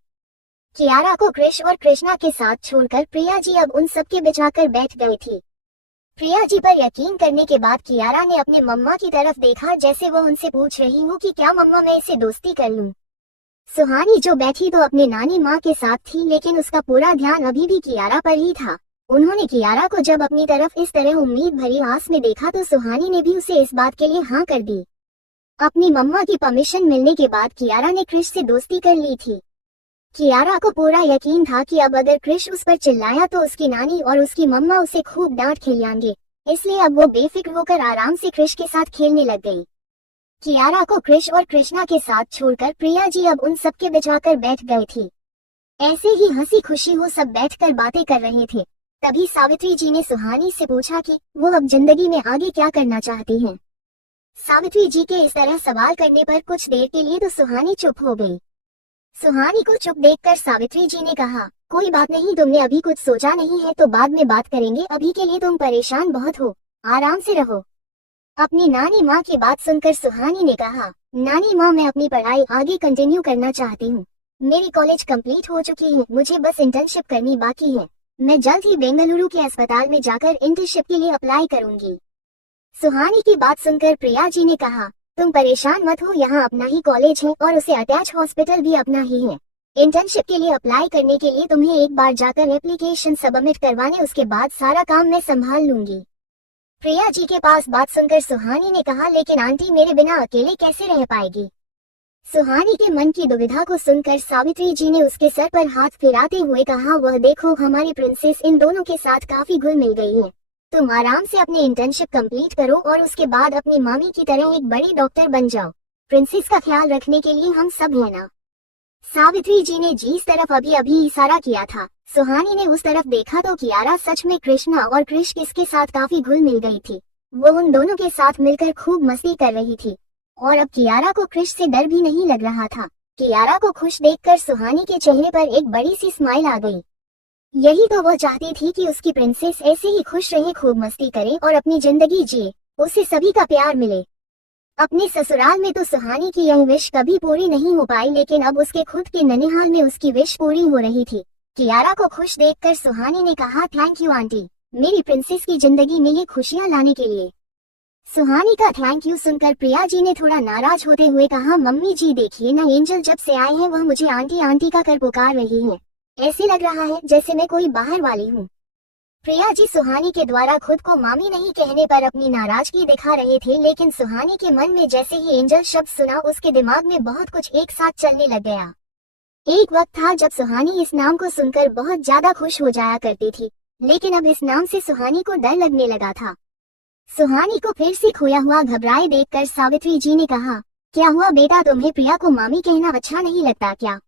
कियारा को कृष और कृष्णा के साथ छोड़कर प्रिया जी अब उन सबके बिछाकर बैठ गई थी। प्रिया जी पर यकीन करने के बाद कियारा ने अपने मम्मा की तरफ देखा, जैसे वो उनसे पूछ रही हो कि क्या मम्मा मैं इसे दोस्ती कर लूं। सुहानी जो बैठी तो अपने नानी माँ के साथ थी, लेकिन उसका पूरा ध्यान अभी भी कियारा पर ही था। उन्होंने कियारा को जब अपनी तरफ इस तरह उम्मीद भरी आस में देखा तो सुहानी ने भी उसे इस बात के लिए हाँ कर दी। अपनी मम्मा की परमिशन मिलने के बाद कियारा ने कृष से दोस्ती कर ली थी। कियारा को पूरा यकीन था कि अब अगर कृष उस पर चिल्लाया तो उसकी नानी और उसकी मम्मा उसे खूब डांट खिलाएंगे, इसलिए अब वो बेफिक्र होकर आराम से कृष के साथ खेलने लग गई। कियारा को कृष और कृष्णा के साथ छोड़कर प्रिया जी अब उन सबके बिछाकर बैठ गए थी। ऐसे ही हंसी खुशी हो सब बैठकर बातें कर रहे थे। तभी सावित्री जी ने सुहानी से पूछा कि वो अब जिंदगी में आगे क्या करना चाहती हैं। सावित्री जी के इस तरह सवाल करने पर कुछ देर के लिए तो सुहानी चुप हो गई। सुहानी को चुप देखकर सावित्री जी ने कहा, कोई बात नहीं, तुमने अभी कुछ सोचा नहीं है तो बाद में बात करेंगे, अभी के लिए तुम परेशान बहुत हो, आराम से रहो। अपनी नानी माँ की बात सुनकर सुहानी ने कहा, नानी माँ मैं अपनी पढ़ाई आगे कंटिन्यू करना चाहती हूँ। मेरी कॉलेज कंप्लीट हो चुकी है, मुझे बस इंटर्नशिप करनी बाकी है। मैं जल्द ही बेंगलुरु के अस्पताल में जाकर इंटर्नशिप के लिए अप्लाई करूंगी। सुहानी की बात सुनकर प्रिया जी ने कहा, तुम परेशान मत हो, यहाँ अपना ही कॉलेज है और उसे अटैच हॉस्पिटल भी अपना ही है। इंटर्नशिप के लिए अप्लाई करने के लिए तुम्हें एक बार जाकर एप्लीकेशन सबमिट करवाने, उसके बाद सारा काम मैं संभाल लूंगी। प्रिया जी के पास बात सुनकर सुहानी ने कहा, लेकिन आंटी मेरे बिना अकेले कैसे रह पाएगी। सुहानी के मन की दुविधा को सुनकर सावित्री जी ने उसके सर पर हाथ फिराते हुए कहा, वह देखो हमारी प्रिंसेस इन दोनों के साथ काफी घुल मिल गई है। तुम आराम से अपनी इंटर्नशिप कंप्लीट करो और उसके बाद अपनी मामी की तरह एक बड़ी डॉक्टर बन जाओ। प्रिंसेस का ख्याल रखने के लिए हम सब हैं ना। सावित्री जी ने जिस तरफ अभी अभी इशारा किया था, सुहानी ने उस तरफ देखा तो कियारा सच में कृष्णा और कृष किसके साथ काफी घुल मिल गई थी। वो उन दोनों के साथ मिलकर खूब मस्ती कर रही थी और अब कियारा को कृष से डर भी नहीं लग रहा था। कियारा को खुश देखकर सुहानी के चेहरे पर एक बड़ी सी स्माइल आ गई। यही तो वो चाहती थी कि उसकी प्रिंसेस ऐसे ही खुश रहे, खूब मस्ती करे और अपनी जिंदगी जिए, उसे सभी का प्यार मिले। अपने ससुराल में तो सुहानी की यह विश कभी पूरी नहीं हो पाई, लेकिन अब उसके खुद के ननिहाल में उसकी विश पूरी हो रही थी। कियारा को खुश देखकर सुहानी ने कहा, थैंक यू आंटी, मेरी प्रिंसेस की जिंदगी में ये खुशियां लाने के लिए। सुहानी का थैंक यू सुनकर प्रिया जी ने थोड़ा नाराज होते हुए कहा, मम्मी जी देखिए ना, एंजल जब से आए हैं वह मुझे आंटी आंटी का कर पुकार रही है। ऐसे लग रहा है जैसे मैं कोई बाहर वाली हूँ। प्रिया जी सुहानी के द्वारा खुद को मामी नहीं कहने पर अपनी नाराजगी दिखा रहे थे, लेकिन सुहानी के मन में जैसे ही एंजल शब्द सुना उसके दिमाग में बहुत कुछ एक साथ चलने लग गया। एक वक्त था जब सुहानी इस नाम को सुनकर बहुत ज्यादा खुश हो जाया करती थी, लेकिन अब इस नाम से सुहानी को डर लगने लगा था। सुहानी को फिर से खोया हुआ घबराए देखकर सावित्री जी ने कहा, क्या हुआ बेटा, तुम्हें प्रिया को मामी कहना अच्छा नहीं लगता क्या?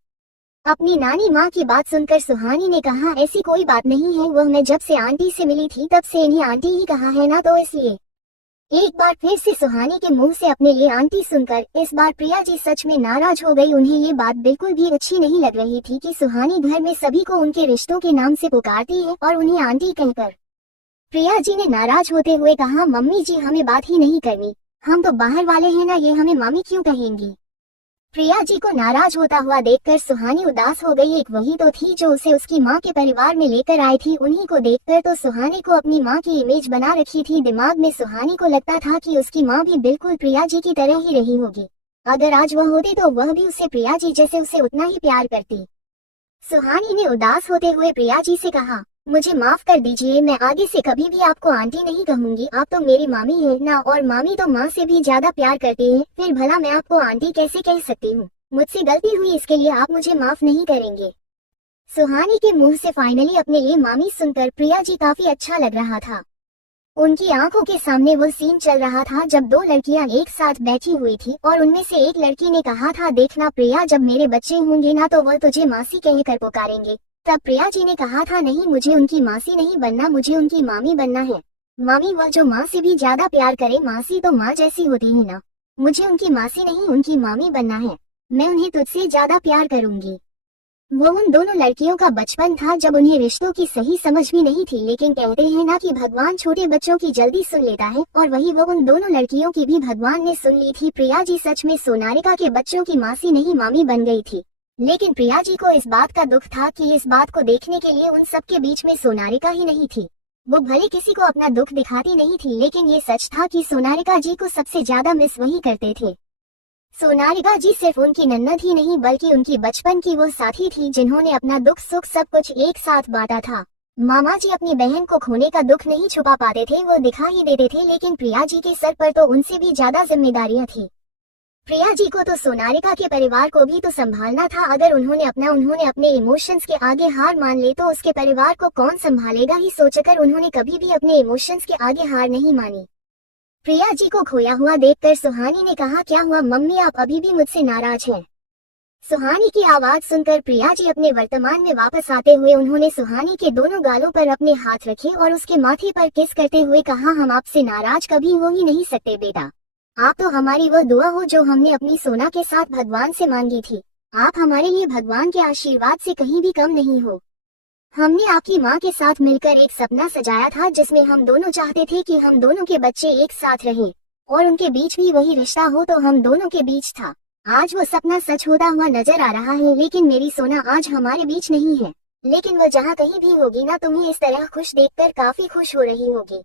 अपनी नानी माँ की बात सुनकर सुहानी ने कहा, ऐसी कोई बात नहीं है, वह मैं जब से आंटी से मिली थी तब से इन्हें आंटी ही कहा है ना, तो इसलिए। एक बार फिर से सुहानी के मुंह से अपने लिए आंटी सुनकर इस बार प्रिया जी सच में नाराज हो गई। उन्हें ये बात बिल्कुल भी अच्छी नहीं लग रही थी कि सुहानी घर में सभी को उनके रिश्तों के नाम से पुकारती है और उन्हें आंटी कहकर। प्रिया जी ने नाराज होते हुए कहा, मम्मी जी हमें बात ही नहीं करनी, हम तो बाहर वाले हैं ना, ये हमें मामी क्यों कहेंगी? प्रिया जी को नाराज होता हुआ देखकर सुहानी उदास हो गई। एक वही तो थी जो उसे उसकी माँ के परिवार में लेकर आई थी, उन्हीं को देखकर तो सुहानी को अपनी माँ की इमेज बना रखी थी दिमाग में। सुहानी को लगता था कि उसकी माँ भी बिल्कुल प्रिया जी की तरह ही रही होगी। अगर आज वह होती तो वह भी उसे प्रिया जी जैसे उसे उतना ही प्यार करती। सुहानी ने उदास होते हुए प्रिया जी से कहा, मुझे माफ कर दीजिए, मैं आगे से कभी भी आपको आंटी नहीं कहूंगी, आप तो मेरी मामी है ना, और मामी तो माँ से भी ज्यादा प्यार करती है, फिर भला मैं आपको आंटी कैसे कह सकती हूँ? मुझसे गलती हुई, इसके लिए आप मुझे माफ नहीं करेंगे। सुहानी के मुंह से फाइनली अपने लिए मामी सुनकर प्रिया जी काफी अच्छा लग रहा था। उनकी आंखों के सामने वो सीन चल रहा था जब दो लड़कियां एक साथ बैठी हुई थी और उनमें से एक लड़की ने कहा था, देखना प्रिया, जब मेरे बच्चे होंगे ना तो वह तुझे मासी कहकर पुकारेंगे। तब प्रिया जी ने कहा था, नहीं, मुझे उनकी मासी नहीं बनना, मुझे उनकी मामी बनना है। मामी वह जो माँ से भी ज्यादा प्यार करे, मासी तो माँ जैसी होती है ना, मुझे उनकी मासी नहीं उनकी मामी बनना है, मैं उन्हें तुझसे ज्यादा प्यार करूंगी। वो उन दोनों लड़कियों का बचपन था जब उन्हें रिश्तों की सही समझ भी नहीं थी, लेकिन कहते हैं ना कि भगवान छोटे बच्चों की जल्दी सुन लेता है, और वही वो उन दोनों लड़कियों की भी भगवान ने सुन ली थी। प्रिया जी सच में सोनारिका के बच्चों की मासी नहीं मामी बन गई थी, लेकिन प्रिया जी को इस बात का दुख था कि इस बात को देखने के लिए उन सबके बीच में सोनारिका ही नहीं थी। वो भले किसी को अपना दुख दिखाती नहीं थी, लेकिन ये सच था कि सोनारिका जी को सबसे ज्यादा मिस वही करते थे। सोनारिका जी सिर्फ उनकी नन्नद ही नहीं बल्कि उनकी बचपन की वो साथी थी जिन्होंने अपना दुख सुख सब कुछ एक साथ बांटा था। मामा जी अपनी बहन को खोने का दुख नहीं छुपा पाते थे, वो दिखा ही देते थे, लेकिन प्रिया जी के सर पर तो उनसे भी ज्यादा जिम्मेदारियां थी। प्रिया जी को तो सोनारिका के परिवार को भी तो संभालना था। अगर उन्होंने अपने इमोशंस के आगे हार मान ले तो उसके परिवार को कौन संभालेगा, ही सोचकर उन्होंने कभी भी अपने इमोशंस के आगे हार नहीं मानी। प्रिया जी को खोया हुआ देखकर सुहानी ने कहा, क्या हुआ मम्मी, आप अभी भी मुझसे नाराज हैं? सुहानी की आवाज सुनकर प्रिया जी अपने वर्तमान में वापस आते हुए उन्होंने सुहानी के दोनों गालों पर अपने हाथ रखे और उसके माथे पर किस करते हुए कहा, हम आपसे नाराज कभी हो ही नहीं सकते बेटा, आप तो हमारी वह दुआ हो जो हमने अपनी सोना के साथ भगवान से मांगी थी। आप हमारे लिए भगवान के आशीर्वाद से कहीं भी कम नहीं हो। हमने आपकी माँ के साथ मिलकर एक सपना सजाया था जिसमें हम दोनों चाहते थे कि हम दोनों के बच्चे एक साथ रहें और उनके बीच भी वही रिश्ता हो तो हम दोनों के बीच था। आज वो सपना सच होता हुआ नजर आ रहा है, लेकिन मेरी सोना आज हमारे बीच नहीं है, लेकिन वो जहाँ कहीं भी होगी ना, तुम्हें इस तरह खुश देखकर काफी खुश हो रही होगी।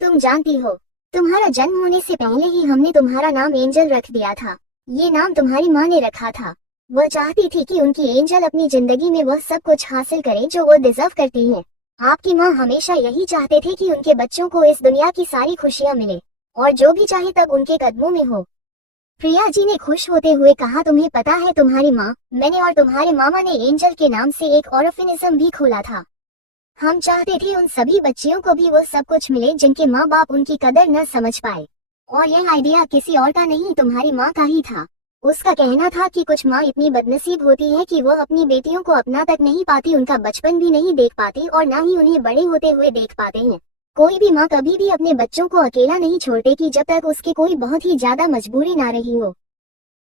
तुम जानती हो, तुम्हारा जन्म होने से पहले ही हमने तुम्हारा नाम एंजल रख दिया था। ये नाम तुम्हारी माँ ने रखा था। वह चाहती थी कि उनकी एंजल अपनी जिंदगी में वह सब कुछ हासिल करे जो वो डिजर्व करती है। आपकी माँ हमेशा यही चाहते थे कि उनके बच्चों को इस दुनिया की सारी खुशियाँ मिले और जो भी चाहे तब उनके कदमों में हो। प्रिया जी ने खुश होते हुए कहा, तुम्हें पता है तुम्हारी माँ, मैंने और तुम्हारे मामा ने एंजल के नाम से एक ऑर्फेनिज्म भी खोला था। हम चाहते थे उन सभी बच्चियों को भी वो सब कुछ मिले जिनके माँ बाप उनकी कदर न समझ पाए, और यह आइडिया किसी और का नहीं, तुम्हारी माँ का ही था। उसका कहना था कि कुछ माँ इतनी बदनसीब होती है कि वो अपनी बेटियों को अपना तक नहीं पाती, उनका बचपन भी नहीं देख पाती और ना ही उन्हें बड़े होते हुए देख पाते हैं। कोई भी माँ कभी भी अपने बच्चों को अकेला नहीं छोड़ेगी जब तक उसकी कोई बहुत ही ज्यादा मजबूरी ना रही हो।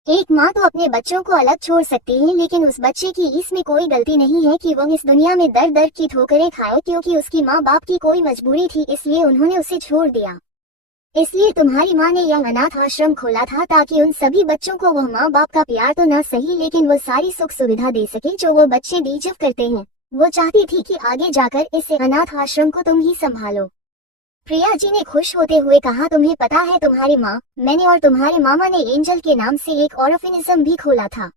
एक माँ तो अपने बच्चों को अलग छोड़ सकती है, लेकिन उस बच्चे की इसमें कोई गलती नहीं है कि वो इस दुनिया में दर दर की ठोकरें खाए, क्योंकि उसकी माँ बाप की कोई मजबूरी थी इसलिए उन्होंने उसे छोड़ दिया। इसलिए तुम्हारी माँ ने यह अनाथ आश्रम खोला था ताकि उन सभी बच्चों को वह माँ बाप का प्यार तो ना सही लेकिन वो सारी सुख सुविधा दे सके जो वो बच्चे डिजर्व करते हैं। वो चाहती थी कि आगे जाकर इस अनाथ आश्रम को तुम ही संभालो। प्रिया जी ने खुश होते हुए कहा, तुम्हें पता है तुम्हारी माँ, मैंने और तुम्हारे मामा ने एंजल के नाम से एक ऑर्फेनिज्म भी खोला था।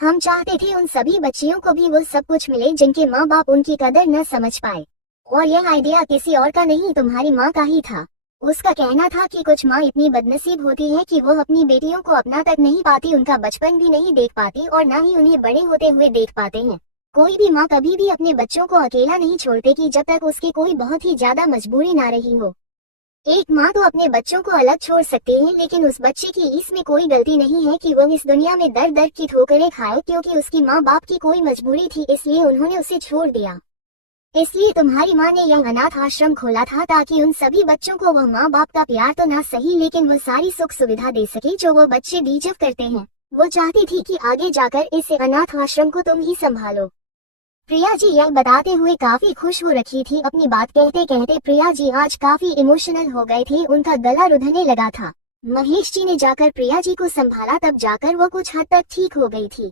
हम चाहते थे उन सभी बच्चियों को भी वो सब कुछ मिले जिनके माँ बाप उनकी कदर न समझ पाए। और यह आइडिया किसी और का नहीं, तुम्हारी माँ का ही था। उसका कहना था कि कुछ माँ इतनी बदनसीब होती है कि वो अपनी बेटियों को अपना तक नहीं पाती, उनका बचपन भी नहीं देख पाती और न ही उन्हें बड़े होते हुए देख पाते हैं। कोई भी माँ कभी भी अपने बच्चों को अकेला नहीं छोड़ती कि जब तक उसकी कोई बहुत ही ज्यादा मजबूरी ना रही हो। एक माँ तो अपने बच्चों को अलग छोड़ सकती है, लेकिन उस बच्चे की इसमें कोई गलती नहीं है कि वो इस दुनिया में दर दर की ठोकरें खाए, क्योंकि उसकी माँ बाप की कोई मजबूरी थी इसलिए उन्होंने उसे छोड़ दिया। इसलिए तुम्हारी माँ ने यह अनाथ आश्रम खोला था ताकि उन सभी बच्चों को वह माँ बाप का प्यार तो ना सही लेकिन वो सारी सुख सुविधा दे सके जो वो बच्चे डिजर्व करते हैं। वो चाहती थी कि आगे जाकर इस अनाथ आश्रम को तुम ही संभालो। प्रिया जी यह बताते हुए काफी खुश हो रखी थी। अपनी बात कहते कहते प्रिया जी आज काफी इमोशनल हो गए थे, उनका गला रुधने लगा था। महेश जी ने जाकर प्रिया जी को संभाला, तब जाकर वो कुछ हद तक ठीक हो गई थी।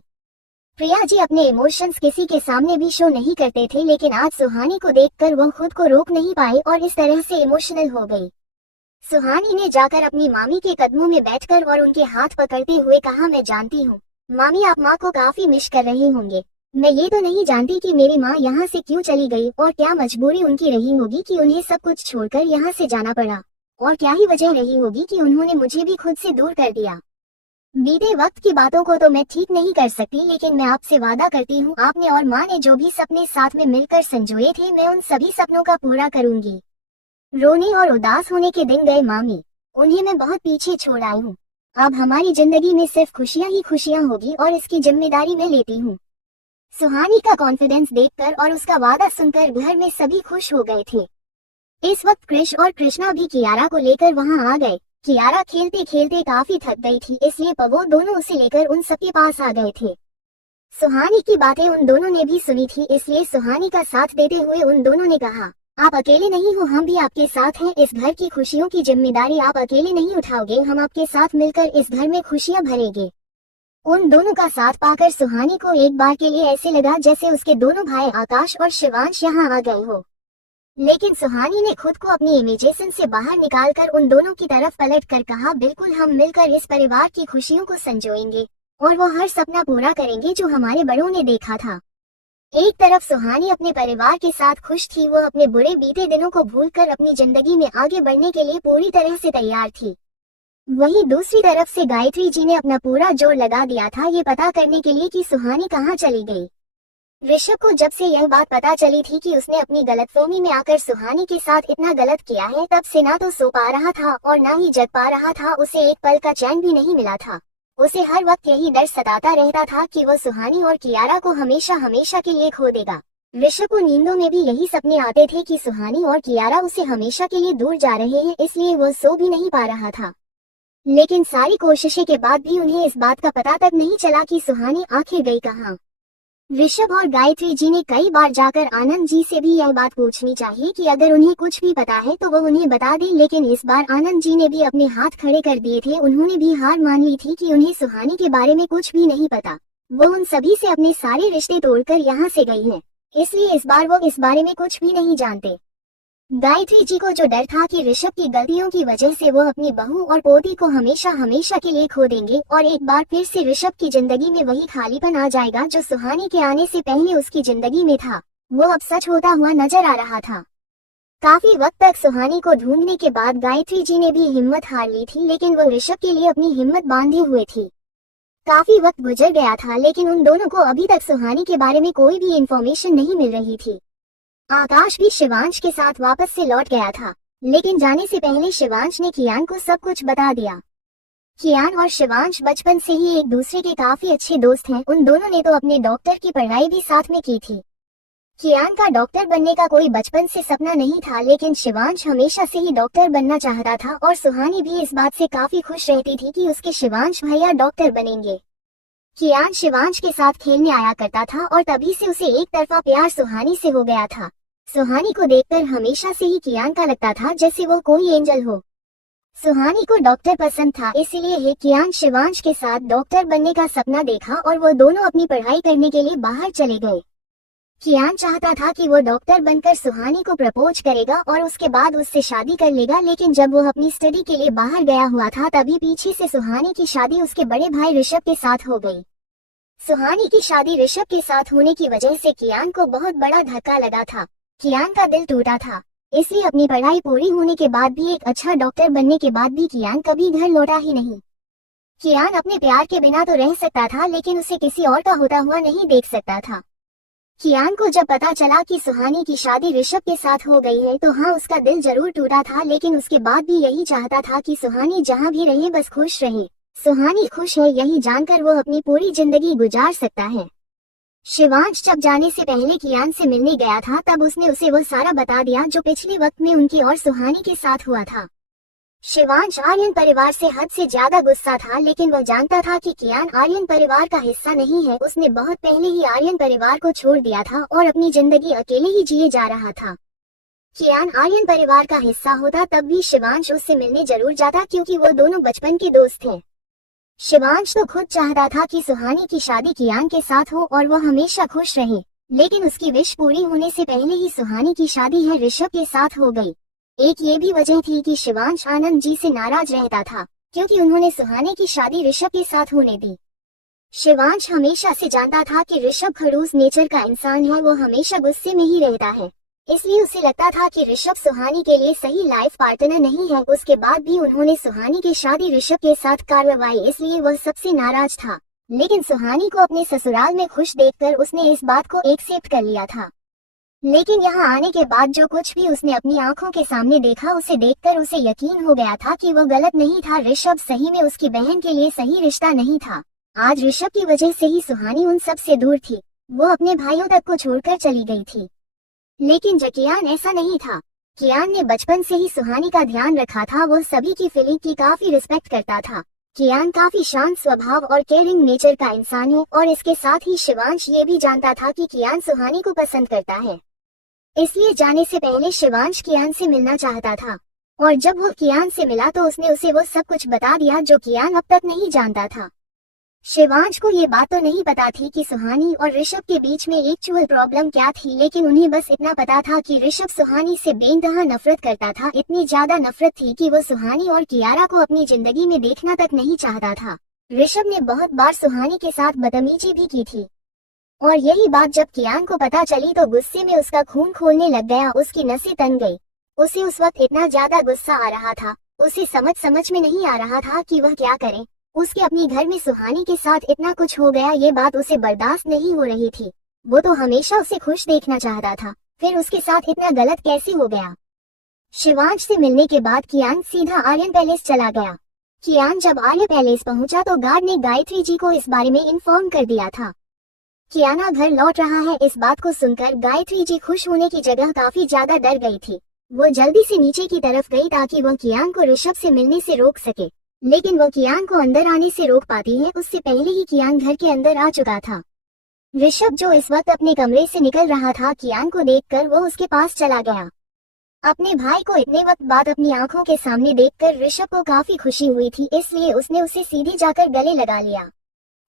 प्रिया जी अपने इमोशंस किसी के सामने भी शो नहीं करते थे, लेकिन आज सुहानी को देखकर वो खुद को रोक नहीं पाए और इस तरह से इमोशनल हो गई। सुहानी ने जाकर अपनी मामी के कदमों में बैठकर और उनके हाथ पकड़ते हुए कहा, मैं जानती हूँ मामी आप माँ को काफी मिस कर रहे होंगे। मैं ये तो नहीं जानती कि मेरी माँ यहाँ से क्यों चली गई और क्या मजबूरी उनकी रही होगी कि उन्हें सब कुछ छोड़कर यहाँ से जाना पड़ा, और क्या ही वजह रही होगी कि उन्होंने मुझे भी खुद से दूर कर दिया। बीते वक्त की बातों को तो मैं ठीक नहीं कर सकती, लेकिन मैं आपसे वादा करती हूँ आपने और माँ ने जो भी सपने साथ में मिलकर संजोए थे मैं उन सभी सपनों का पूरा करूंगी। रोने और उदास होने के दिन गए मामी, उन्हें मैं बहुत पीछे छोड़ आई हूँ। अब हमारी जिंदगी में सिर्फ खुशियाँ ही खुशियाँ होगी और इसकी जिम्मेदारी मैं लेती हूँ। सुहानी का कॉन्फिडेंस देखकर और उसका वादा सुनकर घर में सभी खुश हो गए थे। इस वक्त कृष और कृष्णा भी कियारा को लेकर वहां आ गए। कियारा खेलते खेलते काफी थक गई थी, इसलिए वो दोनों उसे लेकर उन सबके पास आ गए थे। सुहानी की बातें उन दोनों ने भी सुनी थी, इसलिए सुहानी का साथ देते हुए उन दोनों ने कहा, आप अकेले नहीं हो, हम भी आपके साथ हैं। इस घर की खुशियों की जिम्मेदारी आप अकेले नहीं उठाओगे, हम आपके साथ मिलकर इस घर में खुशियां भरेंगे। उन दोनों का साथ पाकर सुहानी को एक बार के लिए ऐसे लगा जैसे उसके दोनों भाई आकाश और शिवांश यहाँ आ गए हो। लेकिन सुहानी ने खुद को अपनी इमेजिनेशन से बाहर निकालकर उन दोनों की तरफ पलट कर कहा, बिल्कुल हम मिलकर इस परिवार की खुशियों को संजोएंगे और वो हर सपना पूरा करेंगे जो हमारे बड़ों ने देखा था। एक तरफ सुहानी अपने परिवार के साथ खुश थी, वो अपने बुरे बीते दिनों को भूलकर अपनी जिंदगी में आगे बढ़ने के लिए पूरी तरह से तैयार थी। वहीं दूसरी तरफ से गायत्री जी ने अपना पूरा जोर लगा दिया था ये पता करने के लिए कि सुहानी कहाँ चली गई। ऋषभ को जब से यह बात पता चली थी कि उसने अपनी गलतफहमी में आकर सुहानी के साथ इतना गलत किया है, तब से ना तो सो पा रहा था और ना ही जग पा रहा था। उसे एक पल का चैन भी नहीं मिला था। उसे हर वक्त यही डर सताता रहता था कि वो सुहानी और कियारा को हमेशा हमेशा के लिए खो देगा। ऋषभ को नींदों में भी यही सपने आते थे कि सुहानी और कियारा उसे हमेशा के लिए दूर जा रहे हैं, इसलिए वो सो भी नहीं पा रहा था। लेकिन सारी कोशिशें के बाद भी उन्हें इस बात का पता तक नहीं चला कि सुहानी आखिर गई कहाँ। ऋषभ और गायत्री जी ने कई बार जाकर आनंद जी से भी यह बात पूछनी चाहिए कि अगर उन्हें कुछ भी पता है तो वो उन्हें बता दें, लेकिन इस बार आनंद जी ने भी अपने हाथ खड़े कर दिए थे। उन्होंने भी हार मान ली थी कि उन्हें सुहानी के बारे में कुछ भी नहीं पता। वो उन सभी से अपने सारे रिश्ते तोड़कर यहाँ से गई है, इसलिए इस बार वो इस बारे में कुछ भी नहीं जानते। गायत्री जी को जो डर था कि ऋषभ की गलतियों की वजह से वो अपनी बहू और पोती को हमेशा हमेशा के लिए खो देंगे और एक बार फिर से ऋषभ की जिंदगी में वही खालीपन आ जाएगा जो सुहानी के आने से पहले उसकी जिंदगी में था, वो अब सच होता हुआ नजर आ रहा था। काफी वक्त तक सुहानी को ढूंढने के बाद गायत्री जी ने भी हिम्मत हार ली थी, लेकिन वो ऋषभ के लिए अपनी हिम्मत बांधे हुए थी। काफी वक्त गुजर गया था, लेकिन उन दोनों को अभी तक सुहानी के बारे में कोई भी इंफॉर्मेशन नहीं मिल रही थी। आकाश भी शिवांश के साथ वापस से लौट गया था, लेकिन जाने से पहले शिवांश ने कियान को सब कुछ बता दिया। कियान और शिवांश बचपन से ही एक दूसरे के काफी अच्छे दोस्त हैं। उन दोनों ने तो अपने डॉक्टर की पढ़ाई भी साथ में की थी। कियान का डॉक्टर बनने का कोई बचपन से सपना नहीं था, लेकिन शिवांश हमेशा से ही डॉक्टर बनना चाहता था और सुहानी भी इस बात से काफी खुश रहती थी कि उसके शिवांश भैया डॉक्टर बनेंगे। कियान शिवांश के साथ खेलने आया करता था और तभी से उसे एक तरफा प्यार सुहानी से हो गया था। सुहानी को देखकर हमेशा से ही कियान का लगता था जैसे वो कोई एंजल हो। सुहानी को डॉक्टर पसंद था, इसीलिए कियान शिवांश के साथ डॉक्टर बनने का सपना देखा और वो दोनों अपनी पढ़ाई करने के लिए बाहर चले गए। कियान चाहता था कि वो डॉक्टर बनकर सुहानी को प्रपोज करेगा और उसके बाद उससे शादी कर लेगा, लेकिन जब वो अपनी स्टडी के लिए बाहर गया हुआ था तभी पीछे से सुहानी की शादी उसके बड़े भाई ऋषभ के साथ हो गई। सुहानी की शादी ऋषभ के साथ होने की वजह से कियान को बहुत बड़ा धक्का लगा था। कियान का दिल टूटा था, इसलिए अपनी पढ़ाई पूरी होने के बाद भी, एक अच्छा डॉक्टर बनने के बाद भी कियान कभी घर लौटा ही नहीं। कियान अपने प्यार के बिना तो रह सकता था, लेकिन उसे किसी और का होता हुआ नहीं देख सकता था। कियान को जब पता चला कि सुहानी की शादी ऋषभ के साथ हो गई है तो हाँ, उसका दिल जरूर टूटा था, लेकिन उसके बाद भी यही चाहता था कि सुहानी जहाँ भी रहे बस खुश रहे। सुहानी खुश है यही जानकर वो अपनी पूरी जिंदगी गुजार सकता है। शिवांश जब जाने से पहले कियान से मिलने गया था तब उसने उसे वो सारा बता दिया जो पिछले वक्त में उनकी और सुहानी के साथ हुआ था। शिवांश आर्यन परिवार से हद से ज्यादा गुस्सा था, लेकिन वह जानता था कि कियान आर्यन परिवार का हिस्सा नहीं है। उसने बहुत पहले ही आर्यन परिवार को छोड़ दिया था और अपनी जिंदगी अकेले ही जिए जा रहा था। कियान आर्यन परिवार का हिस्सा होता तब भी शिवांश उससे मिलने जरूर जाता, क्योंकि वो दोनों बचपन के दोस्त थे। शिवांश तो खुद चाहता था कि सुहानी की शादी कियान के साथ हो और वह हमेशा खुश रहे, लेकिन उसकी विश पूरी होने से पहले ही सुहानी की शादी है ऋषभ के साथ हो गई। एक ये भी वजह थी कि शिवांश आनंद जी से नाराज रहता था, क्योंकि उन्होंने सुहानी की शादी ऋषभ के साथ होने दी। शिवांश हमेशा से जानता था कि ऋषभ खड़ूस नेचर का इंसान है, वो हमेशा गुस्से में ही रहता है, इसलिए उसे लगता था कि ऋषभ सुहानी के लिए सही लाइफ पार्टनर नहीं है। उसके बाद भी उन्होंने सुहानी की शादी ऋषभ के साथ करवाई, इसलिए वह सबसे नाराज था। लेकिन सुहानी को अपने ससुराल में खुश देखकर उसने इस बात को एक्सेप्ट कर लिया था। लेकिन यहाँ आने के बाद जो कुछ भी उसने अपनी आंखों के सामने देखा, उसे देखकर उसे यकीन हो गया था कि वो गलत नहीं था। ऋषभ सही में उसकी बहन के लिए सही रिश्ता नहीं था। आज ऋषभ की वजह से ही सुहानी उन सब से दूर थी, वो अपने भाइयों तक को छोड़कर चली गई थी। लेकिन कियान ऐसा नहीं था। कियान ने बचपन से ही सुहानी का ध्यान रखा था, वो सभी की फीलिंग की काफी रिस्पेक्ट करता था। कियान काफी शांत स्वभाव और केयरिंग नेचर का इंसान है, और इसके साथ ही शिवांश ये भी जानता था कि कियान सुहानी को पसंद करता है। इसलिए जाने से पहले शिवांश कियान से मिलना चाहता था, और जब वो कियान से मिला तो उसने उसे वो सब कुछ बता दिया जो कियान अब तक नहीं जानता था। शिवांश को ये बात तो नहीं पता थी कि सुहानी और ऋषभ के बीच में एक्चुअल प्रॉब्लम क्या थी, लेकिन उन्हें बस इतना पता था कि ऋषभ सुहानी से बेइंतहा नफरत करता था। इतनी ज्यादा नफरत थी कि वो सुहानी और कियारा को अपनी जिंदगी में देखना तक नहीं चाहता था। ऋषभ ने बहुत बार सुहानी के साथ बदतमीजी भी की थी, और यही बात जब कियान को पता चली तो गुस्से में उसका खून खोलने लग गया, उसकी नसें तन गई। उसे उस वक्त इतना ज्यादा गुस्सा आ रहा था, उसे समझ में नहीं आ रहा था कि वह क्या करे। उसके अपने घर में सुहानी के साथ इतना कुछ हो गया, ये बात उसे बर्दाश्त नहीं हो रही थी। वो तो हमेशा उसे खुश देखना चाहता था, फिर उसके साथ इतना गलत कैसे हो गया। शिवांश से मिलने के बाद कियान सीधा आर्यन पैलेस चला गया। कियान जब आर्यन पैलेस पहुंचा तो गार्ड ने गायत्री जी को इस बारे में इन्फॉर्म कर दिया था। कियाना घर लौट रहा है, इस बात को सुनकर गायत्री जी खुश होने की जगह काफी ज्यादा डर गई थी। वो जल्दी से नीचे की तरफ गई ताकि वो कियान को ऋषभ से मिलने से रोक सके, लेकिन वो कियान को अंदर आने से रोक पाती है। उससे पहले ही कियान घर के अंदर आ चुका था। ऋषभ जो इस वक्त अपने कमरे से निकल रहा था, कियान को देखकर वो उसके पास चला गया। अपने भाई को इतने वक्त बाद अपनी आंखों के सामने देखकर ऋषभ को काफी खुशी हुई थी, इसलिए उसने उसे सीधे जाकर गले लगा लिया।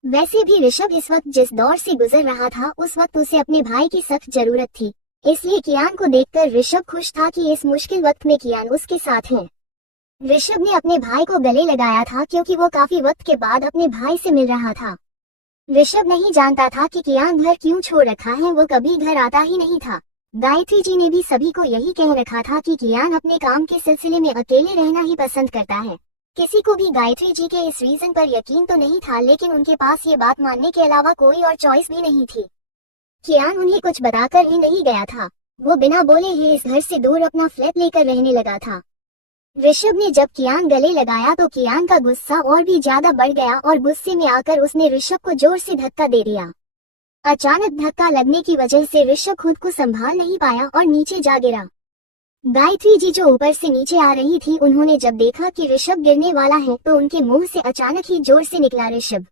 वैसे भी ऋषभ इस वक्त जिस दौर से गुजर रहा था, उस वक्त उसे अपने भाई की सख्त जरूरत थी, इसलिए कियान को देखकर ऋषभ खुश था कि इस मुश्किल वक्त में कियान उसके साथ है। ऋषभ ने अपने भाई को गले लगाया था क्योंकि वो काफी वक्त के बाद अपने भाई से मिल रहा था। ऋषभ नहीं जानता था कि कियान घर क्यों छोड़ रखा है, वो कभी घर आता ही नहीं था। गायत्री जी ने भी सभी को यही कह रखा था कि कियान अपने काम के सिलसिले में अकेले रहना ही पसंद करता है। किसी को भी गायत्री जी के इस रीजन पर यकीन तो नहीं था, लेकिन उनके पास ये बात मानने के अलावा कोई और चॉइस भी नहीं थी। कियान उन्हें कुछ बताकर ही नहीं गया था, वो बिना बोले ही इस घर से दूर अपना फ्लैट लेकर रहने लगा था। ऋषभ ने जब कियान गले लगाया तो कियान का गुस्सा और भी ज्यादा बढ़ गया, और गुस्से में आकर उसने ऋषभ को जोर से धक्का दे दिया। अचानक धक्का लगने की वजह से ऋषभ खुद को संभाल नहीं पाया और नीचे जा गिरा। गायत्री जी जो ऊपर से नीचे आ रही थी, उन्होंने जब देखा कि ऋषभ गिरने वाला है तो उनके मुंह से अचानक ही जोर से निकला ऋषभ।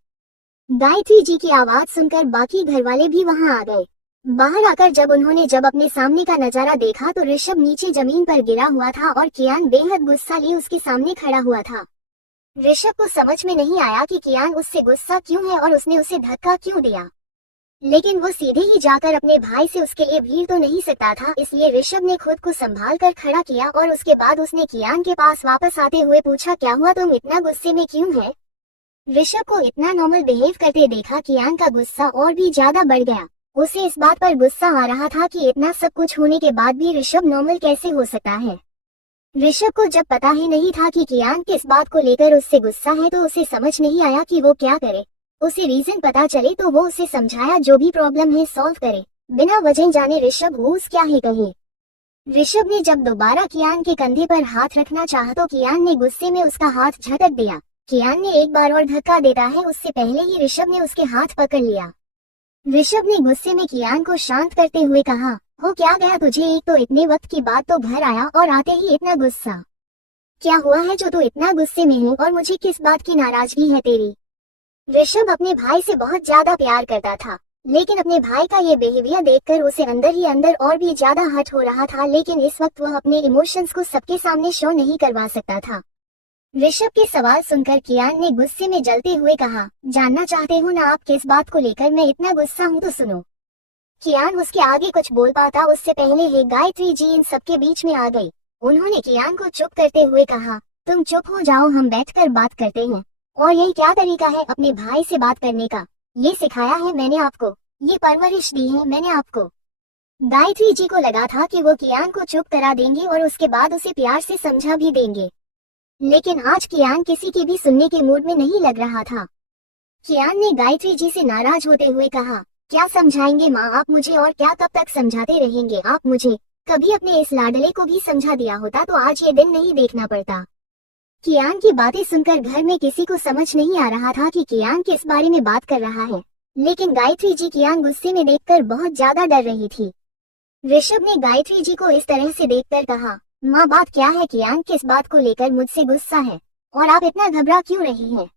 गायत्री जी की आवाज सुनकर बाकी घरवाले भी वहां आ गए। बाहर आकर जब अपने सामने का नजारा देखा तो ऋषभ नीचे जमीन पर गिरा हुआ था और कियान बेहद गुस्सा लिए उसके सामने खड़ा हुआ था। ऋषभ को समझ में नहीं आया कि कियान उससे गुस्सा क्यों है और उसने उसे धक्का क्यों दिया, लेकिन वो सीधे ही जाकर अपने भाई से उसके लिए भीड़ तो नहीं सकता था, इसलिए ऋषभ ने खुद को संभाल कर खड़ा किया और उसके बाद उसने कियान के पास वापस आते हुए पूछा, क्या हुआ, तुम इतना गुस्से में क्यों है? ऋषभ को इतना नॉर्मल बिहेव करते देखा कियान का गुस्सा और भी ज्यादा बढ़ गया। उसे इस बात पर गुस्सा आ रहा था कि इतना सब कुछ होने के बाद भी ऋषभ नॉर्मल कैसे हो सकता है। ऋषभ को जब पता ही नहीं था कि कियान किस बात को लेकर उससे गुस्सा है तो उसे समझ नहीं आया कि वो क्या करे। उसे रीजन पता चले तो वो उसे समझाया जो भी प्रॉब्लम है सॉल्व करे, बिना वजह जाने ऋषभ घूस क्या ही कहे। ऋषभ ने जब दोबारा कियान के कंधे पर हाथ रखना चाहा तो कियान ने गुस्से में उसका हाथ झटक दिया। कियान ने एक बार और धक्का देता है उससे पहले ही ऋषभ ने उसके हाथ पकड़ लिया। ऋषभ ने गुस्से में कियान को शांत करते हुए कहा, हो क्या गया तुझे, एक तो इतने वक्त की बात तो घर आया और आते ही इतना गुस्सा। क्या हुआ है जो तू इतना गुस्से में है और मुझे किस बात की नाराजगी है तेरी। ऋषभ अपने भाई से बहुत ज्यादा प्यार करता था, लेकिन अपने भाई का ये बिहेवियर देखकर उसे अंदर ही अंदर और भी ज्यादा हर्ट हो रहा था। लेकिन इस वक्त वह अपने इमोशंस को सबके सामने शो नहीं करवा सकता था। ऋषभ के सवाल सुनकर कियान ने गुस्से में जलते हुए कहा, जानना चाहते हो ना आप किस बात को लेकर मैं इतना गुस्सा हूँ, तो सुनो। कियान उसके आगे कुछ बोल पाता उससे पहले ही गायत्री जी इन सबके बीच में आ गई। उन्होंने कियान को चुप करते हुए कहा, तुम चुप हो जाओ, हम बैठकर बात करते हैं। और यही क्या तरीका है अपने भाई से बात करने का, ये सिखाया है मैंने आपको, ये परवरिश दी है मैंने आपको। गायत्री जी को लगा था कि वो कियान को चुप करा देंगे और उसके बाद उसे प्यार से समझा भी देंगे, लेकिन आज कियान किसी की भी सुनने के मूड में नहीं लग रहा था। कियान ने गायत्री जी से नाराज होते हुए कहा, क्या समझाएंगे माँ आप मुझे, और क्या कब तक समझाते रहेंगे आप मुझे। कभी अपने इस लाडले को भी समझा दिया होता तो आज ये दिन नहीं देखना पड़ता। कियान की बातें सुनकर घर में किसी को समझ नहीं आ रहा था कि कियान किस बारे में बात कर रहा है, लेकिन गायत्री जी कियान गुस्से में देखकर बहुत ज्यादा डर रही थी। ऋषभ ने गायत्री जी को इस तरह से देखकर कहा, माँ बात क्या है, कियान किस बात को लेकर मुझसे गुस्सा है और आप इतना घबरा क्यों रही हैं।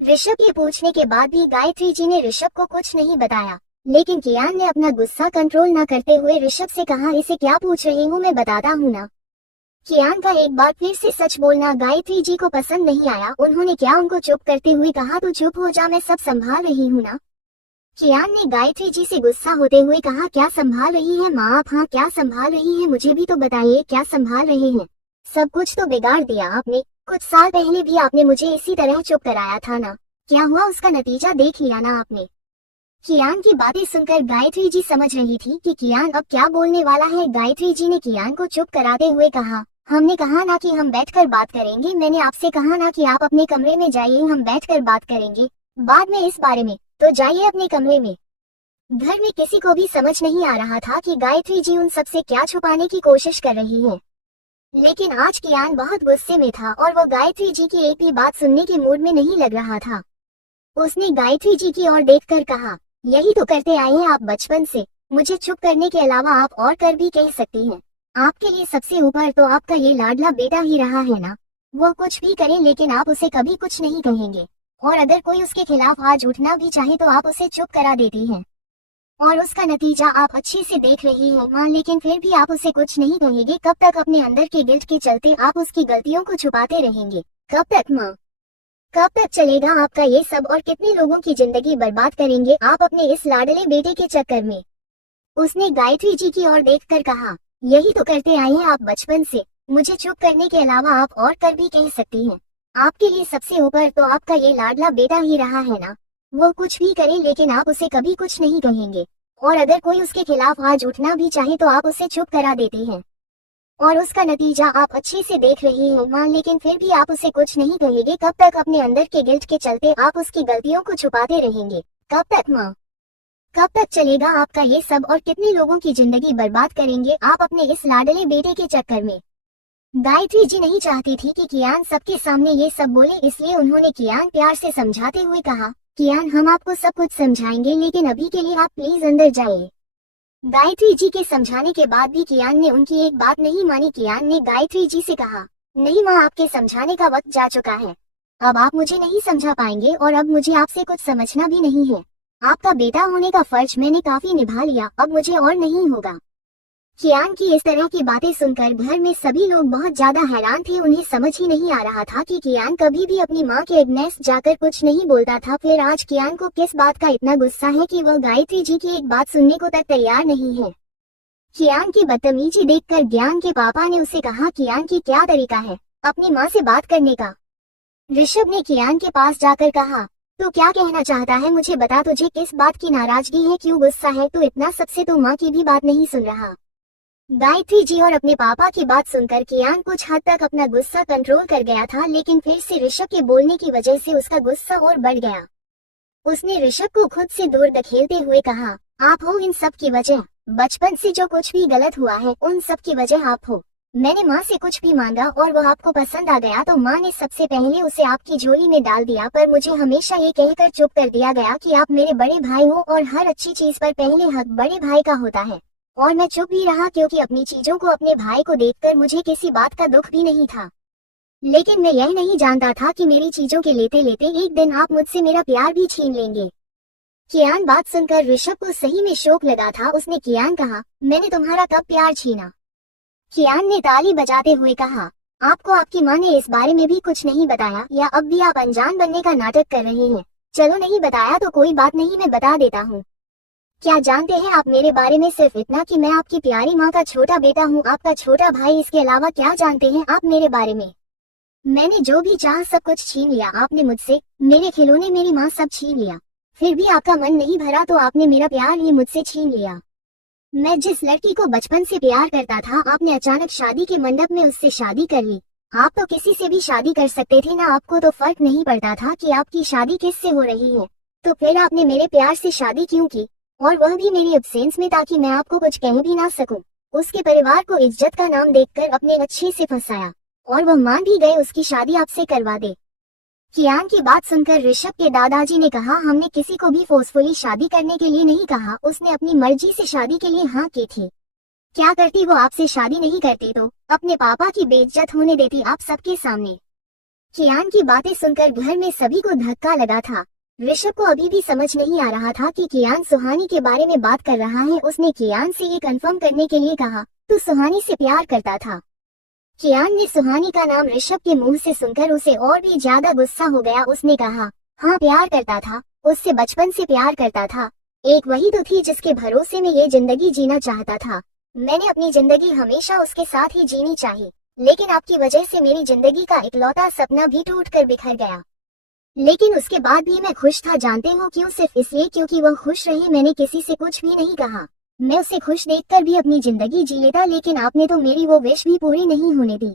ऋषभ के पूछने के बाद भी गायत्री जी ने ऋषभ को कुछ नहीं बताया, लेकिन कियान ने अपना गुस्सा कंट्रोल न करते हुए ऋषभ से कहा, इसे क्या पूछ रही हूँ मैं बताता हूँ ना। कियान का एक बार फिर से सच बोलना गायत्री जी को पसंद नहीं आया। उन्होंने क्या उनको चुप करते हुए कहा, तू चुप हो जा, मैं सब संभाल रही हूँ ना। कियान ने गायत्री जी से गुस्सा होते हुए कहा, क्या संभाल रही है माँ आप, हाँ क्या संभाल रही है, मुझे भी तो बताइए क्या संभाल रहे हैं। सब कुछ तो बिगाड़ दिया आपने, कुछ साल पहले भी आपने मुझे इसी तरह चुप कराया था ना, क्या हुआ उसका नतीजा देख लिया ना आपने। कियान की बातें सुनकर गायत्री जी समझ रही थी कि कियान अब क्या बोलने वाला है। गायत्री जी ने कियान को चुप कराते हुए कहा, हमने कहा ना कि हम बैठकर बात करेंगे, मैंने आपसे कहा ना कि आप अपने कमरे में जाइए, हम बैठकर बात करेंगे बाद में इस बारे में, तो जाइए अपने कमरे में। घर में किसी को भी समझ नहीं आ रहा था कि गायत्री जी उन सबसे क्या छुपाने की कोशिश कर रही है, लेकिन आज कियान बहुत गुस्से में था और वो गायत्री जी की एक भी बात सुनने के मूड में नहीं लग रहा था। उसने गायत्री जी की ओर देखकर कहा, यही तो करते आए हैं आप बचपन से, मुझे चुप करने के अलावा आप और कर भी कह सकती हैं। आपके लिए सबसे ऊपर तो आपका ये लाडला बेटा ही रहा है ना, वो कुछ भी करे लेकिन आप उसे कभी कुछ नहीं कहेंगे, और अगर कोई उसके खिलाफ आज उठना भी चाहे तो आप उसे चुप करा देती हैं, और उसका नतीजा आप अच्छे से देख रही हैं माँ, लेकिन फिर भी आप उसे कुछ नहीं कहेंगे। कब तक अपने अंदर के गिल्ट के चलते आप उसकी गलतियों को छुपाते रहेंगे, कब तक माँ, कब तक चलेगा आपका ये सब, और कितने लोगों की जिंदगी बर्बाद करेंगे आप अपने इस लाडले बेटे के चक्कर में। उसने गायत्री जी की ओर देखकर कहा, यही तो करते आए हैं आप बचपन से, मुझे चुप करने के अलावा आप और कर भी कह सकती हैं। आपके लिए सबसे ऊपर तो आपका ये लाडला बेटा ही रहा है ना, वो कुछ भी करे लेकिन आप उसे कभी कुछ नहीं कहेंगे, और अगर कोई उसके खिलाफ आज उठना भी चाहे तो आप उसे चुप करा देती हैं, और उसका नतीजा आप अच्छे से देख रही हैं माँ, लेकिन फिर भी आप उसे कुछ नहीं कहेंगे। कब तक अपने अंदर के गिल्ट के चलते आप उसकी गलतियों को छुपाते रहेंगे, कब तक माँ, कब तक चलेगा आपका ये सब, और कितने लोगों की जिंदगी बर्बाद करेंगे आप अपने इस लाडले बेटे के चक्कर में। गायत्री जी नहीं चाहती थी कि कियान सबके सामने ये सब बोले, इसलिए उन्होंने कियान प्यार से समझाते हुए कहा, कियान हम आपको सब कुछ समझाएंगे लेकिन अभी के लिए आप प्लीज अंदर जाइए। गायत्री जी के समझाने के बाद भी कियान ने उनकी एक बात नहीं मानी। कियान ने गायत्री जी से कहा, नहीं माँ, आपके समझाने का वक्त जा चुका है, अब आप मुझे नहीं समझा पाएंगे और अब मुझे आपसे कुछ समझना भी नहीं है। आपका बेटा होने का फर्ज मैंने काफी निभा लिया, अब मुझे और नहीं होगा। कियान की इस तरह की बातें सुनकर घर में सभी लोग बहुत ज्यादा हैरान थे। उन्हें समझ ही नहीं आ रहा था कि कियान कभी भी अपनी माँ के अगेंस्ट जाकर कुछ नहीं बोलता था, फिर आज कियान को किस बात का इतना गुस्सा है कि वह गायत्री जी की एक बात सुनने को तक तैयार नहीं है। कियान की बदतमीजी देखकर ज्ञान के पापा ने उसे कहा, कियान की क्या तरीका है अपनी माँ से बात करने का। ऋषभ ने कियान के पास जाकर कहा, तू क्या कहना चाहता है, मुझे बता, तुझे किस बात की नाराजगी है, क्यों गुस्सा है तू इतना, सबसे तो माँ की भी बात नहीं सुन रहा। गायत्री जी और अपने पापा की बात सुनकर कियान कुछ हद तक अपना गुस्सा कंट्रोल कर गया था, लेकिन फिर से ऋषभ के बोलने की वजह से उसका गुस्सा और बढ़ गया। उसने ऋषभ को खुद से दूर धकेलते हुए कहा, आप हो इन सब की वजह, बचपन से जो कुछ भी गलत हुआ है उन सब की वजह आप हो। मैंने माँ से कुछ भी मांगा और वो आपको पसंद आ गया तो माँ ने सबसे पहले उसे आपकी झोली में डाल दिया, पर मुझे हमेशा ये कहकर चुप कर दिया गया कि आप मेरे बड़े भाई हो और हर अच्छी चीज पर पहले हक बड़े भाई का होता है। और मैं चुप भी रहा क्योंकि अपनी चीजों को अपने भाई को देखकर मुझे किसी बात का दुख भी नहीं था। लेकिन मैं यह नहीं जानता था कि मेरी चीजों के लेते लेते एक दिन आप मुझसे मेरा प्यार भी छीन लेंगे। कियान बात सुनकर ऋषभ को सही में शौक लगा था। उसने कियान कहा, मैंने तुम्हारा कब प्यार छीना? कियान ने ताली बजाते हुए कहा, आपको आपकी माँ ने इस बारे में भी कुछ नहीं बताया, या अब भी आप अनजान बनने का नाटक कर रहे हैं? चलो नहीं बताया तो कोई बात नहीं, मैं बता देता हूँ। क्या जानते हैं आप मेरे बारे में? सिर्फ इतना कि मैं आपकी प्यारी माँ का छोटा बेटा हूँ, आपका छोटा भाई। इसके अलावा क्या जानते हैं आप मेरे बारे में? मैंने जो भी चाहा सब कुछ छीन लिया आपने मुझसे, मेरे खिलौने, मेरी माँ, सब छीन लिया। फिर भी आपका मन नहीं भरा तो आपने मेरा प्यार ही मुझसे छीन लिया। मैं जिस लड़की को बचपन से प्यार करता था, आपने अचानक शादी के मंडप में उससे शादी कर ली। आप तो किसी से भी शादी कर सकते थे ना, आपको तो फर्क नहीं पड़ता था कि आपकी शादी किससे हो रही है। तो फिर आपने मेरे प्यार से शादी क्यों की, और वह भी मेरी एब्सेंस में, ताकि मैं आपको कुछ कह भी ना सकूं। उसके परिवार को इज्जत का नाम देखकर अपने अच्छे से फंसाया, और वह मान भी गए उसकी शादी आपसे करवा दे। कियान की बात सुनकर ऋषभ के दादाजी ने कहा, हमने किसी को भी फोर्सफुली शादी करने के लिए नहीं कहा, उसने अपनी मर्जी से शादी के लिए हाँ की थी। क्या करती वो आपसे शादी नहीं करती तो अपने पापा की बेइज्जत होने देती आप सबके सामने। कियान की बातें सुनकर घर में सभी को धक्का लगा था। ऋषभ को अभी भी समझ नहीं आ रहा था कि कियान सुहानी के बारे में बात कर रहा है। उसने कियान से ये कंफर्म करने के लिए कहा, तू सुहानी से प्यार करता था? कियान ने सुहानी का नाम ऋषभ के मुंह से सुनकर उसे और भी ज्यादा गुस्सा हो गया। उसने कहा, हाँ प्यार करता था, उससे बचपन से प्यार करता था। एक वही तो थी जिसके भरोसे में ये जिंदगी जीना चाहता था। मैंने अपनी जिंदगी हमेशा उसके साथ ही जीनी चाहिए, लेकिन आपकी वजह से मेरी जिंदगी का इकलौता सपना भी टूटकर बिखर गया। लेकिन उसके बाद भी मैं खुश था, जानते हो क्यों? सिर्फ इसलिए क्योंकि वह खुश रही। मैंने किसी से कुछ भी नहीं कहा, मैं उसे खुश देखकर भी अपनी जिंदगी जी लेता, लेकिन आपने तो मेरी वो विश भी पूरी नहीं होने दी।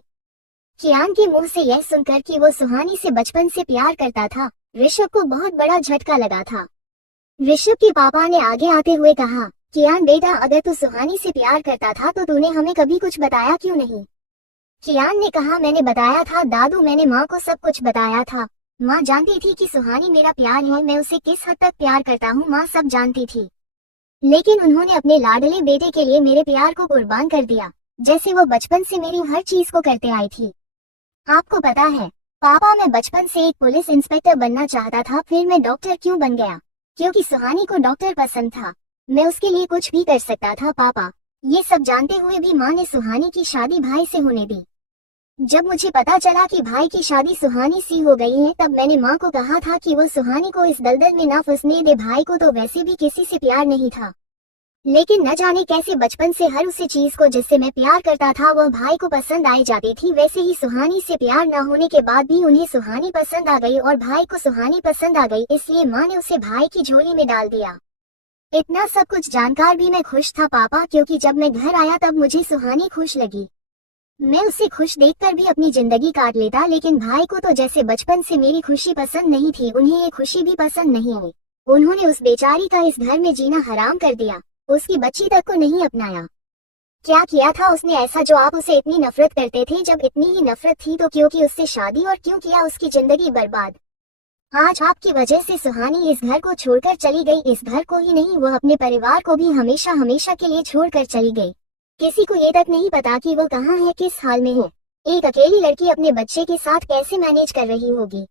कियान के मुंह से यह सुनकर कि वो सुहानी से बचपन से प्यार करता था, ऋषभ को बहुत बड़ा झटका लगा था। ऋषभ के पापा ने आगे आते हुए कहा, कियान बेटा, अगर तू सुहानी से प्यार करता था तो तूने हमें कभी कुछ बताया क्यों नहीं? कियान ने कहा, मैंने बताया था दादू, मैंने माँ को सब कुछ बताया था। माँ जानती थी कि सुहानी मेरा प्यार है, मैं उसे किस हद तक प्यार करता हूँ, माँ सब जानती थी। लेकिन उन्होंने अपने लाडले बेटे के लिए मेरे प्यार को कुर्बान कर दिया, जैसे वो बचपन से मेरी हर चीज को करते आई थी। आपको पता है पापा, मैं बचपन से एक पुलिस इंस्पेक्टर बनना चाहता था। फिर मैं डॉक्टर क्यों बन गया? क्योंकि सुहानी को डॉक्टर पसंद था। मैं उसके लिए कुछ भी कर सकता था पापा। ये सब जानते हुए भी माँ ने सुहानी की शादी भाई से होने दी। जब मुझे पता चला कि भाई की शादी सुहानी से हो गई है, तब मैंने माँ को कहा था कि वो सुहानी को इस दलदल में ना फंसने दे। भाई को तो वैसे भी किसी से प्यार नहीं था, लेकिन न जाने कैसे बचपन से हर उसी चीज को जिससे मैं प्यार करता था वह भाई को पसंद आई जाती थी। वैसे ही सुहानी से प्यार न होने के बाद भी उन्हें सुहानी पसंद आ गई और भाई को सुहानी पसंद आ गई, इसलिए माँ ने उसे भाई की झोली में डाल दिया। इतना सब कुछ जानकर भी मैं खुश था पापा, क्योंकि जब मैं घर आया तब मुझे सुहानी खुश लगी। मैं उसे खुश देखकर भी अपनी जिंदगी काट लेता, लेकिन भाई को तो जैसे बचपन से मेरी खुशी पसंद नहीं थी, उन्हें ये खुशी भी पसंद नहीं आई। उन्होंने उस बेचारी का इस घर में जीना हराम कर दिया, उसकी बच्ची तक को नहीं अपनाया। क्या किया था उसने ऐसा जो आप उसे इतनी नफरत करते थे? जब इतनी ही नफरत थी तो क्यों की उससे शादी, और क्यों किया उसकी जिंदगी बर्बाद? आज आपकी वजह से सुहानी इस घर को छोड़कर चली गई। इस घर को ही नहीं, वह अपने परिवार को भी हमेशा हमेशा के लिए छोड़कर चली गई। किसी को ये तक नहीं पता कि वो कहाँ है, किस हाल में है। एक अकेली लड़की अपने बच्चे के साथ कैसे मैनेज कर रही होगी।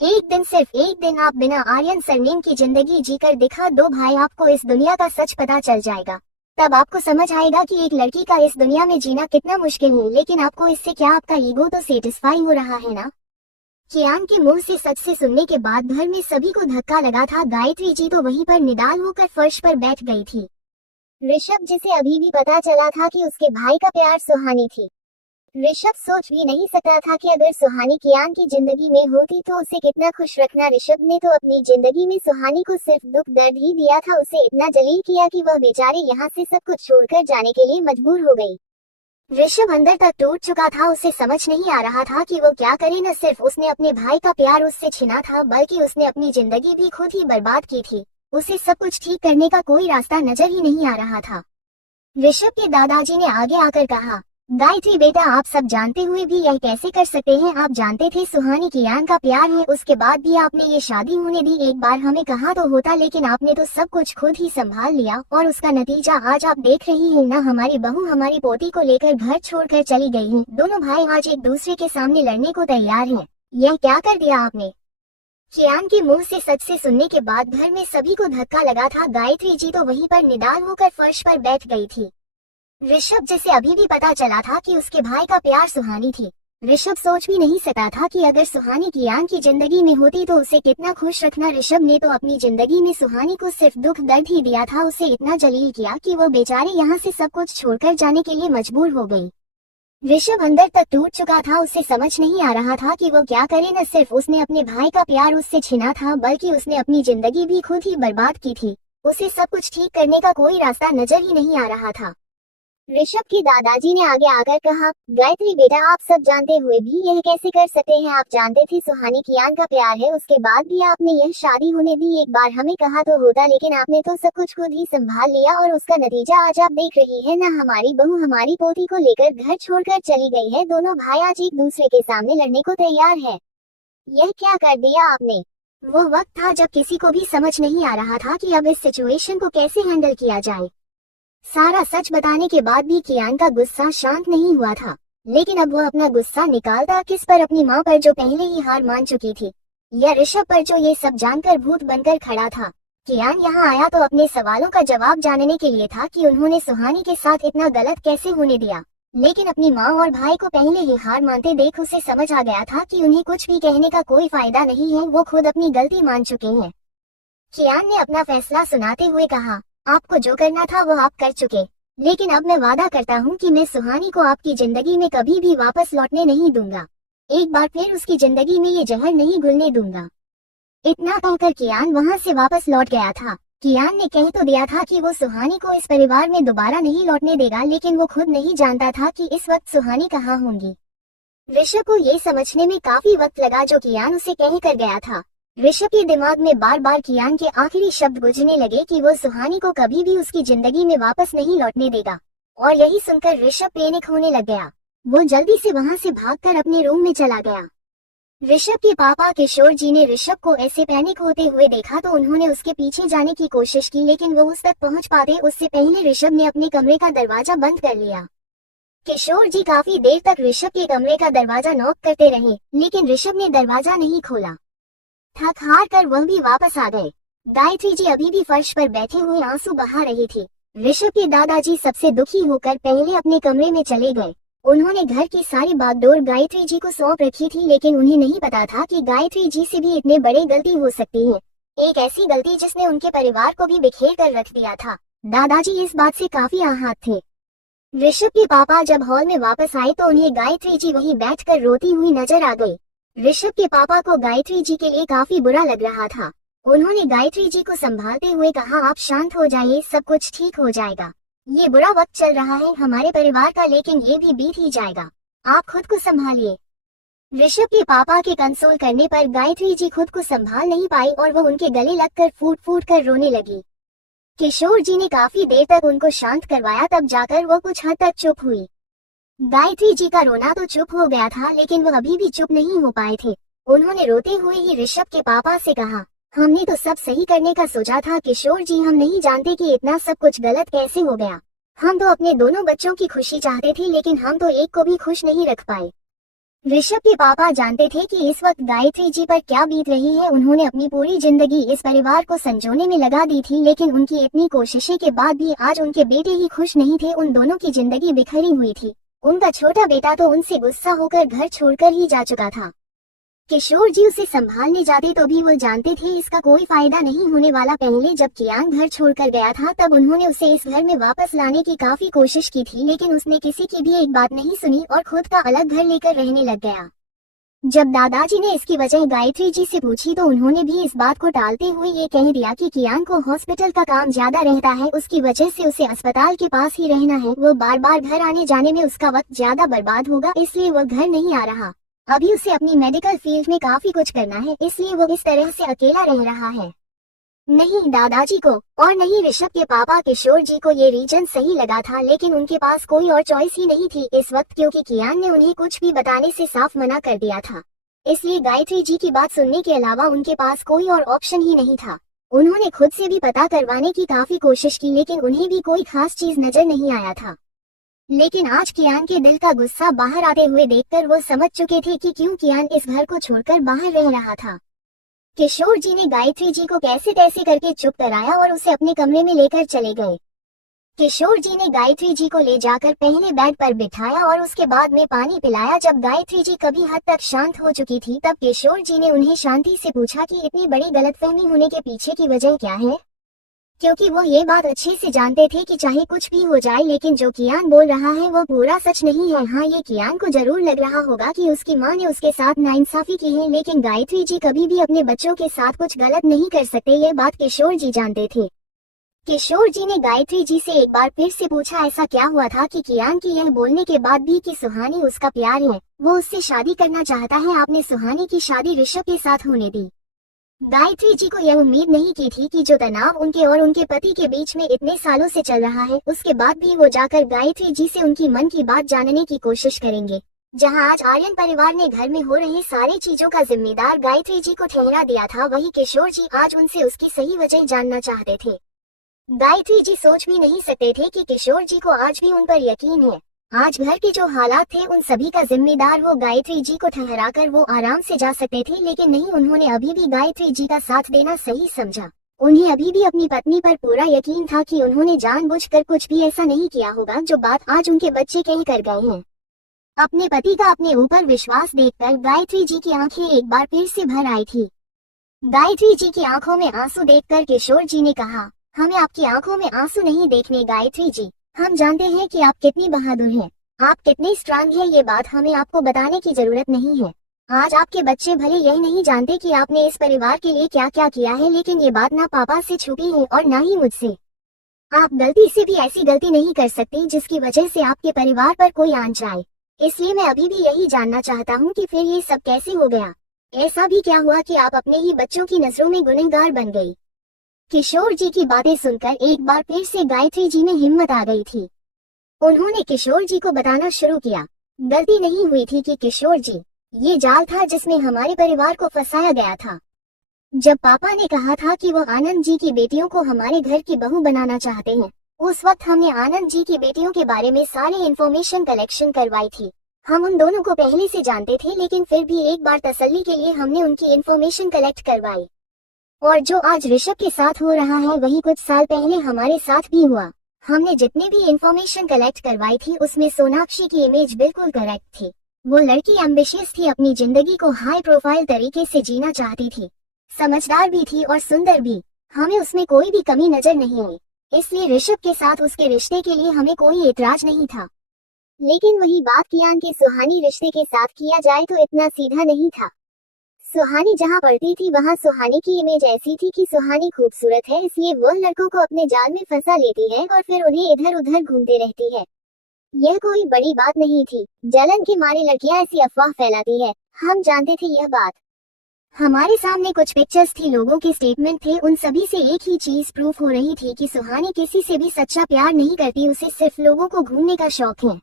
एक दिन, सिर्फ एक दिन आप बिना आर्यन सरनेम की जिंदगी जीकर दिखा दो भाई, आपको इस दुनिया का सच पता चल जाएगा। तब आपको समझ आएगा कि एक लड़की का इस दुनिया में जीना कितना मुश्किल है। लेकिन आपको इससे क्या, आपका ईगो तो सेटिस्फाई हो रहा है ना? कियान के मुंह से सच से सुनने के बाद घर में सभी को धक्का लगा था। गायत्री जी तो वहीं पर निडाल होकर फर्श पर बैठ गई थी। ऋषभ, जिसे अभी भी पता चला था कि उसके भाई का प्यार सुहानी थी, ऋषभ सोच भी नहीं सकता था कि अगर सुहानी कियान की जिंदगी में होती तो उसे कितना खुश रखना। ऋषभ ने तो अपनी जिंदगी में सुहानी को सिर्फ दुख दर्द ही दिया था, उसे इतना जलील किया कि वह बेचारे यहाँ से सब कुछ छोड़कर जाने के लिए मजबूर हो गई। ऋषभ अंदर तक टूट चुका था, उसे समझ नहीं आ रहा था कि वो क्या करे। न सिर्फ उसने अपने भाई का प्यार उससे छीना था, बल्कि उसने अपनी जिंदगी भी खुद ही बर्बाद की थी। उसे सब कुछ ठीक करने का कोई रास्ता नजर ही नहीं आ रहा था। ऋषभ के दादाजी ने आगे आकर कहा, गायत्री बेटा, आप सब जानते हुए भी यह कैसे कर सकते हैं? आप जानते थे सुहानी कियान का प्यार है, उसके बाद भी आपने ये शादी होने दी। एक बार हमें कहा तो होता, लेकिन आपने तो सब कुछ खुद ही संभाल लिया और उसका नतीजा आज आप देख रही हैं ना। हमारी बहू हमारी पोती को लेकर घर छोड़कर चली गई है। दोनों भाई आज एक दूसरे के सामने लड़ने को तैयार हैं। यह क्या कर दिया आपने? कियान के मुंह से सच से सुनने के बाद घर में सभी को धक्का लगा था। गायत्री जी तो वहीं पर निडाल होकर फर्श पर बैठ गई थी। ऋषभ जिसे अभी भी पता चला था कि उसके भाई का प्यार सुहानी थी। ऋषभ सोच भी नहीं सकता था कि अगर सुहानी कियान की जिंदगी में होती तो उसे कितना खुश रखना। ऋषभ ने तो अपनी जिंदगी में सुहानी को सिर्फ दुख दर्द ही दिया था, उसे इतना जलील किया कि वो बेचारे यहाँ से सब कुछ छोड़कर जाने के लिए मजबूर हो गई। ऋषभ अंदर तक टूट चुका था, उसे समझ नहीं आ रहा था कि वो क्या करे। न सिर्फ उसने अपने भाई का प्यार उससे छीना था, बल्कि उसने अपनी जिंदगी भी खुद ही बर्बाद की थी। उसे सब कुछ ठीक करने का कोई रास्ता नजर ही नहीं आ रहा था। ऋषभ के दादाजी ने आगे आकर कहा, गायत्री बेटा, आप सब जानते हुए भी यह कैसे कर सकते हैं? आप जानते थे सुहानी कियान का प्यार है, उसके बाद भी आपने यह शादी होने दी। एक बार हमें कहा तो होता, लेकिन आपने तो सब कुछ खुद ही संभाल लिया और उसका नतीजा आज आप देख रही है ना। हमारी बहू हमारी पोती को लेकर घर छोड़कर चली गई है। दोनों भाई आज एक दूसरे के सामने लड़ने को तैयार है। यह क्या कर दिया आपने? वो वक्त था जब किसी को भी समझ नहीं आ रहा था कि अब इस सिचुएशन को कैसे हैंडल किया जाए। सारा सच बताने के बाद भी कियान का गुस्सा शांत नहीं हुआ था, लेकिन अब वो अपना गुस्सा निकालता किस पर? अपनी माँ पर, जो पहले ही हार मान चुकी थी, या ऋषभ पर, जो ये सब जानकर भूत बनकर खड़ा था। कियान यहाँ आया तो अपने सवालों का जवाब जानने के लिए था कि उन्होंने सुहानी के साथ इतना गलत कैसे होने दिया, लेकिन अपनी माँ और भाई को पहले ही हार मानते देख उसे समझ आ गया था कि उन्हें कुछ भी कहने का कोई फायदा नहीं है। वो खुद अपनी गलती मान चुके हैं। कियान ने अपना फैसला सुनाते हुए कहा, आपको जो करना था वो आप कर चुके, लेकिन अब मैं वादा करता हूँ कि मैं सुहानी को आपकी जिंदगी में कभी भी वापस लौटने नहीं दूंगा। एक बार फिर उसकी जिंदगी में ये जहर नहीं घुलने दूंगा। इतना कहकर कियान वहाँ से वापस लौट गया था। कियान ने कह तो दिया था कि वो सुहानी को इस परिवार में दोबारा नहीं लौटने देगा, लेकिन वो खुद नहीं जानता था कि इस वक्त सुहानी कहाँ होंगी। ऋषभ को ये समझने में काफी वक्त लगा जो कियान उसे कह कर गया था। ऋषभ के दिमाग में बार बार कियान के आखिरी शब्द गूंजने लगे कि वो सुहानी को कभी भी उसकी जिंदगी में वापस नहीं लौटने देगा, और यही सुनकर ऋषभ पैनिक होने लग गया। वो जल्दी से वहां से भागकर अपने रूम में चला गया। ऋषभ के पापा किशोर जी ने ऋषभ को ऐसे पैनिक होते हुए देखा तो उन्होंने उसके पीछे जाने की कोशिश की, लेकिन वो उस तक पहुंच पाते उससे पहले ऋषभ ने अपने कमरे का दरवाजा बंद कर लिया। किशोर जी काफी देर तक ऋषभ के कमरे का दरवाजा नॉक करते रहे, लेकिन ऋषभ ने दरवाजा नहीं खोला। थक हार कर वह भी वापस आ गए। गायत्री जी अभी भी फर्श पर बैठे हुए आंसू बहा रही थी। ऋषभ के दादाजी सबसे दुखी होकर पहले अपने कमरे में चले गए। उन्होंने घर की सारी बागडोर गायत्री जी को सौंप रखी थी, लेकिन उन्हें नहीं पता था कि गायत्री जी से भी इतने बड़े गलती हो सकती है, एक ऐसी गलती जिसने उनके परिवार को भी बिखेर कर रख दिया था। दादाजी इस बात से काफी आहत थे। ऋषभ के पापा जब हॉल में वापस आए तो उन्हें गायत्री जी वहीं बैठकर रोती हुई नजर आ गई। ऋषभ के पापा को गायत्री जी के लिए काफी बुरा लग रहा था। उन्होंने गायत्री जी को संभालते हुए कहा, आप शांत हो जाइए, सब कुछ ठीक हो जाएगा। ये बुरा वक्त चल रहा है हमारे परिवार का, लेकिन ये भी बीत ही जाएगा। आप खुद को संभालिए। ऋषभ के पापा के कंसोल करने पर गायत्री जी खुद को संभाल नहीं पाई और वो उनके गले लगकर फूट फूट कर रोने लगी। किशोर जी ने काफी देर तक उनको शांत करवाया, तब जाकर वो कुछ हद तक चुप हुई। गायत्री जी का रोना तो चुप हो गया था, लेकिन वो अभी भी चुप नहीं हो पाए थे। उन्होंने रोते हुए ही ऋषभ के पापा से कहा, हमने तो सब सही करने का सोचा था किशोर जी, हम नहीं जानते कि इतना सब कुछ गलत कैसे हो गया। हम तो अपने दोनों बच्चों की खुशी चाहते थे, लेकिन हम तो एक को भी खुश नहीं रख पाए। ऋषभ के पापा जानते थे कि इस वक्त गायत्री जी पर क्या बीत रही है। उन्होंने अपनी पूरी जिंदगी इस परिवार को संजोने में लगा दी थी, लेकिन उनकी इतनी कोशिशें के बाद भी आज उनके बेटे ही खुश नहीं थे। उन दोनों की जिंदगी बिखरी हुई थी। उनका छोटा बेटा तो उनसे गुस्सा होकर घर छोड़कर ही जा चुका था। किशोर जी उसे संभालने जाते तो भी वो जानते थे इसका कोई फायदा नहीं होने वाला। पहले जब कियांग घर छोड़कर गया था तब उन्होंने उसे इस घर में वापस लाने की काफी कोशिश की थी, लेकिन उसने किसी की भी एक बात नहीं सुनी और खुद का अलग घर लेकर रहने लग गया। जब दादाजी ने इसकी वजह गायत्री जी से पूछी तो उन्होंने भी इस बात को टालते हुए ये कह दिया कि कियांग को हॉस्पिटल का काम ज्यादा रहता है, उसकी वजह से उसे अस्पताल के पास ही रहना है। वो बार बार घर आने जाने में उसका वक्त ज्यादा बर्बाद होगा, इसलिए वो घर नहीं आ रहा। अभी उसे अपनी मेडिकल फील्ड में काफी कुछ करना है, इसलिए वो इस तरह से अकेला रह रहा है। नहीं दादाजी को और नहीं ऋषभ के पापा किशोर जी को ये रीजन सही लगा था, लेकिन उनके पास कोई और चॉइस ही नहीं थी इस वक्त, क्योंकि कियांग ने उन्हें कुछ भी बताने से साफ मना कर दिया था। इसलिए गायत्री जी की बात सुनने के अलावा उनके पास कोई और ऑप्शन ही नहीं था। उन्होंने खुद से भी पता करवाने की काफी कोशिश की, लेकिन उन्हें भी कोई खास चीज नजर नहीं आया था। लेकिन आज कियांग के दिल का गुस्सा बाहर आते हुए देखकर वो समझ चुके थे कि क्यों कियांग इस घर को छोड़कर बाहर रह रहा था। किशोर जी ने गायत्री जी को कैसे तैसे करके चुप कराया और उसे अपने कमरे में लेकर चले गए। किशोर जी ने गायत्री जी को ले जाकर पहले बेड पर बिठाया और उसके बाद में पानी पिलाया। जब गायत्री जी कभी हद तक शांत हो चुकी थी तब किशोर जी ने उन्हें शांति से पूछा कि इतनी बड़ी गलतफहमी होने के पीछे की वजह क्या है, क्योंकि वो ये बात अच्छे से जानते थे कि चाहे कुछ भी हो जाए लेकिन जो कियांग बोल रहा है वो पूरा सच नहीं है। हाँ, ये कियांग को जरूर लग रहा होगा कि उसकी माँ ने उसके साथ नाइंसाफी की है, लेकिन गायत्री जी कभी भी अपने बच्चों के साथ कुछ गलत नहीं कर सकते, ये बात किशोर जी जानते थे। किशोर जी ने गायत्री जी से एक बार फिर से पूछा ऐसा क्या हुआ था कि कियांग की यह बोलने के बाद भी कि सुहानी उसका प्यार है, वो उससे शादी करना चाहता है, आपने सुहानी की शादी ऋषभ के साथ होने दी। गायत्री जी को यह उम्मीद नहीं की थी कि जो तनाव उनके और उनके पति के बीच में इतने सालों से चल रहा है, उसके बाद भी वो जाकर गायत्री जी से उनकी मन की बात जानने की कोशिश करेंगे। जहां आज आर्यन परिवार ने घर में हो रही सारी चीजों का जिम्मेदार गायत्री जी को ठहरा दिया था, वही किशोर जी आज उनसे उसकी सही वजह जानना चाहते थे। गायत्री जी सोच भी नहीं सकते थे कि किशोर जी को आज भी उन पर यकीन है। आज घर के जो हालात थे उन सभी का जिम्मेदार वो गायत्री जी को ठहराकर वो आराम से जा सकते थे, लेकिन नहीं, उन्होंने अभी भी गायत्री जी का साथ देना सही समझा। उन्हें अभी भी अपनी पत्नी पर पूरा यकीन था कि उन्होंने जानबूझकर कुछ भी ऐसा नहीं किया होगा जो बात आज उनके बच्चे कह कर गए हैं। अपने पति का अपने ऊपर विश्वास देखकर गायत्री जी की आंखें एक बार फिर से भर आई थी। गायत्री जी की आंखों में आंसू देखकर किशोर जी ने कहा, हमें आपकी आंखों में आंसू नहीं देखने गायत्री जी, हम जानते हैं कि आप कितनी बहादुर हैं, आप कितनी स्ट्रांग हैं, ये बात हमें आपको बताने की जरूरत नहीं है। आज आपके बच्चे भले यही नहीं जानते कि आपने इस परिवार के लिए क्या क्या किया है, लेकिन ये बात ना पापा से छुपी है और ना ही मुझसे। आप गलती से भी ऐसी गलती नहीं कर सकती जिसकी वजह से आपके परिवार पर कोई आंच जाए। इसलिए मैं अभी भी यही जानना चाहता हूँ कि फिर ये सब कैसे हो गया, ऐसा भी क्या हुआ कि आप अपने ही बच्चों की नजरों में गुनहगार बन गई। किशोर जी की बातें सुनकर एक बार फिर से गायत्री जी में हिम्मत आ गई थी। उन्होंने किशोर जी को बताना शुरू किया, गलती नहीं हुई थी कि किशोर जी, ये जाल था जिसमें हमारे परिवार को फंसाया गया था। जब पापा ने कहा था कि वो आनंद जी की बेटियों को हमारे घर की बहू बनाना चाहते हैं, उस वक्त हमने आनंद जी की बेटियों के बारे में सारी इन्फॉर्मेशन कलेक्शन करवाई थी। हम उन दोनों को पहले से जानते थे, लेकिन फिर भी एक बार तसल्ली के लिए हमने उनकी इन्फॉर्मेशन कलेक्ट करवाई। और जो आज ऋषभ के साथ हो रहा है वही कुछ साल पहले हमारे साथ भी हुआ। हमने जितनी भी इन्फॉर्मेशन कलेक्ट करवाई थी उसमें सोनाक्षी की इमेज बिल्कुल करेक्ट थी। वो लड़की एम्बिशियस थी, अपनी जिंदगी को हाई प्रोफाइल तरीके से जीना चाहती थी, समझदार भी थी और सुंदर भी। हमें उसमें कोई भी कमी नजर नहीं आई, इसलिए ऋषभ के साथ उसके रिश्ते के लिए हमें कोई एतराज नहीं था। लेकिन वही बात कियांग के सुहानी रिश्ते के साथ किया जाए तो इतना सीधा नहीं था। सुहानी जहाँ पढ़ती थी वहाँ सुहानी की इमेज ऐसी थी कि सुहानी खूबसूरत है, इसलिए वो लड़कों को अपने जाल में फंसा लेती है और फिर उन्हें इधर उधर घूमते रहती है। यह कोई बड़ी बात नहीं थी, जलन के मारे लड़कियां ऐसी अफवाह फैलाती है, हम जानते थे यह बात। हमारे सामने कुछ पिक्चर्स थी, लोगों के स्टेटमेंट थे, उन सभी से एक ही चीज प्रूफ हो रही थी कि सुहानी किसी से भी सच्चा प्यार नहीं करती, उसे सिर्फ लोगों को घूमने का शौक है।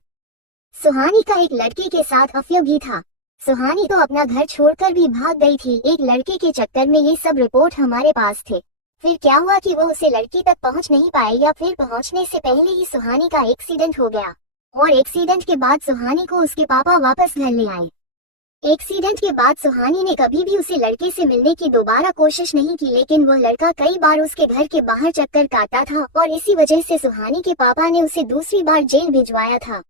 सुहानी का एक लड़के के साथ अफेयर भी था। सुहानी तो अपना घर छोड़कर भी भाग गई थी एक लड़के के चक्कर में, ये सब रिपोर्ट हमारे पास थे। फिर क्या हुआ कि वो उसे लड़की तक पहुंच नहीं पाए, या फिर पहुंचने से पहले ही सुहानी का एक्सीडेंट हो गया, और एक्सीडेंट के बाद सुहानी को उसके पापा वापस घर ले आए। एक्सीडेंट के बाद सुहानी ने कभी भी उसे लड़के से मिलने की दोबारा कोशिश नहीं की, लेकिन वह लड़का कई बार उसके घर के बाहर चक्कर काटता था और इसी वजह से सुहानी के पापा ने उसे दूसरी बार जेल भिजवाया था।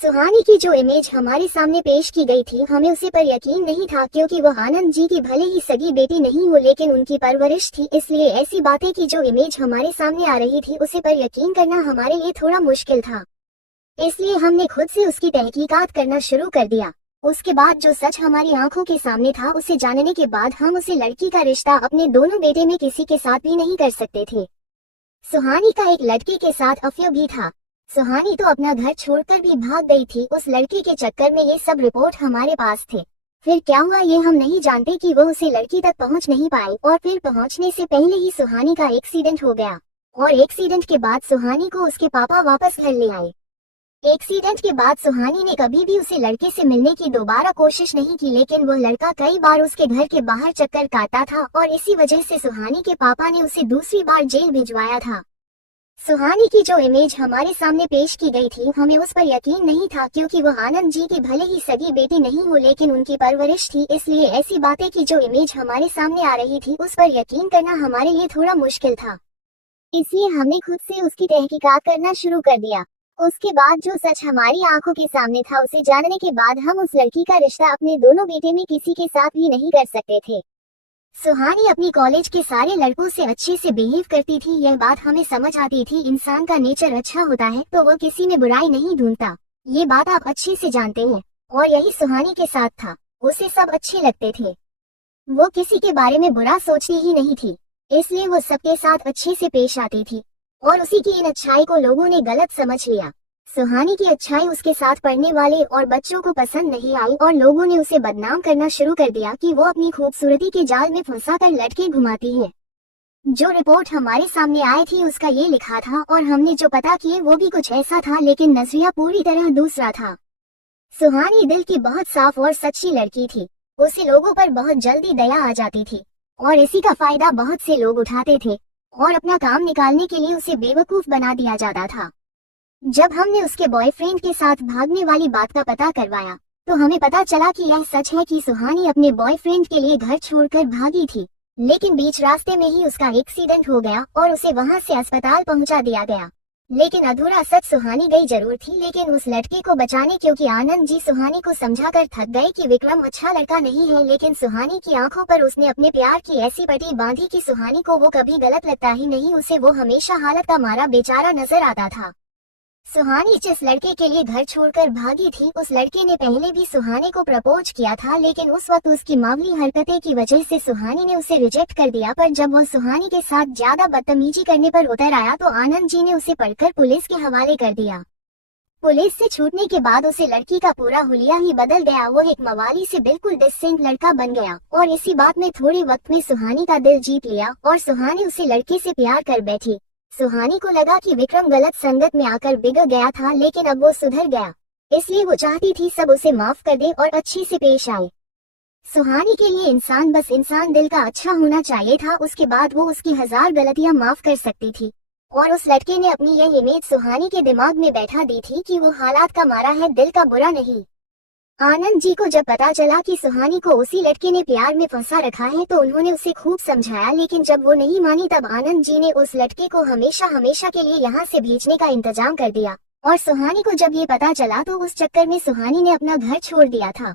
सुहानी की जो इमेज हमारे सामने पेश की गई थी, हमें उसे पर यकीन नहीं था, क्योंकि वो आनंद जी की भले ही सगी बेटी नहीं हो लेकिन उनकी परवरिश थी, इसलिए ऐसी बातें की जो इमेज हमारे सामने आ रही थी उसे पर यकीन करना हमारे लिए थोड़ा मुश्किल था। इसलिए हमने खुद से उसकी तहकीकात करना शुरू कर दिया। उसके बाद जो सच हमारी आंखों के सामने था उसे जानने के बाद हम उसे लड़की का रिश्ता अपने दोनों बेटे में किसी के साथ भी नहीं कर सकते थे। सुहानी का एक लड़के के साथ अफेयर भी था। सुहानी तो अपना घर छोड़कर भी भाग गई थी, उस लड़के के चक्कर में ये सब रिपोर्ट हमारे पास थे। फिर क्या हुआ ये हम नहीं जानते कि वो उसे लड़की तक पहुंच नहीं पाई, और फिर पहुंचने से पहले ही सुहानी का एक्सीडेंट हो गया, और एक्सीडेंट के बाद सुहानी को उसके पापा वापस घर ले आए। एक्सीडेंट के बाद सुहानी ने कभी भी उसे लड़के से मिलने की दोबारा कोशिश नहीं की, लेकिन वो लड़का कई बार उसके घर के बाहर चक्कर काटता था, और इसी वजह से सुहानी के पापा ने उसे दूसरी बार जेल भिजवाया था। सुहानी की जो इमेज हमारे सामने पेश की गई थी, हमें उस पर यकीन नहीं था, क्योंकि वो आनंद जी की भले ही सगी बेटी नहीं हो लेकिन उनकी परवरिश थी, इसलिए ऐसी बातें की जो इमेज हमारे सामने आ रही थी उस पर यकीन करना हमारे लिए थोड़ा मुश्किल था। इसलिए हमने खुद से उसकी तहकीकात करना शुरू कर दिया। उसके बाद जो सच हमारी आंखों के सामने था उसे जानने के बाद हम उस लड़की का रिश्ता अपने दोनों बेटे में किसी के साथ भी नहीं कर सकते थे। सुहानी अपनी कॉलेज के सारे लड़कों से अच्छे से बिहेव करती थी, यह बात हमें समझ आती थी। इंसान का नेचर अच्छा होता है तो वो किसी में बुराई नहीं ढूंढता, ये बात आप अच्छे से जानते हैं, और यही सुहानी के साथ था। उसे सब अच्छे लगते थे, वो किसी के बारे में बुरा सोचती ही नहीं थी, इसलिए वो सबके साथ अच्छे से पेश आती थी, और उसी की इन अच्छाई को लोगों ने गलत समझ लिया। सुहानी की अच्छाई उसके साथ पढ़ने वाले और बच्चों को पसंद नहीं आई, और लोगों ने उसे बदनाम करना शुरू कर दिया कि वो अपनी खूबसूरती के जाल में फंसाकर लटके घुमाती है। जो रिपोर्ट हमारे सामने आई थी उसका ये लिखा था, और हमने जो पता किए वो भी कुछ ऐसा था, लेकिन नजरिया पूरी तरह दूसरा था। सुहानी दिल की बहुत साफ और सच्ची लड़की थी, उसे लोगों पर बहुत जल्दी दया आ जाती थी, और इसी का फायदा बहुत से लोग उठाते थे, और अपना काम निकालने के लिए उसे बेवकूफ बना दिया जाता था। जब हमने उसके बॉयफ्रेंड के साथ भागने वाली बात का पता करवाया तो हमें पता चला कि यह सच है कि सुहानी अपने बॉयफ्रेंड के लिए घर छोड़कर भागी थी, लेकिन बीच रास्ते में ही उसका एक्सीडेंट हो गया और उसे वहां से अस्पताल पहुंचा दिया गया। लेकिन अधूरा सच, सुहानी गई जरूर थी लेकिन उस लड़के को बचाने, क्योंकि आनंद जी सुहानी को समझाकर थक गए कि विक्रम अच्छा लड़का नहीं है, लेकिन सुहानी की आंखों पर उसने अपने प्यार की ऐसी पट्टी बांधी कि सुहानी को वो कभी गलत लगता ही नहीं, उसे वो हमेशा हालत का मारा बेचारा नजर आता था। सुहानी जिस लड़के के लिए घर छोड़कर भागी थी, उस लड़के ने पहले भी सुहानी को प्रपोज किया था, लेकिन उस वक्त उसकी मामूली हरकतें की वजह से सुहानी ने उसे रिजेक्ट कर दिया। पर जब वह सुहानी के साथ ज्यादा बदतमीजी करने पर उतर आया तो आनंद जी ने उसे पकड़कर पुलिस के हवाले कर दिया। पुलिस से छूटने के बाद उसे लड़की का पूरा हुलिया ही बदल गया, वो एक मवाली से बिल्कुल डिसेंट लड़का बन गया, और इसी बात में थोड़े वक्त में सुहानी का दिल जीत लिया, और सुहानी उसे लड़के से प्यार कर बैठी। सुहानी को लगा कि विक्रम गलत संगत में आकर बिगड़ गया था, लेकिन अब वो सुधर गया, इसलिए वो चाहती थी सब उसे माफ कर दे और अच्छे से पेश आए। सुहानी के लिए इंसान बस इंसान दिल का अच्छा होना चाहिए था, उसके बाद वो उसकी 1000 गलतियां माफ कर सकती थी। और उस लड़के ने अपनी यह इमेज सुहानी के दिमाग में बैठा दी थी कि वो हालात का मारा है, दिल का बुरा नहीं। आनंद जी को जब पता चला कि सुहानी को उसी लड़के ने प्यार में फंसा रखा है तो उन्होंने उसे खूब समझाया, लेकिन जब वो नहीं मानी तब आनंद जी ने उस लड़के को हमेशा हमेशा के लिए यहाँ से भेजने का इंतजाम कर दिया। और सुहानी को जब ये पता चला तो उस चक्कर में सुहानी ने अपना घर छोड़ दिया था।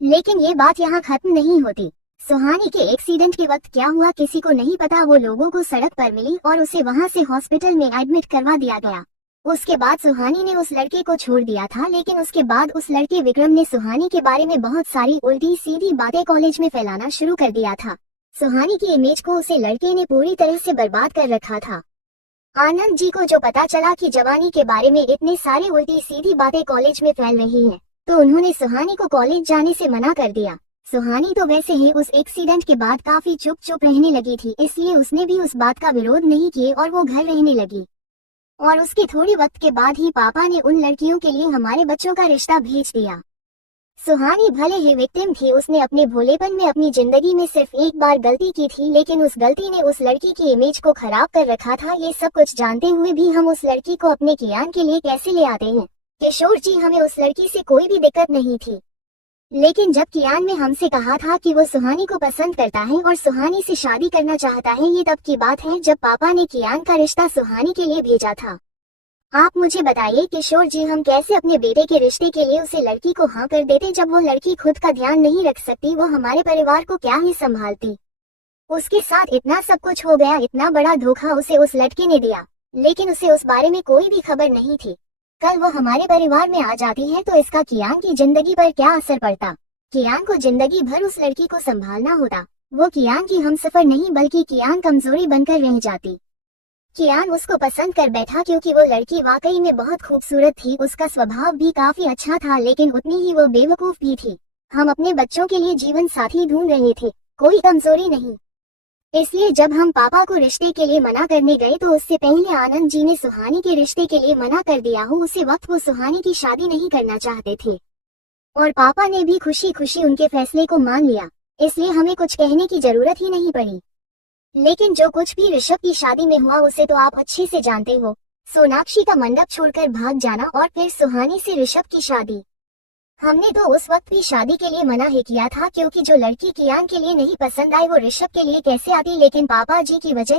लेकिन ये बात यहाँ खत्म नहीं होती। सुहानी के एक्सीडेंट के वक्त क्या हुआ किसी को नहीं पता, वो लोगों को सड़क पर मिली और उसे वहाँ से हॉस्पिटल में एडमिट करवा दिया गया। उसके बाद सुहानी ने उस लड़के को छोड़ दिया था, लेकिन उसके बाद उस लड़के विक्रम ने सुहानी के बारे में बहुत सारी उल्टी सीधी बातें कॉलेज में फैलाना शुरू कर दिया था। सुहानी की इमेज को उसे लड़के ने पूरी तरह से बर्बाद कर रखा था। आनंद जी को जो पता चला कि जवानी के बारे में इतने सारी उल्टी सीधी बातें कॉलेज में फैल रही हैं, तो उन्होंने सुहानी को कॉलेज जाने से मना कर दिया। सुहानी तो वैसे ही उस एक्सीडेंट के बाद काफी चुप चुप रहने लगी थी, इसलिए उसने भी उस बात का विरोध नहीं किया और वो घर रहने लगी। और उसके थोड़े वक्त के बाद ही पापा ने उन लड़कियों के लिए हमारे बच्चों का रिश्ता भेज दिया। सुहानी भले ही विक्टिम थी, उसने अपने भोलेपन में अपनी जिंदगी में सिर्फ एक बार गलती की थी, लेकिन उस गलती ने उस लड़की की इमेज को खराब कर रखा था। ये सब कुछ जानते हुए भी हम उस लड़की को अपने कियान के लिए कैसे ले आते हैं। किशोर जी, हमें उस लड़की से कोई भी दिक्कत नहीं थी, लेकिन जब कियान ने हमसे कहा था कि वो सुहानी को पसंद करता है और सुहानी से शादी करना चाहता है, ये तब की बात है जब पापा ने कियान का रिश्ता सुहानी के लिए भेजा था। आप मुझे बताइए किशोर जी, हम कैसे अपने बेटे के रिश्ते के लिए उसे लड़की को हाँ कर देते जब वो लड़की खुद का ध्यान नहीं रख सकती, वो हमारे परिवार को क्या ही संभालती। उसके साथ इतना सब कुछ हो गया, इतना बड़ा धोखा उसे उस लड़के ने दिया, लेकिन उसे उस बारे में कोई भी खबर नहीं थी। कल वो हमारे परिवार में आ जाती है तो इसका कियान की जिंदगी पर क्या असर पड़ता। कियान को जिंदगी भर उस लड़की को संभालना होता। वो कियान की हमसफर नहीं बल्कि कियान कमजोरी बनकर रह जाती। कियान उसको पसंद कर बैठा क्योंकि वो लड़की वाकई में बहुत खूबसूरत थी, उसका स्वभाव भी काफी अच्छा था, लेकिन उतनी ही वो बेवकूफ भी थी। हम अपने बच्चों के लिए जीवन साथी ढूंढ रहे थे, कोई कमजोरी नहीं। इसलिए जब हम पापा को रिश्ते के लिए मना करने गए तो उससे पहले आनंद जी ने सुहानी के रिश्ते के लिए मना कर दिया हो। उसी वक्त वो सुहानी की शादी नहीं करना चाहते थे और पापा ने भी खुशी खुशी उनके फैसले को मान लिया, इसलिए हमें कुछ कहने की जरूरत ही नहीं पड़ी। लेकिन जो कुछ भी ऋषभ की शादी में हुआ उसे तो आप अच्छे से जानते हो। सोनाक्षी का मंडप छोड़कर भाग जाना और फिर सुहानी से ऋषभ की शादी। हमने तो उस वक्त भी शादी के लिए मना ही किया था, क्योंकि जो लड़की कियान के लिए नहीं पसंद आई वो ऋषभ के लिए कैसे आती, लेकिन पापा जी की वजह